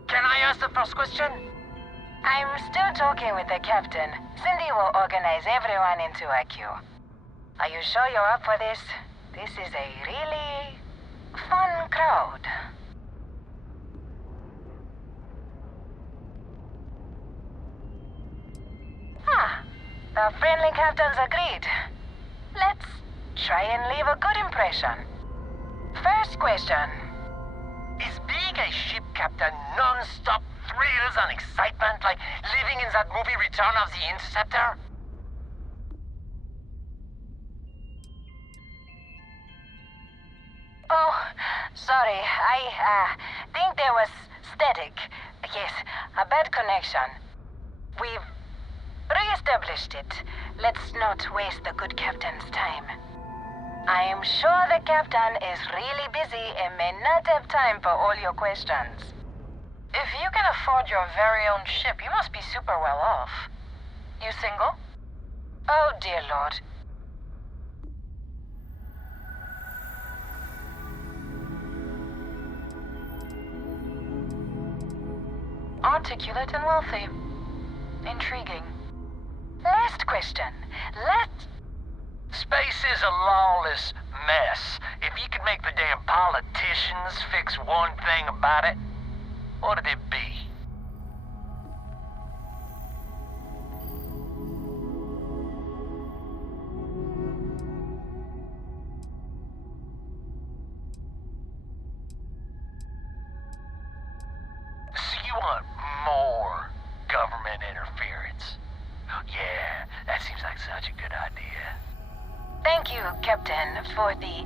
Can I ask the first question? I'm still talking with the captain. Cindy will organize everyone into a queue. Are you sure you're up for this? This is a really fun crowd. The friendly captains agreed. Let's try and leave a good impression. First question. Is being a ship captain non-stop thrills and excitement like living in that movie Return of the Interceptor? Oh, sorry. I think there was static. Yes, a bad connection. We've re-established it. Let's not waste the good captain's time. I am sure the captain is really busy and may not have time for all your questions. If you can afford your very own ship, you must be super well off. You single? Oh, dear Lord. Articulate and wealthy. Intriguing. Last question. Space is a lawless mess. If you could make the damn politicians fix one thing about it, what'd it be? So you want more government interference? Yeah, that seems like such a good idea. Thank you, Captain, for the,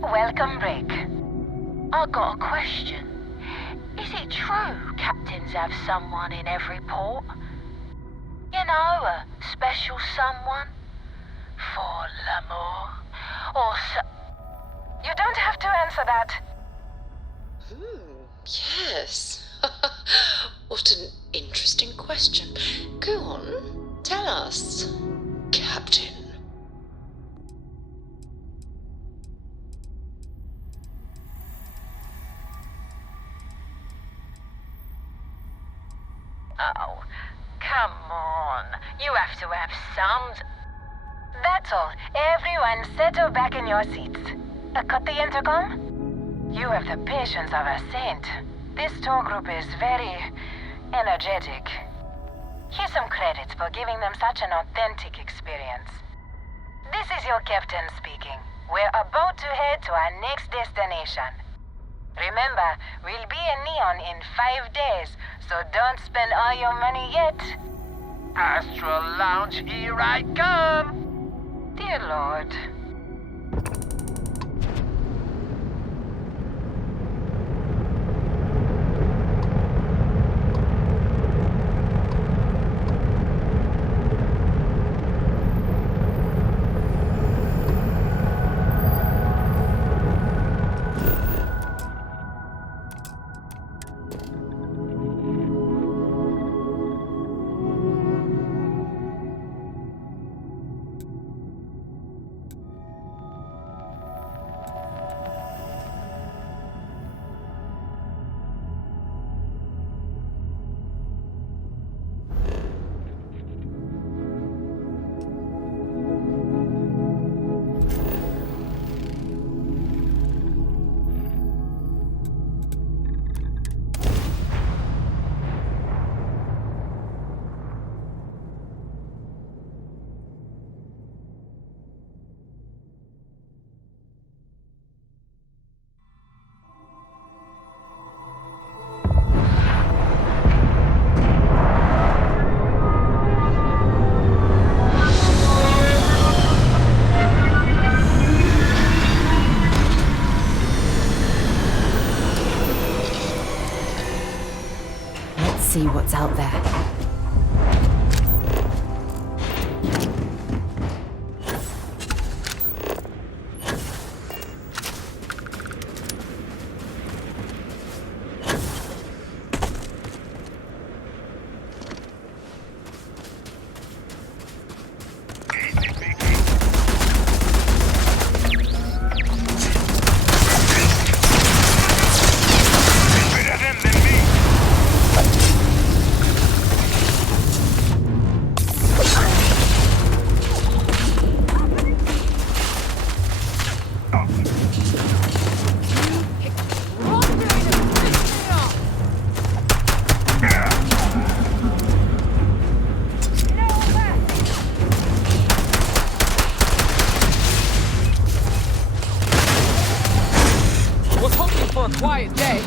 welcome break. I got a question. Is it true captains have someone in every port? You know, a special someone? For l'amour? Or You don't have to answer that. Yes. What an interesting question. Go on, tell us, Captain. Oh, come on. You have to have some... That's all. Everyone settle back in your seats. Cut the intercom? You have the patience of a saint. This tour group is very energetic. Here's some credits for giving them such an authentic experience. This is your captain speaking. We're about to head to our next destination. Remember, we'll be in Neon in 5 days, so don't spend all your money yet. Astral Lounge, here I come! Dear Lord. See what's out there. For a quiet day.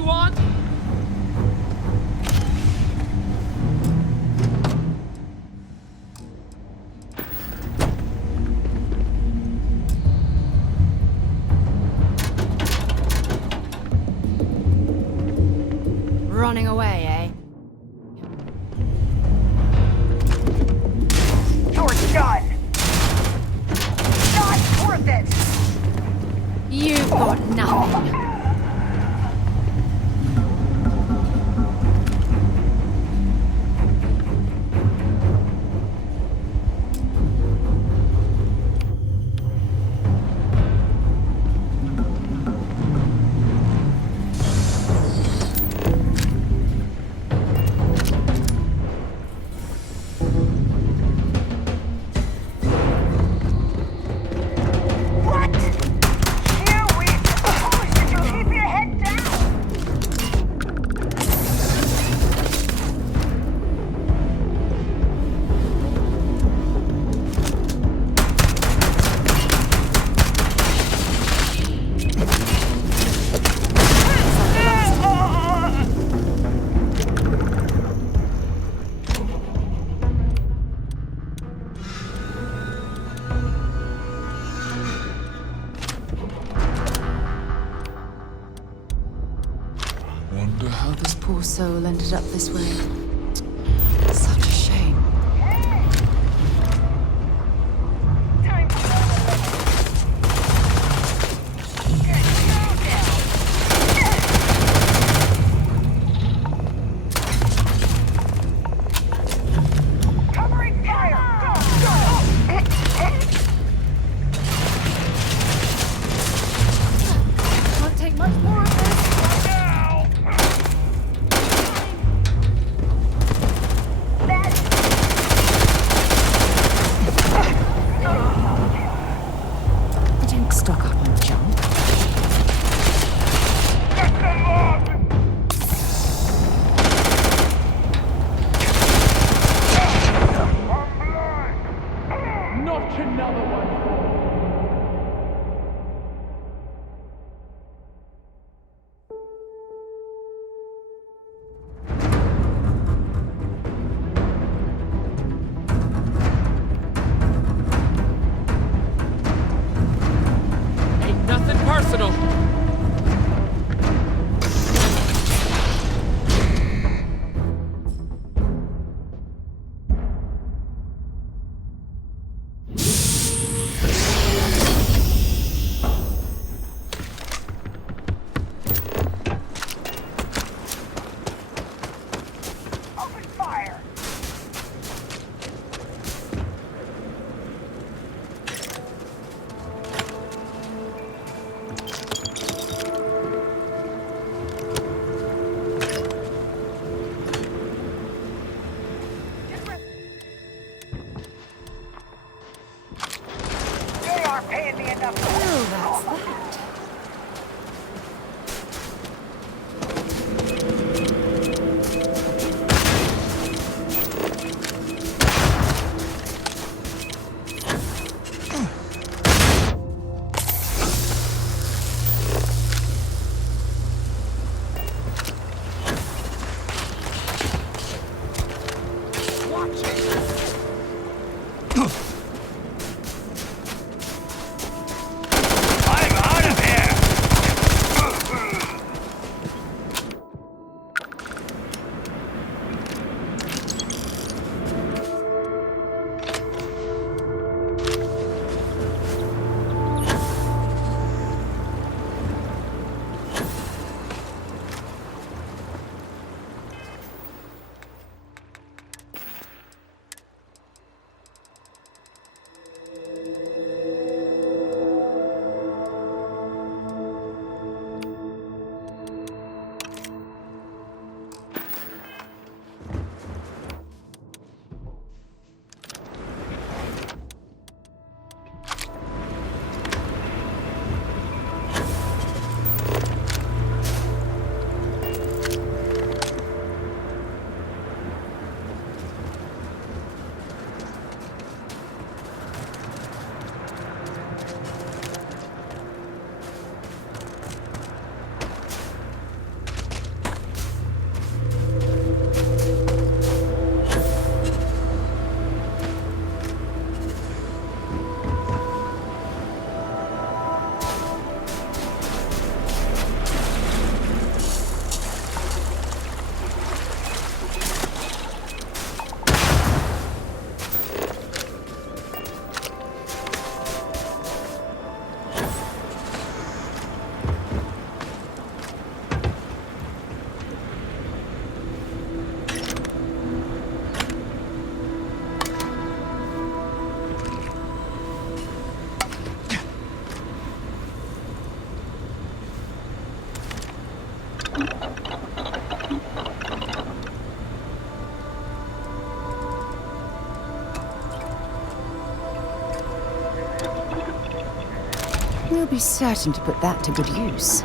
you want? Running away, eh? You're done! Not worth it! You've got nothing. Poor soul ended up this way. Such a shame. Covering fire! Go! Can't take much more of this. Stock up on junk. Not another one. Personal. Open fire! They are paying me enough. Oh, that's that. Watch it! We'll be certain to put that to good use.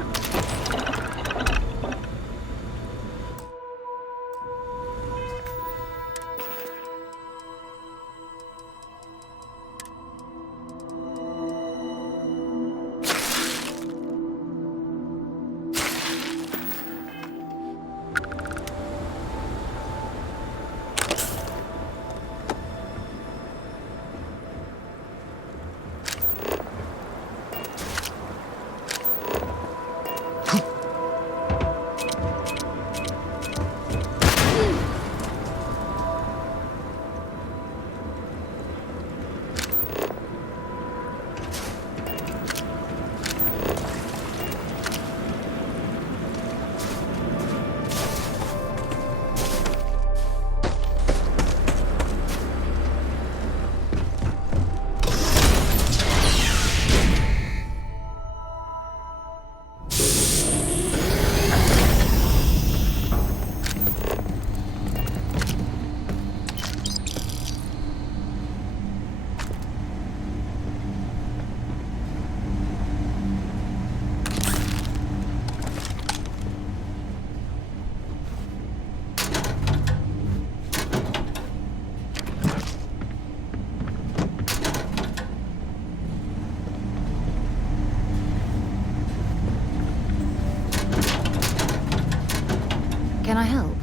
Can I help?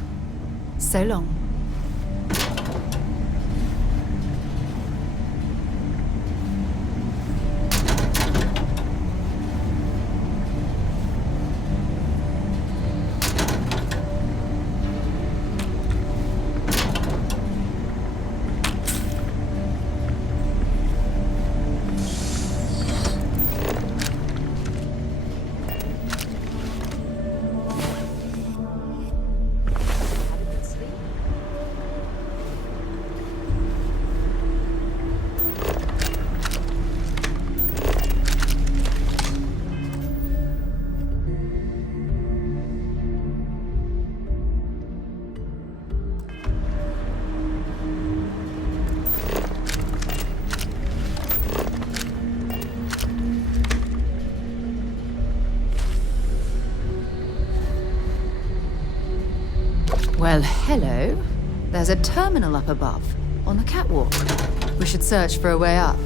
So long. Well, hello. There's a terminal up above, on the catwalk. We should search for a way up.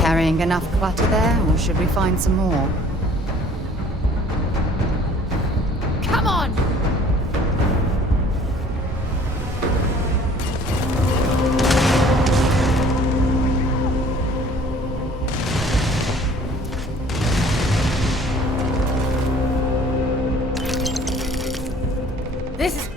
Carrying enough clutter there, or should we find some more? Come on! This is...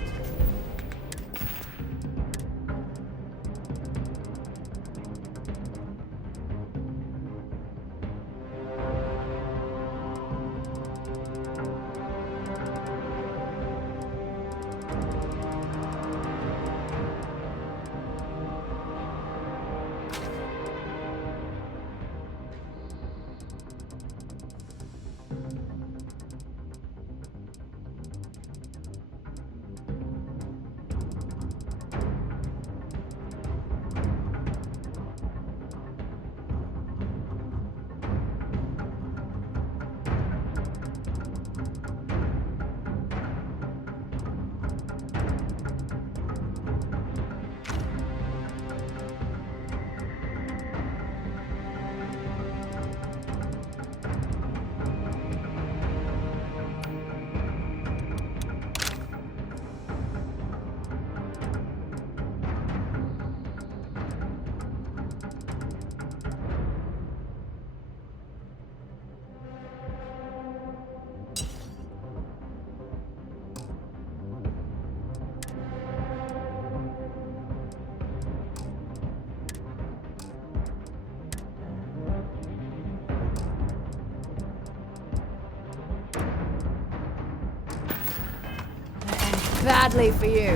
Badly for you.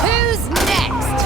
Who's next?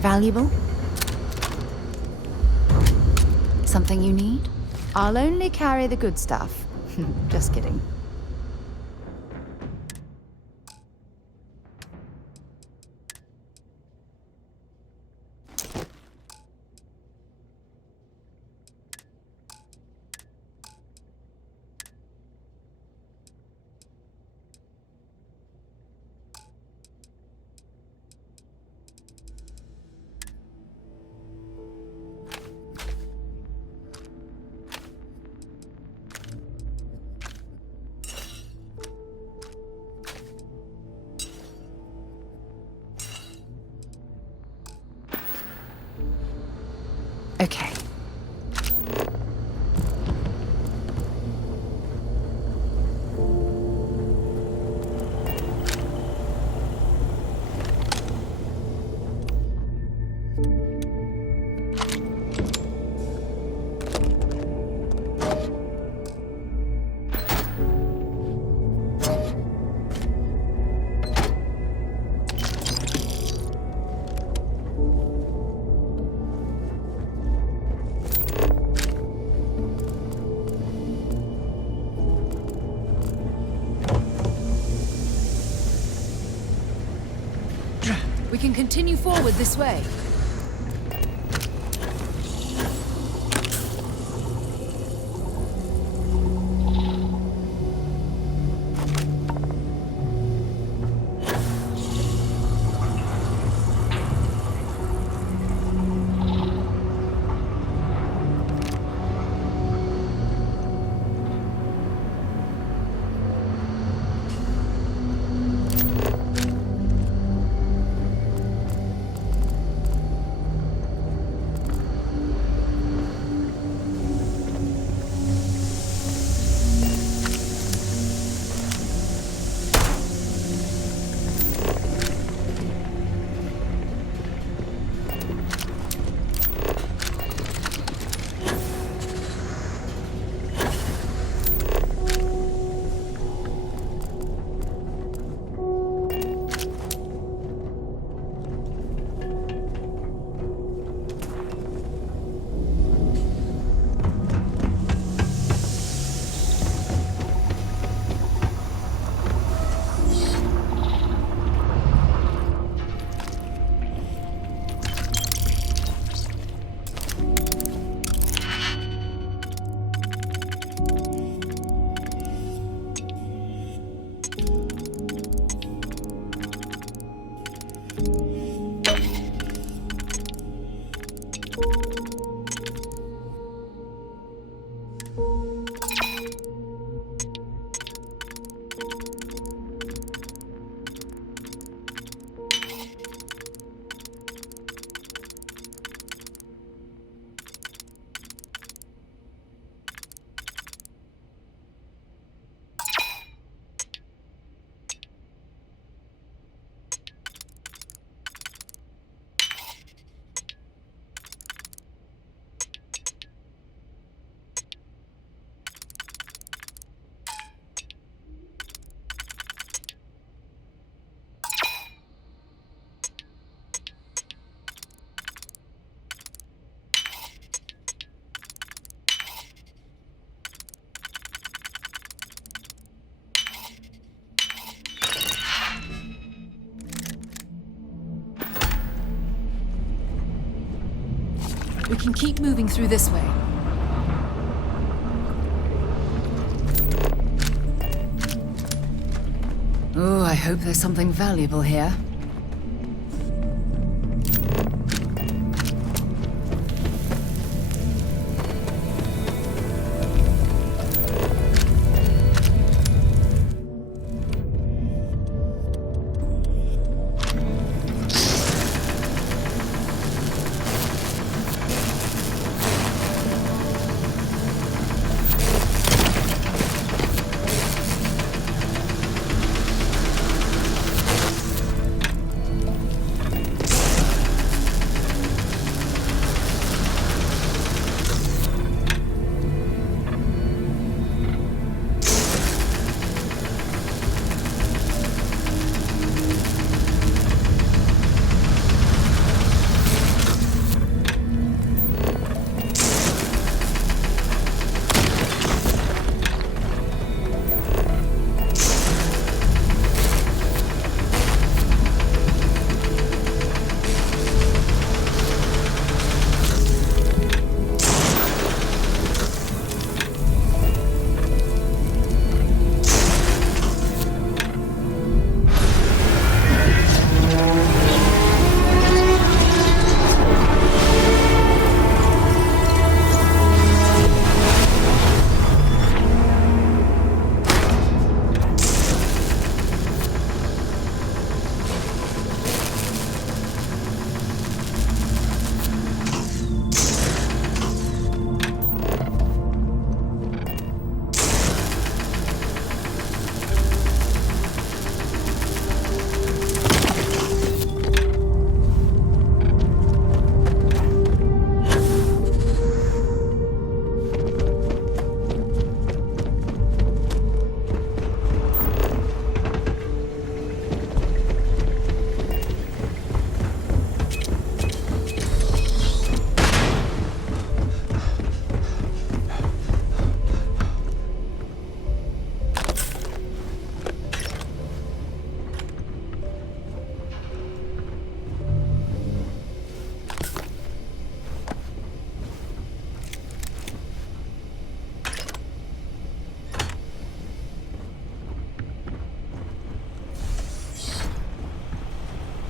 Valuable? Something you need? I'll only carry the good stuff. Just kidding. Okay. We can continue forward this way. We can keep moving through this way. Oh, I hope there's something valuable here.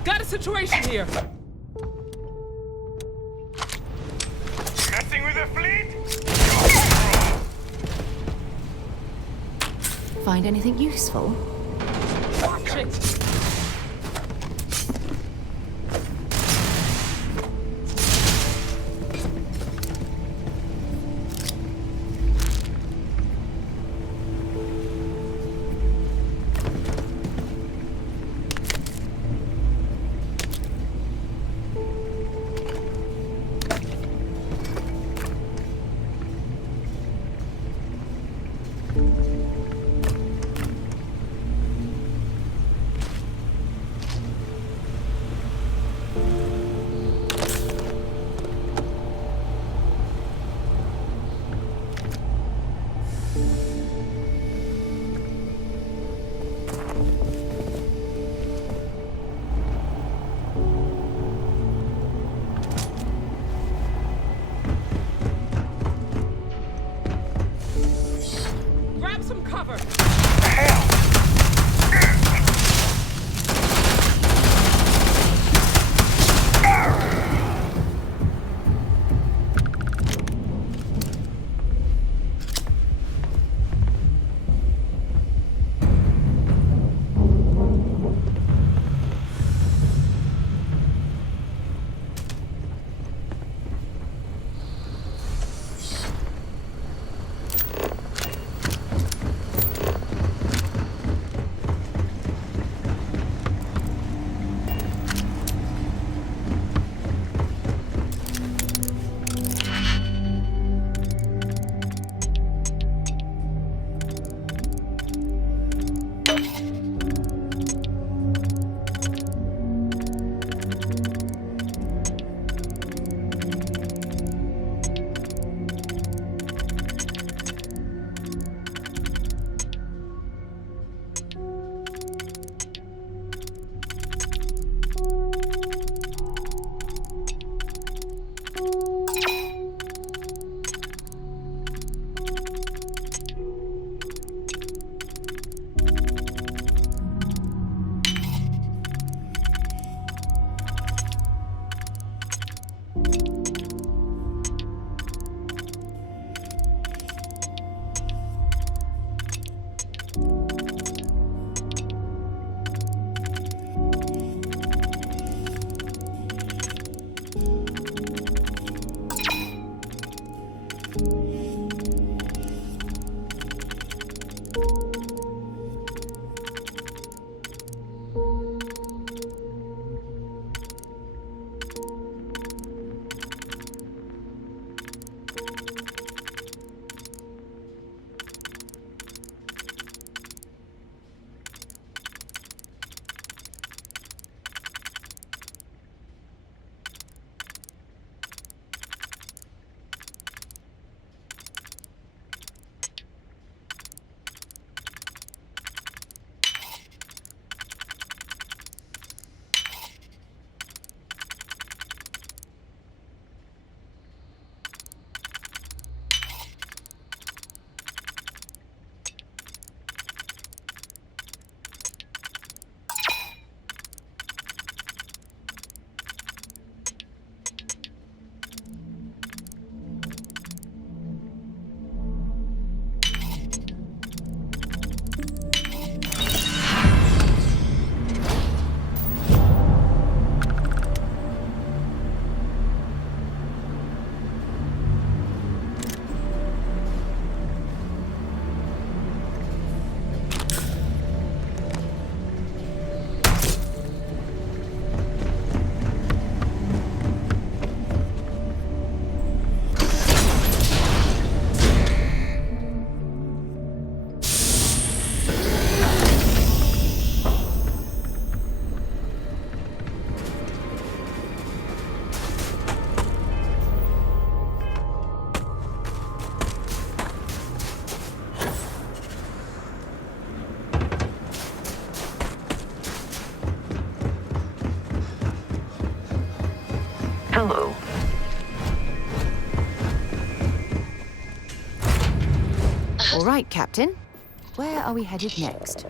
Got a situation here. Messing with the fleet? Find anything useful? Shit. Grab some cover. Right, Captain. Where are we headed next?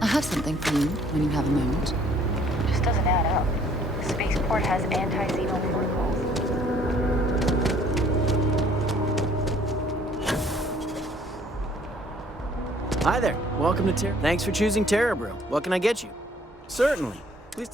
I have something for you when you have a moment. Just doesn't add up. The spaceport has anti-xeno protocols. Hi there. Welcome to Terra. Thanks for choosing Terra Brew. What can I get you? Certainly. Please.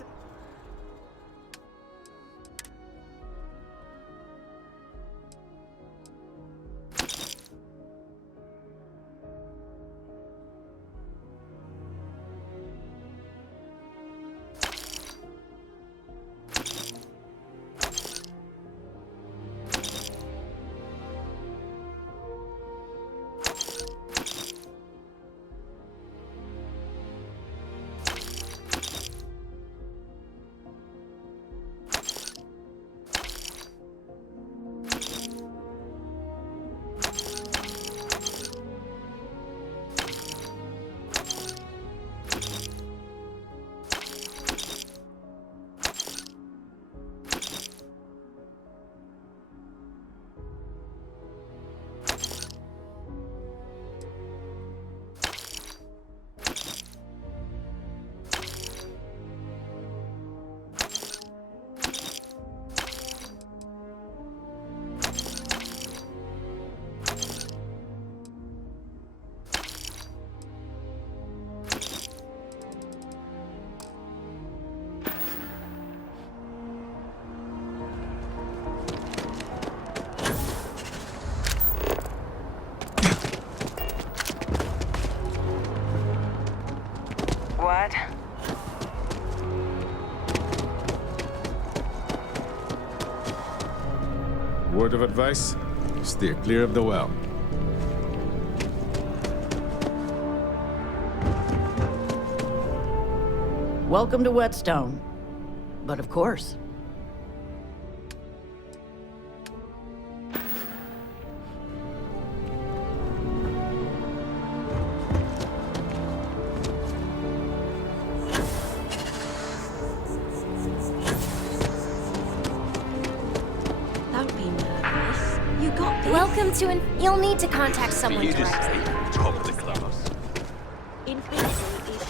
What? Word of advice? Steer clear of the well. Welcome to Whetstone. But of course. Don't be nervous. You got this. Welcome to You'll need to contact someone You just directly. say top of the class. Infinity is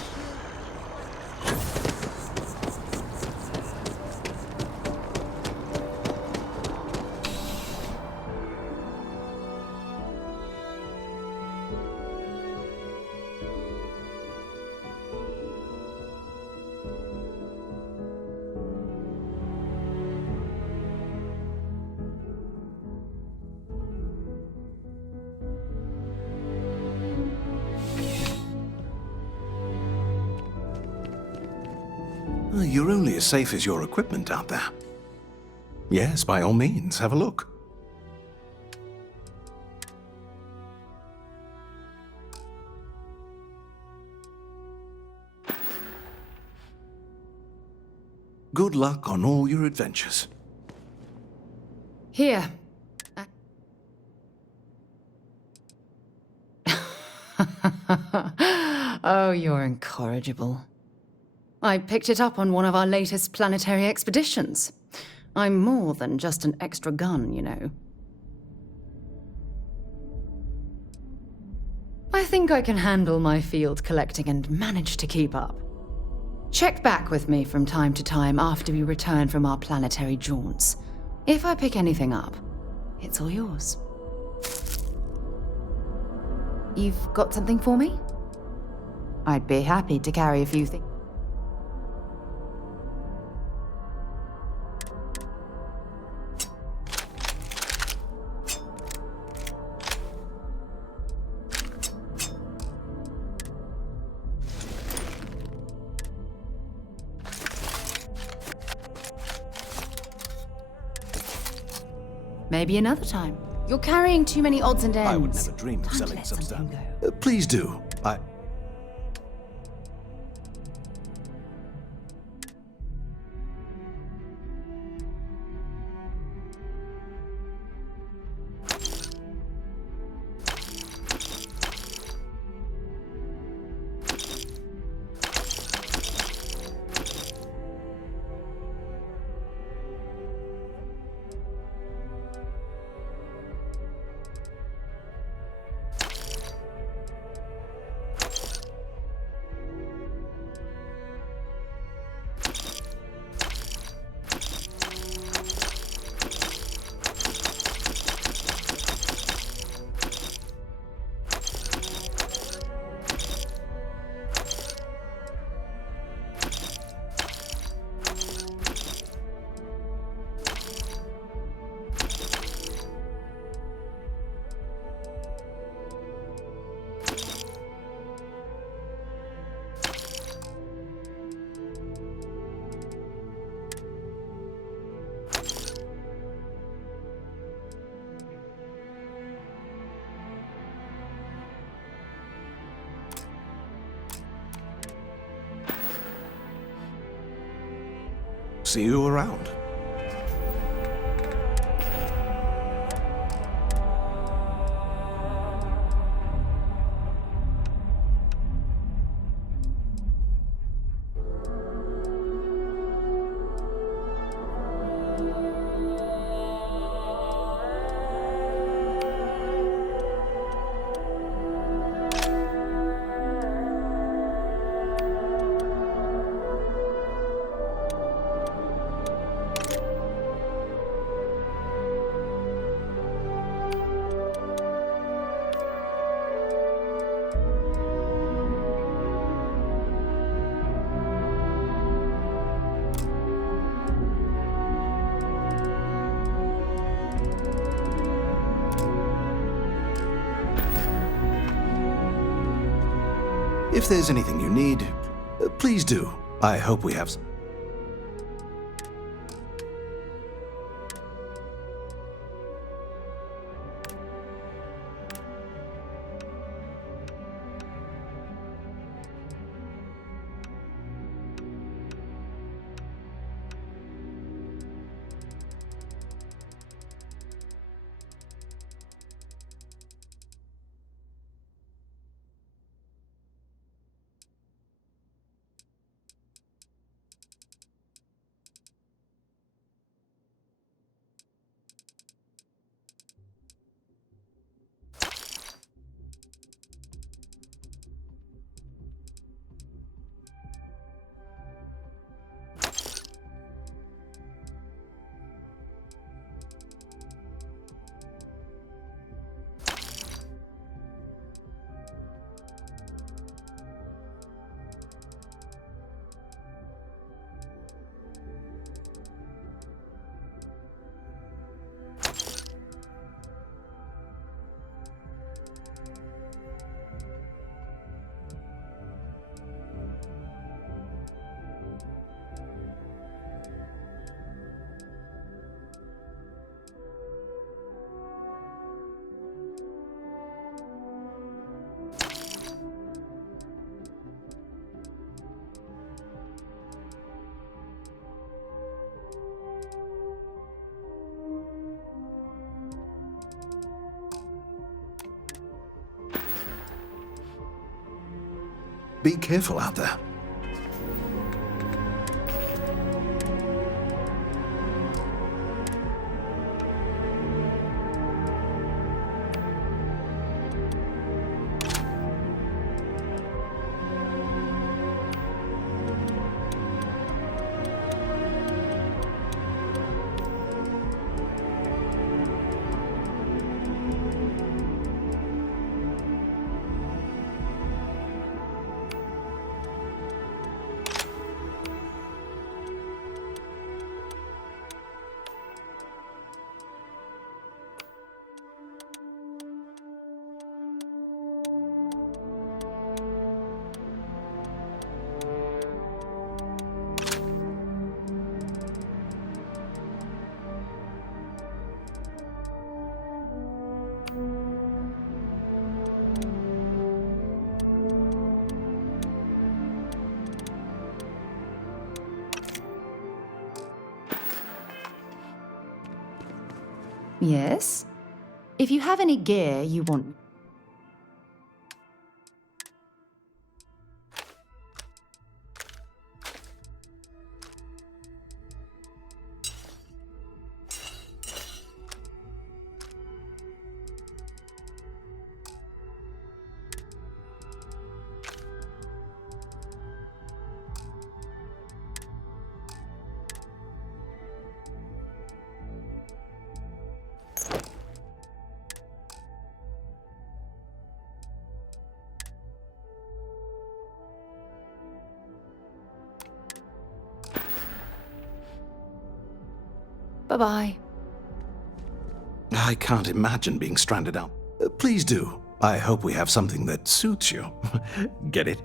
You're only as safe as your equipment out there. Yes, by all means, have a look. Good luck on all your adventures. Here. Oh, you're incorrigible. I picked it up on one of our latest planetary expeditions. I'm more than just an extra gun, you know. I think I can handle my field collecting and manage to keep up. Check back with me from time to time after we return from our planetary jaunts. If I pick anything up, it's all yours. You've got something for me? I'd be happy to carry a few things. Maybe another time. You're carrying too many odds and ends. I would never dream of selling substance. Please do. See you around. If there's anything you need, please do. I hope we have some. Be careful out there. Yes? If you have any gear you want... Bye-bye. I can't imagine being stranded out. Please do. I hope we have something that suits you. Get it?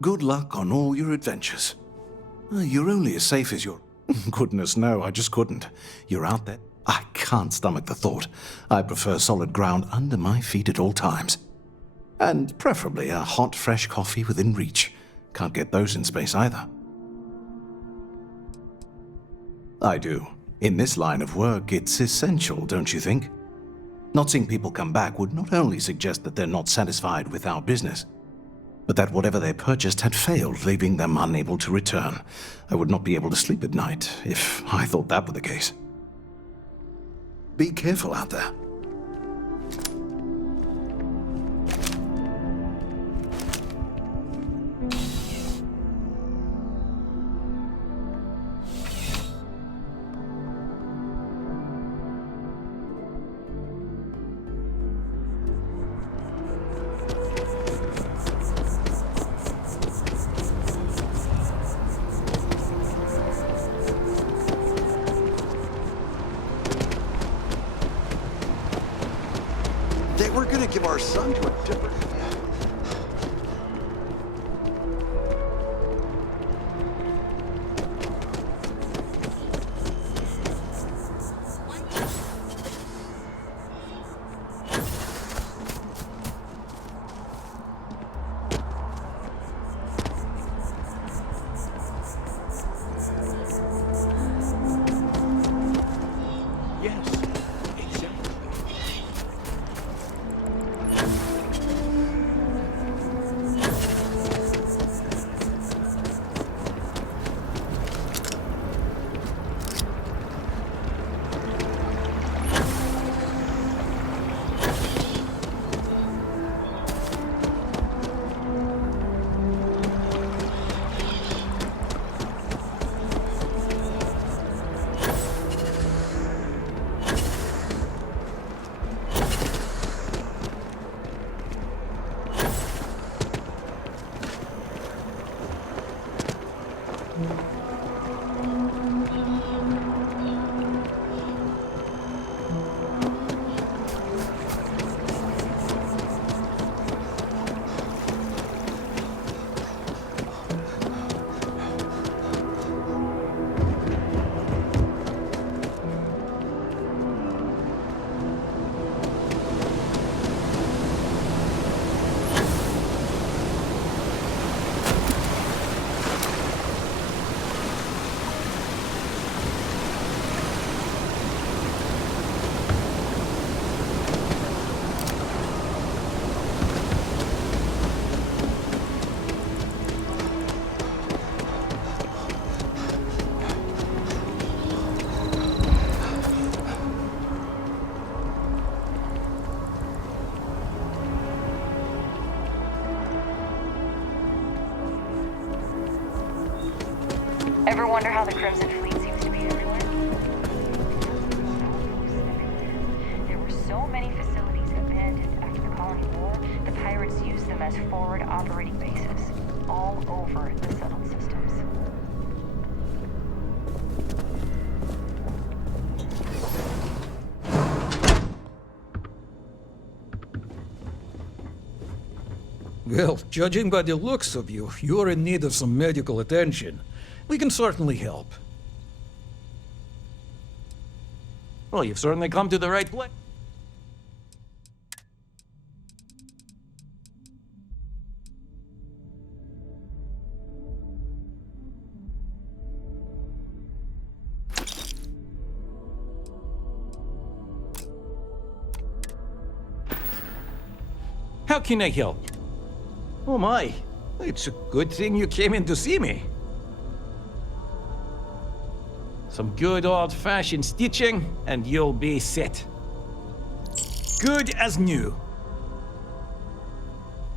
Good luck on all your adventures. You're only as safe as your... Goodness, no, I just couldn't. You're out there. I can't stomach the thought. I prefer solid ground under my feet at all times. And preferably a hot, fresh coffee within reach. Can't get those in space either. I do. In this line of work, it's essential, don't you think? Not seeing people come back would not only suggest that they're not satisfied with our business, but that whatever they purchased had failed, leaving them unable to return. I would not be able to sleep at night if I thought that were the case. Be careful out there. They were gonna give our son to a different... Ever wonder how the Crimson Fleet seems to be everywhere? as forward operating bases all over the settled systems. Well, judging by the looks of you, you're in need of some medical attention. We can certainly help. Well, you've certainly come to the right place. How can I help? Oh my, it's a good thing you came in to see me. Some good old-fashioned stitching, and you'll be set. Good as new.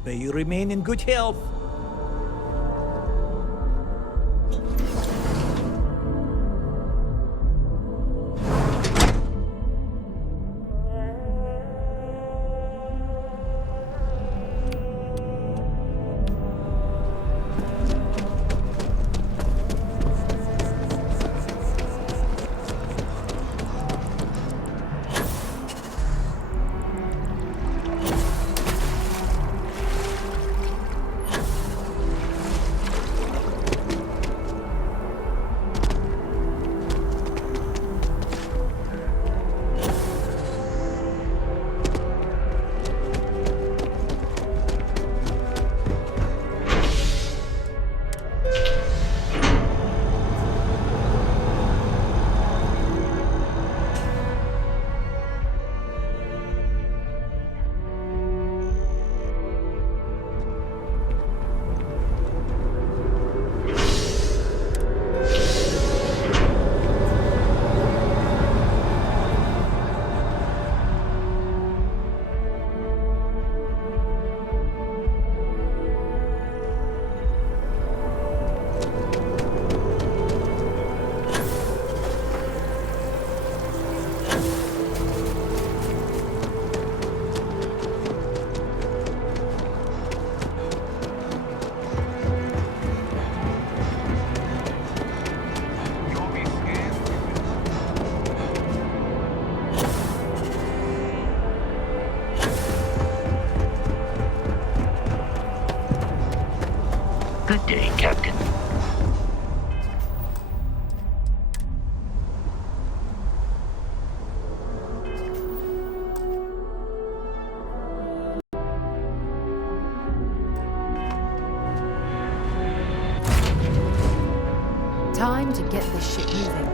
May you remain in good health. Good day, Captain. Time to get this shit moving.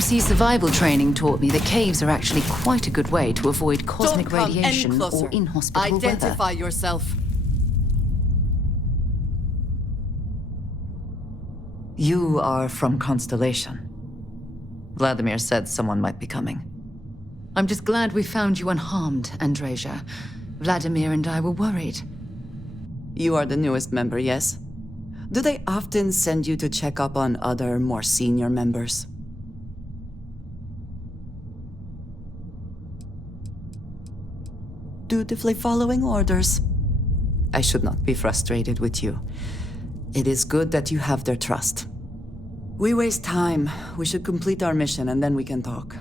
UC survival training taught me that caves are actually quite a good way to avoid cosmic Don't come any radiation closer. or inhospitable weather. Identify yourself. You are from Constellation. Vladimir said someone might be coming. I'm just glad we found you unharmed, Andreja. Vladimir and I were worried. You are the newest member, yes? Do they often send you to check up on other, more senior members? Dutifully following orders. I should not be frustrated with you. It is good that you have their trust. We waste time. We should complete our mission and then we can talk.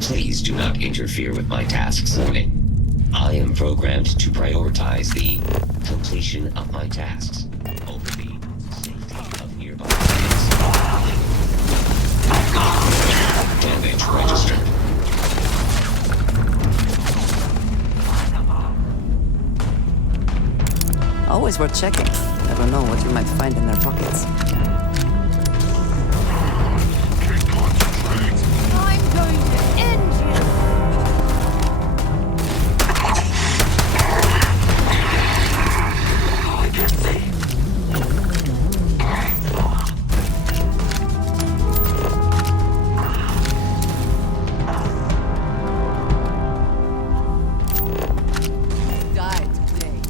Please do not interfere with my tasks. I am programmed to prioritize the completion of my tasks over the safety of nearby targets. Damage registered. Always worth checking. Never know what you might find in their pockets. I'm going to end you! Die today.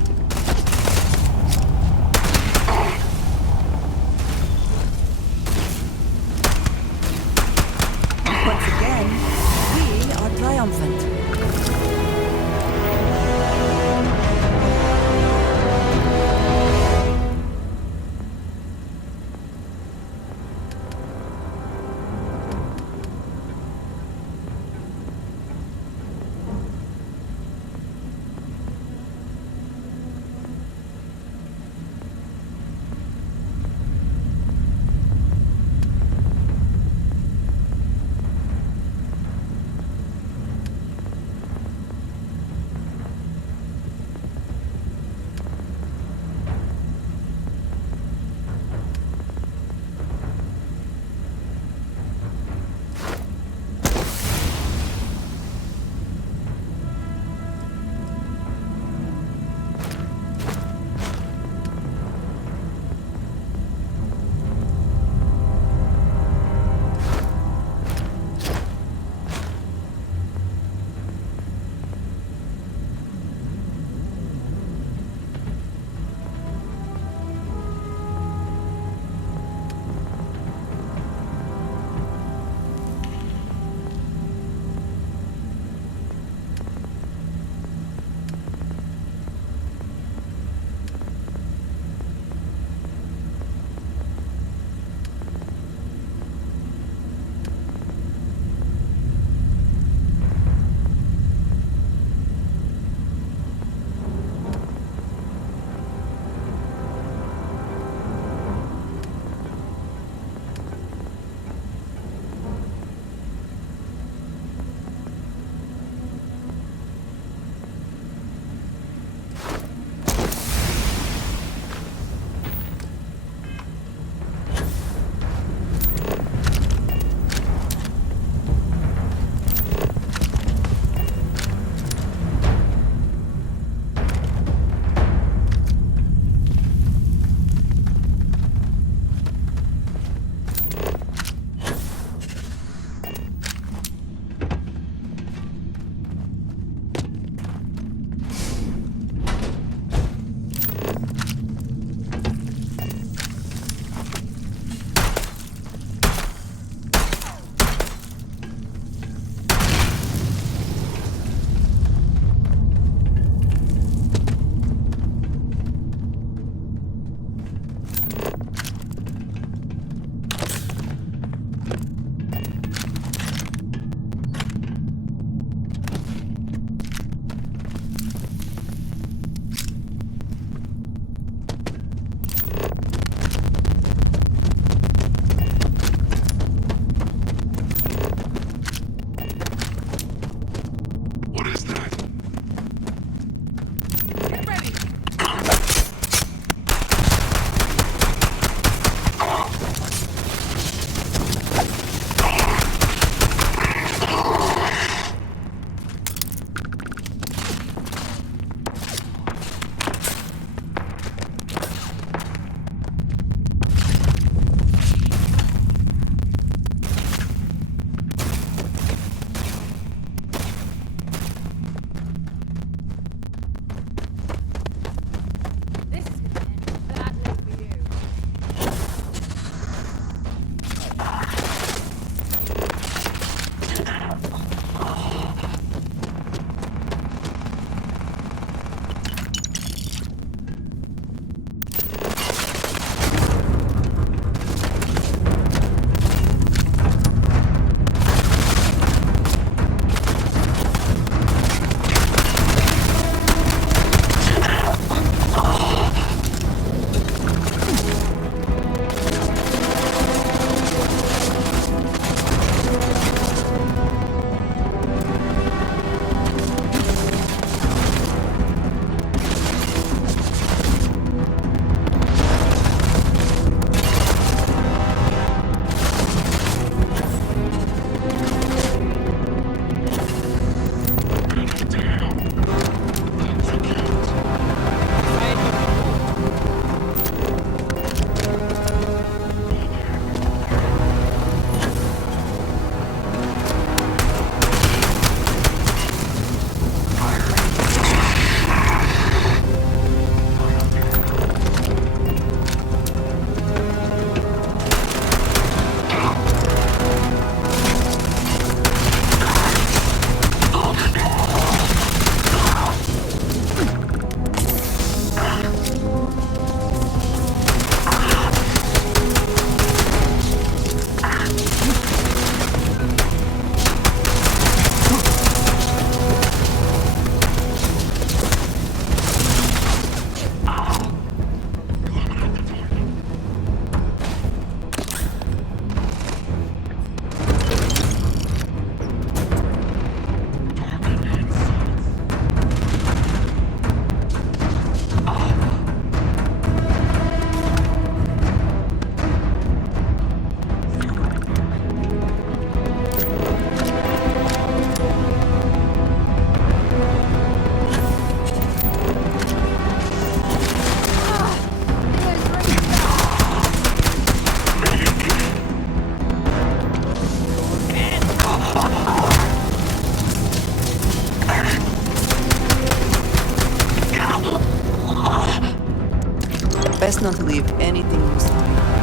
Best not to leave anything loose behind.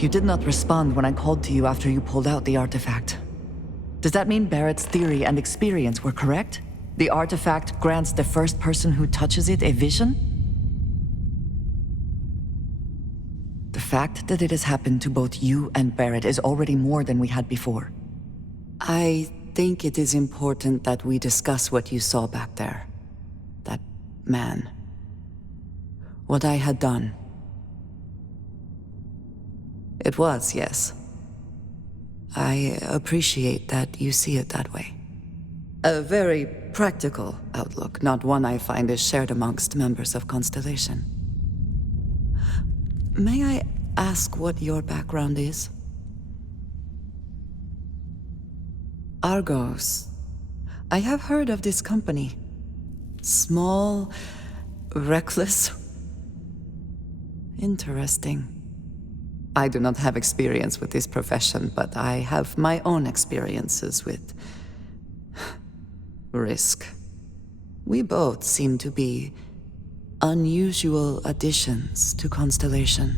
You did not respond when I called to you after you pulled out the artifact. Does that mean Barrett's theory and experience were correct? The artifact grants the first person who touches it a vision? The fact that it has happened to both you and Barrett is already more than we had before. I think it is important that we discuss what you saw back there. That man. What I had done. It was, yes. I appreciate that you see it that way. A very practical outlook, not one I find is shared amongst members of Constellation. May I ask what your background is? Argos. I have heard of this company. Small, reckless. Interesting. I do not have experience with this profession, but I have my own experiences with risk. We both seem to be unusual additions to Constellation.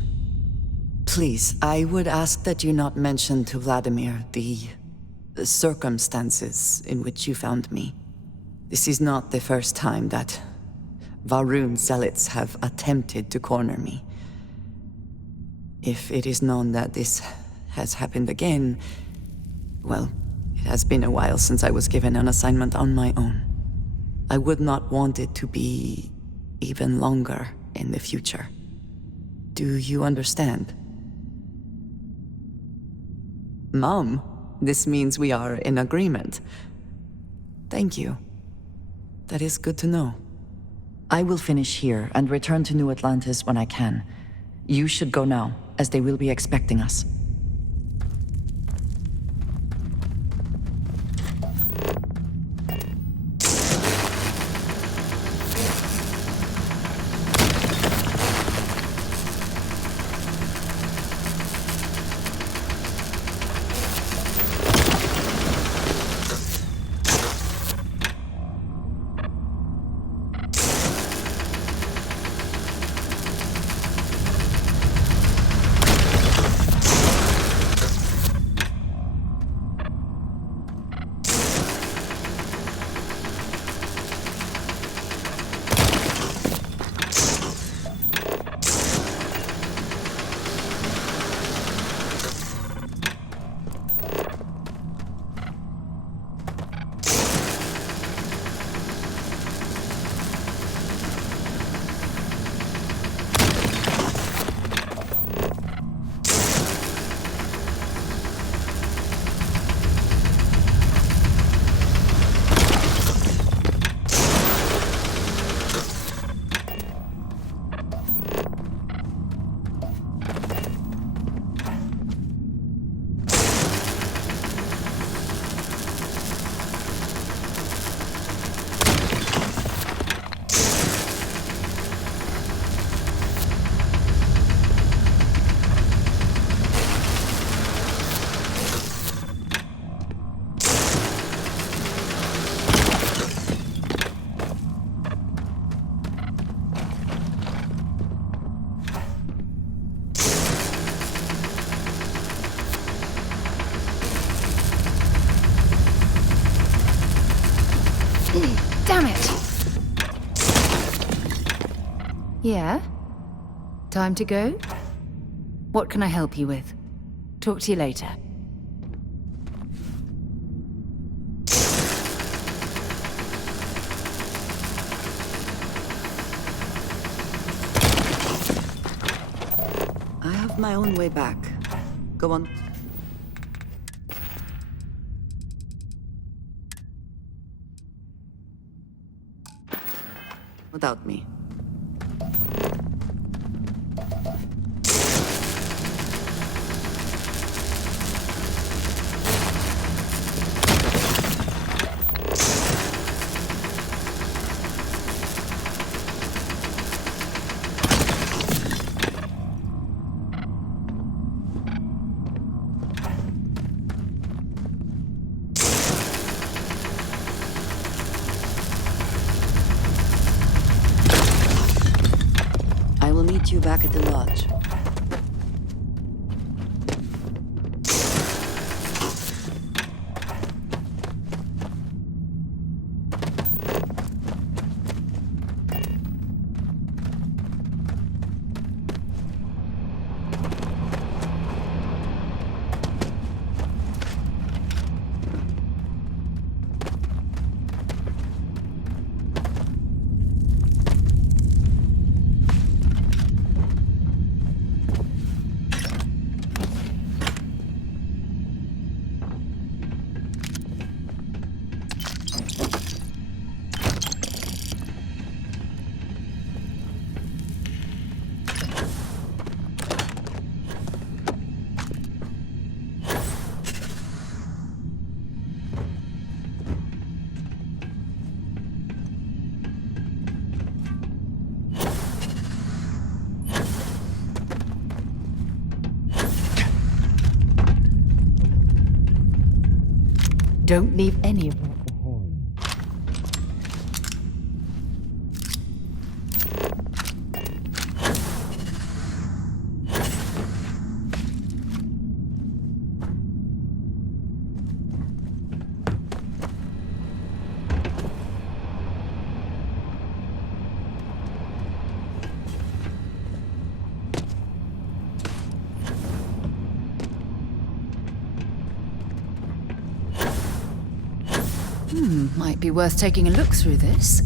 Please, I would ask that you not mention to Vladimir the circumstances in which you found me. This is not the first time that Varun zealots have attempted to corner me. If it is known that this has happened again, well, it has been a while since I was given an assignment on my own. I would not want it to be even longer in the future. Do you understand? Mom, this means we are in agreement. Thank you. That is good to know. I will finish here and return to New Atlantis when I can. You should go now, as they will be expecting us. Damn it! Yeah? Time to go? What can I help you with? Talk to you later. I have my own way back. Go on. Without me. I will meet you back at the lodge. Don't leave any of them. Might be worth taking a look through this.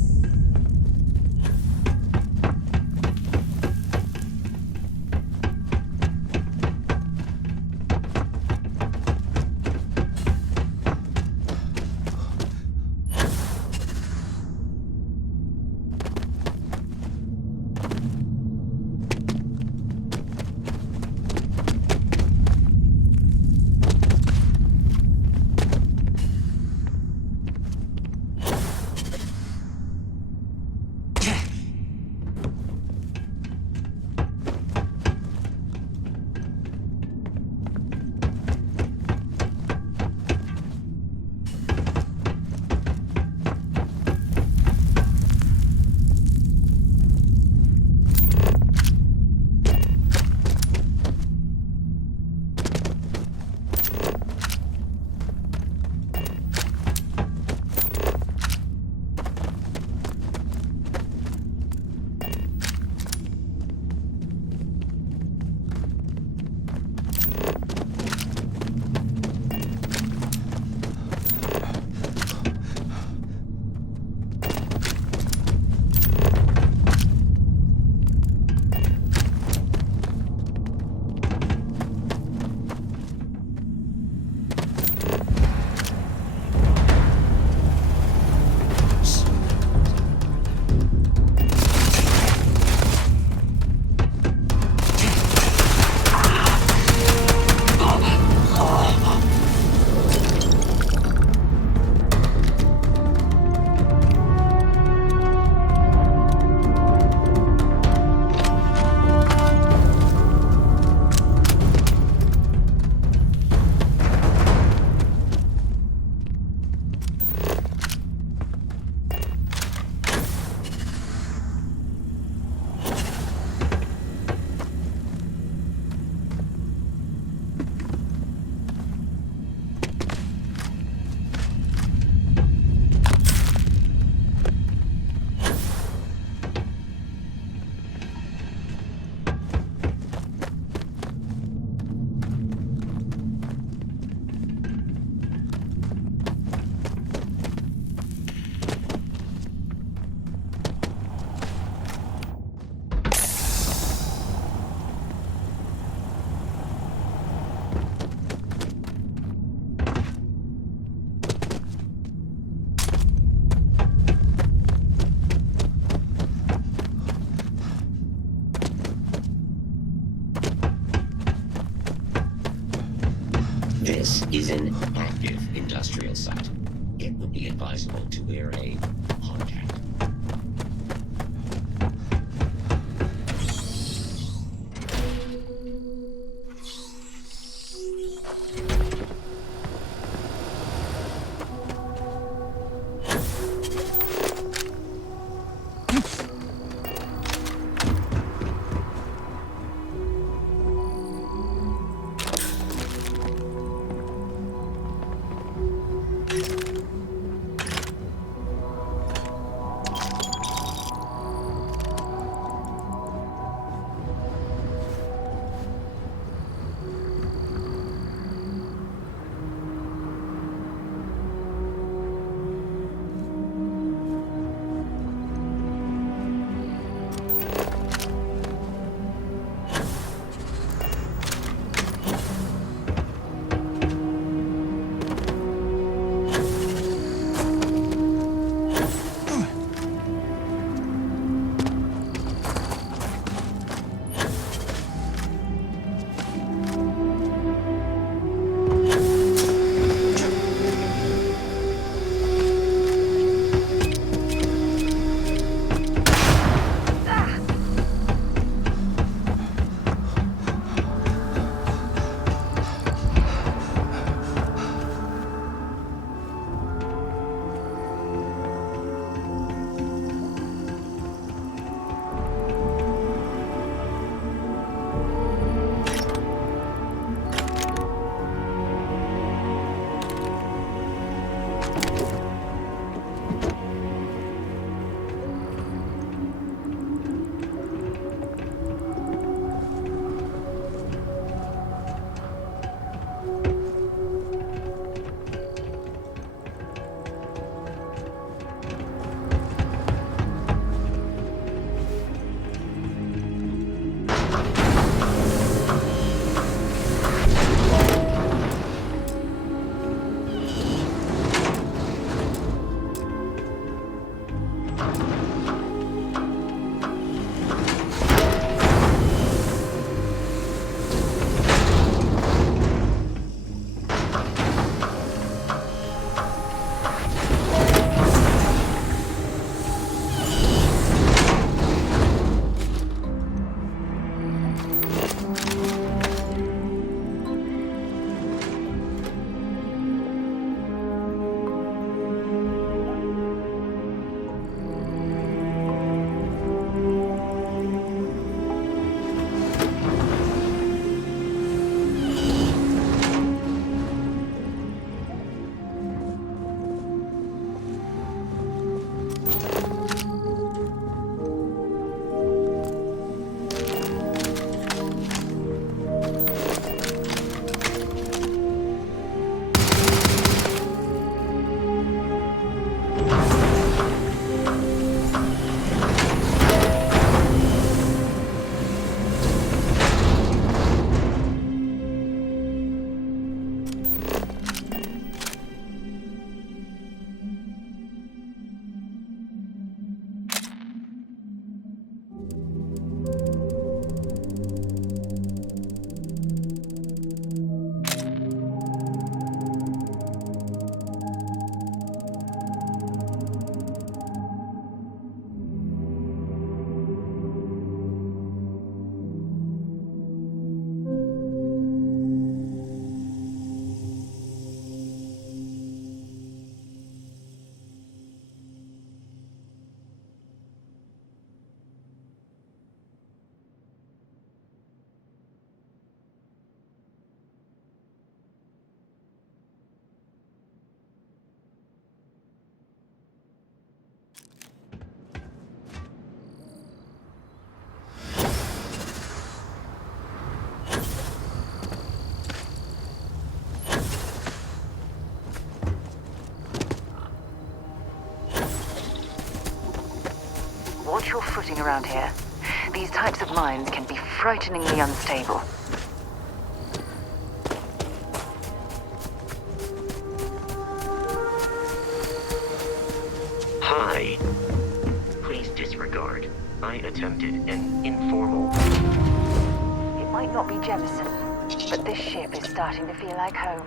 This is an active industrial site. It would be advisable to wear a hard hat. Watch your footing around here. These types of mines can be frighteningly unstable. Hi. Please disregard. I attempted an informal... It might not be Jemison. but this ship is starting to feel like home.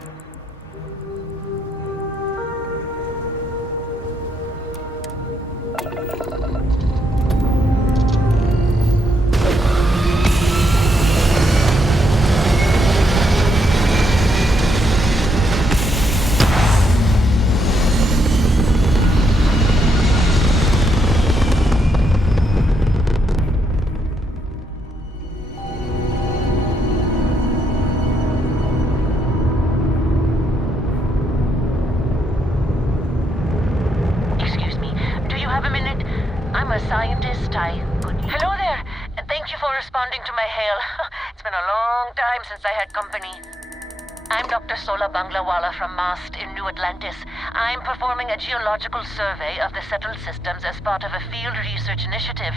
Hello there. Thank you for responding to my hail. It's been a long time since I had company. I'm Dr. Sola Banglawala from MAST in New Atlantis. I'm performing a geological survey of the settled systems as part of a field research initiative.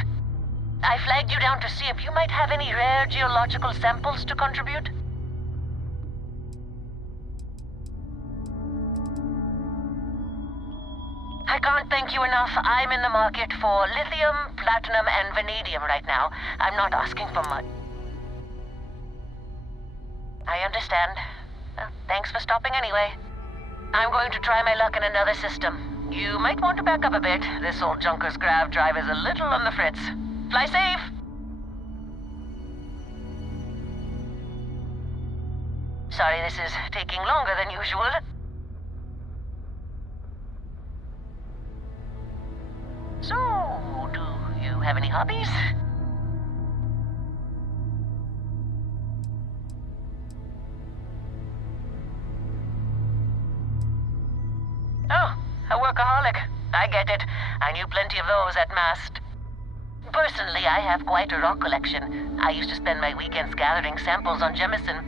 I flagged you down to see if you might have any rare geological samples to contribute. I can't thank you enough. I'm in the market for lithium, platinum, and vanadium right now. I'm not asking for much. I understand. Thanks for stopping anyway. I'm going to try my luck in another system. You might want to back up a bit. This old junker's grav drive is a little on the fritz. Fly safe! Sorry this is taking longer than usual. So, do you have any hobbies? Oh, a workaholic. I get it. I knew plenty of those at MAST. Personally, I have quite a rock collection. I used to spend my weekends gathering samples on Jemison.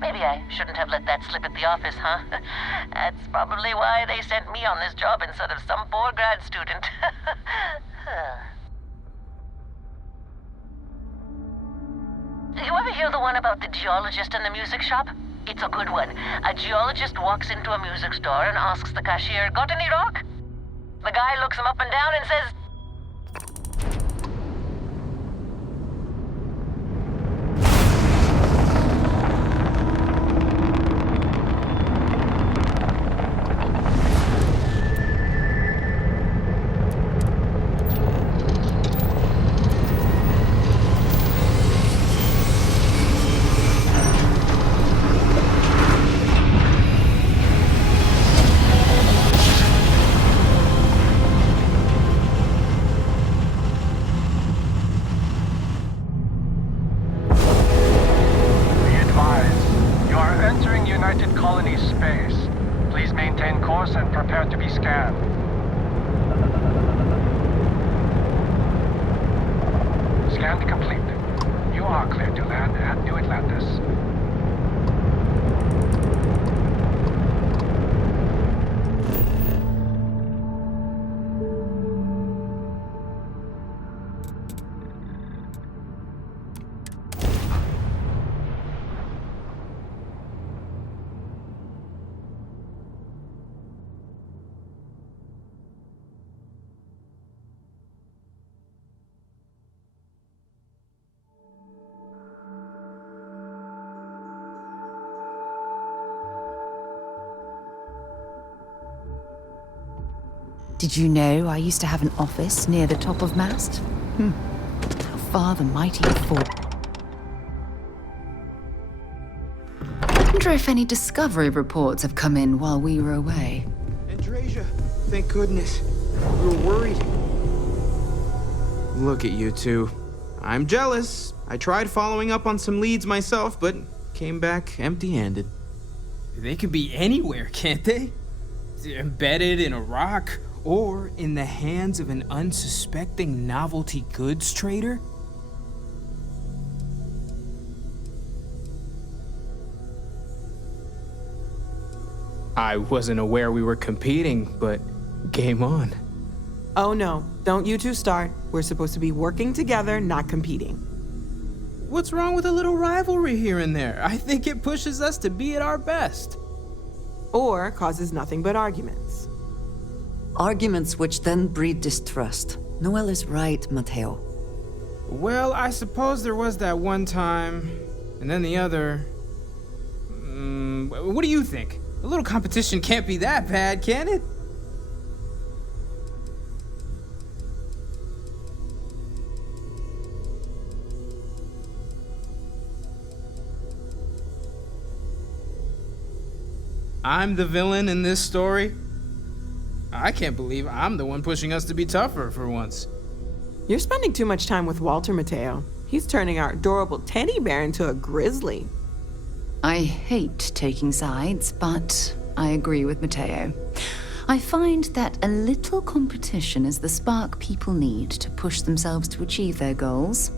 Maybe I shouldn't have let that slip at the office, huh? That's probably why they sent me on this job instead of some poor grad student. You ever hear the one about the geologist and the music shop? It's a good one. A geologist walks into a music store and asks the cashier, "Got any rock?" The guy looks him up and down and says, Did you know I used to have an office near the top of MAST? How far the mighty have fallen. I wonder if any discovery reports have come in while we were away. Andrasia, thank goodness. We were worried. Look at you two. I'm jealous. I tried following up on some leads myself, but came back empty-handed. They could be anywhere, can't they? Embedded in a rock, or in the hands of an unsuspecting novelty goods trader? I wasn't aware we were competing, but game on. Oh no, don't you two start. We're supposed to be working together, not competing. What's wrong with a little rivalry here and there? I think it pushes us to be at our best. Or causes nothing but arguments. Arguments which then breed distrust. Noel is right, Mateo. Well, I suppose there was that one time, and then the other. What do you think? A little competition can't be that bad, can it? I'm the villain in this story? I can't believe I'm the one pushing us to be tougher for once. You're spending too much time with Walter, Mateo. He's turning our adorable teddy bear into a grizzly. I hate taking sides, but I agree with Mateo. I find that a little competition is the spark people need to push themselves to achieve their goals.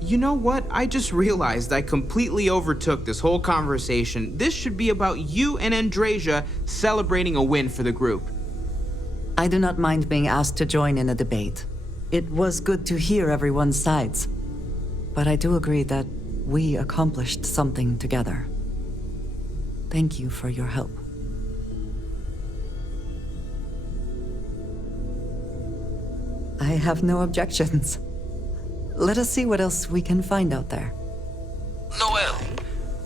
You know what? I just realized I completely overtook this whole conversation. This should be about you and Andrasia celebrating a win for the group. I do not mind being asked to join in a debate. It was good to hear everyone's sides. But I do agree that we accomplished something together. Thank you for your help. I have no objections. Let us see what else we can find out there. Noel,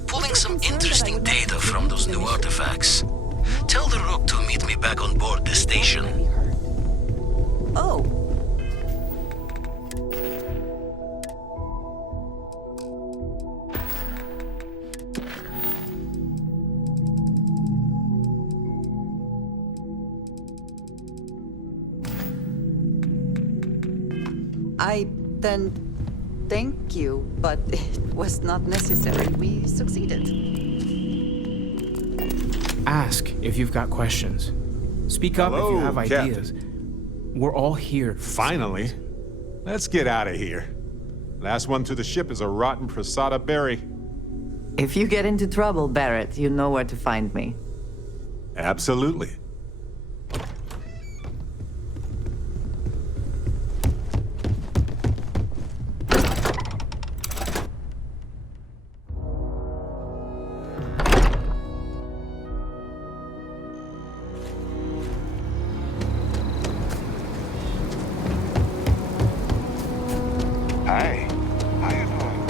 pulling some interesting data from those new artifacts. Tell the Rook to meet me back on board the station. Oh. Then thank you, but it was not necessary. We succeeded. Ask if you've got questions. Speak up if you have ideas. We're all here. Finally. Let's get out of here. Last one to the ship is a rotten Prasada berry. If you get into trouble, Barrett, you know where to find me. Absolutely. Hey, how you doing?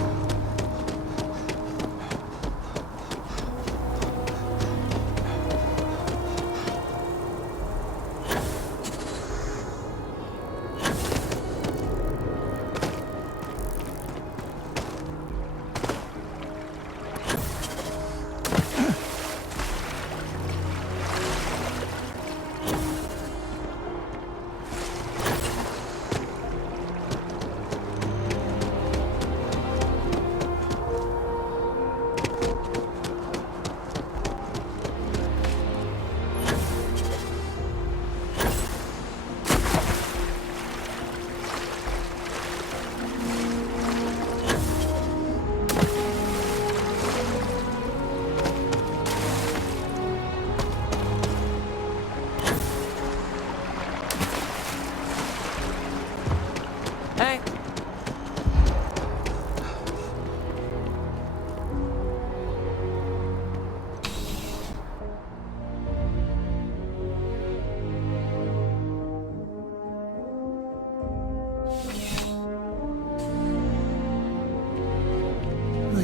Hey.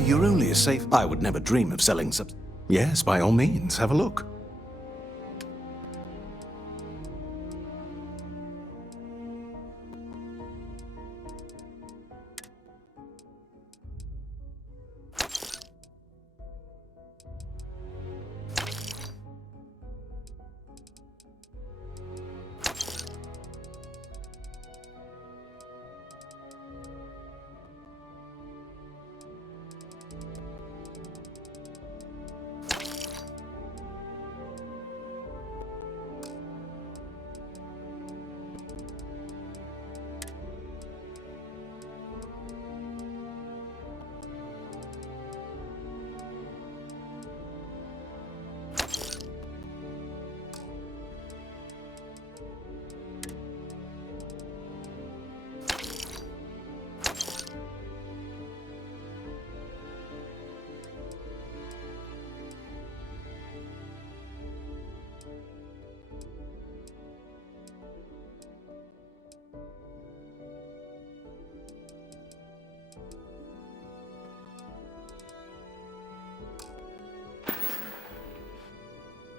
You're only a safe... I would never dream of selling some... Yes, by all means, have a look.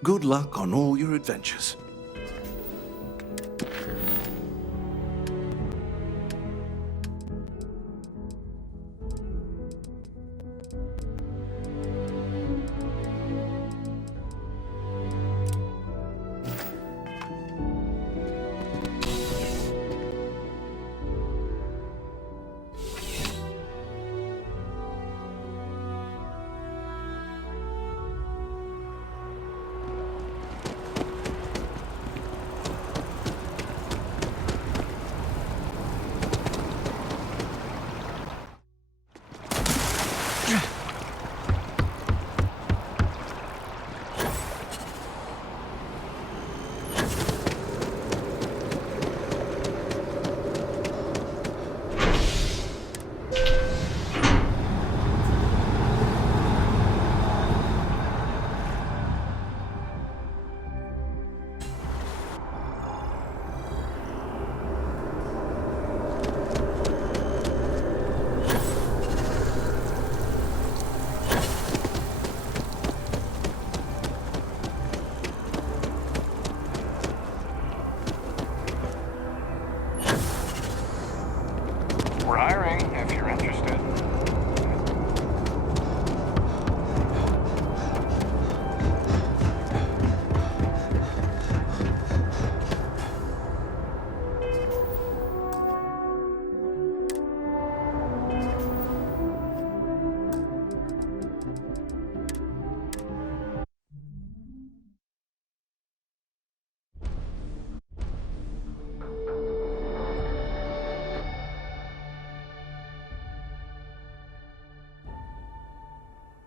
Good luck on all your adventures.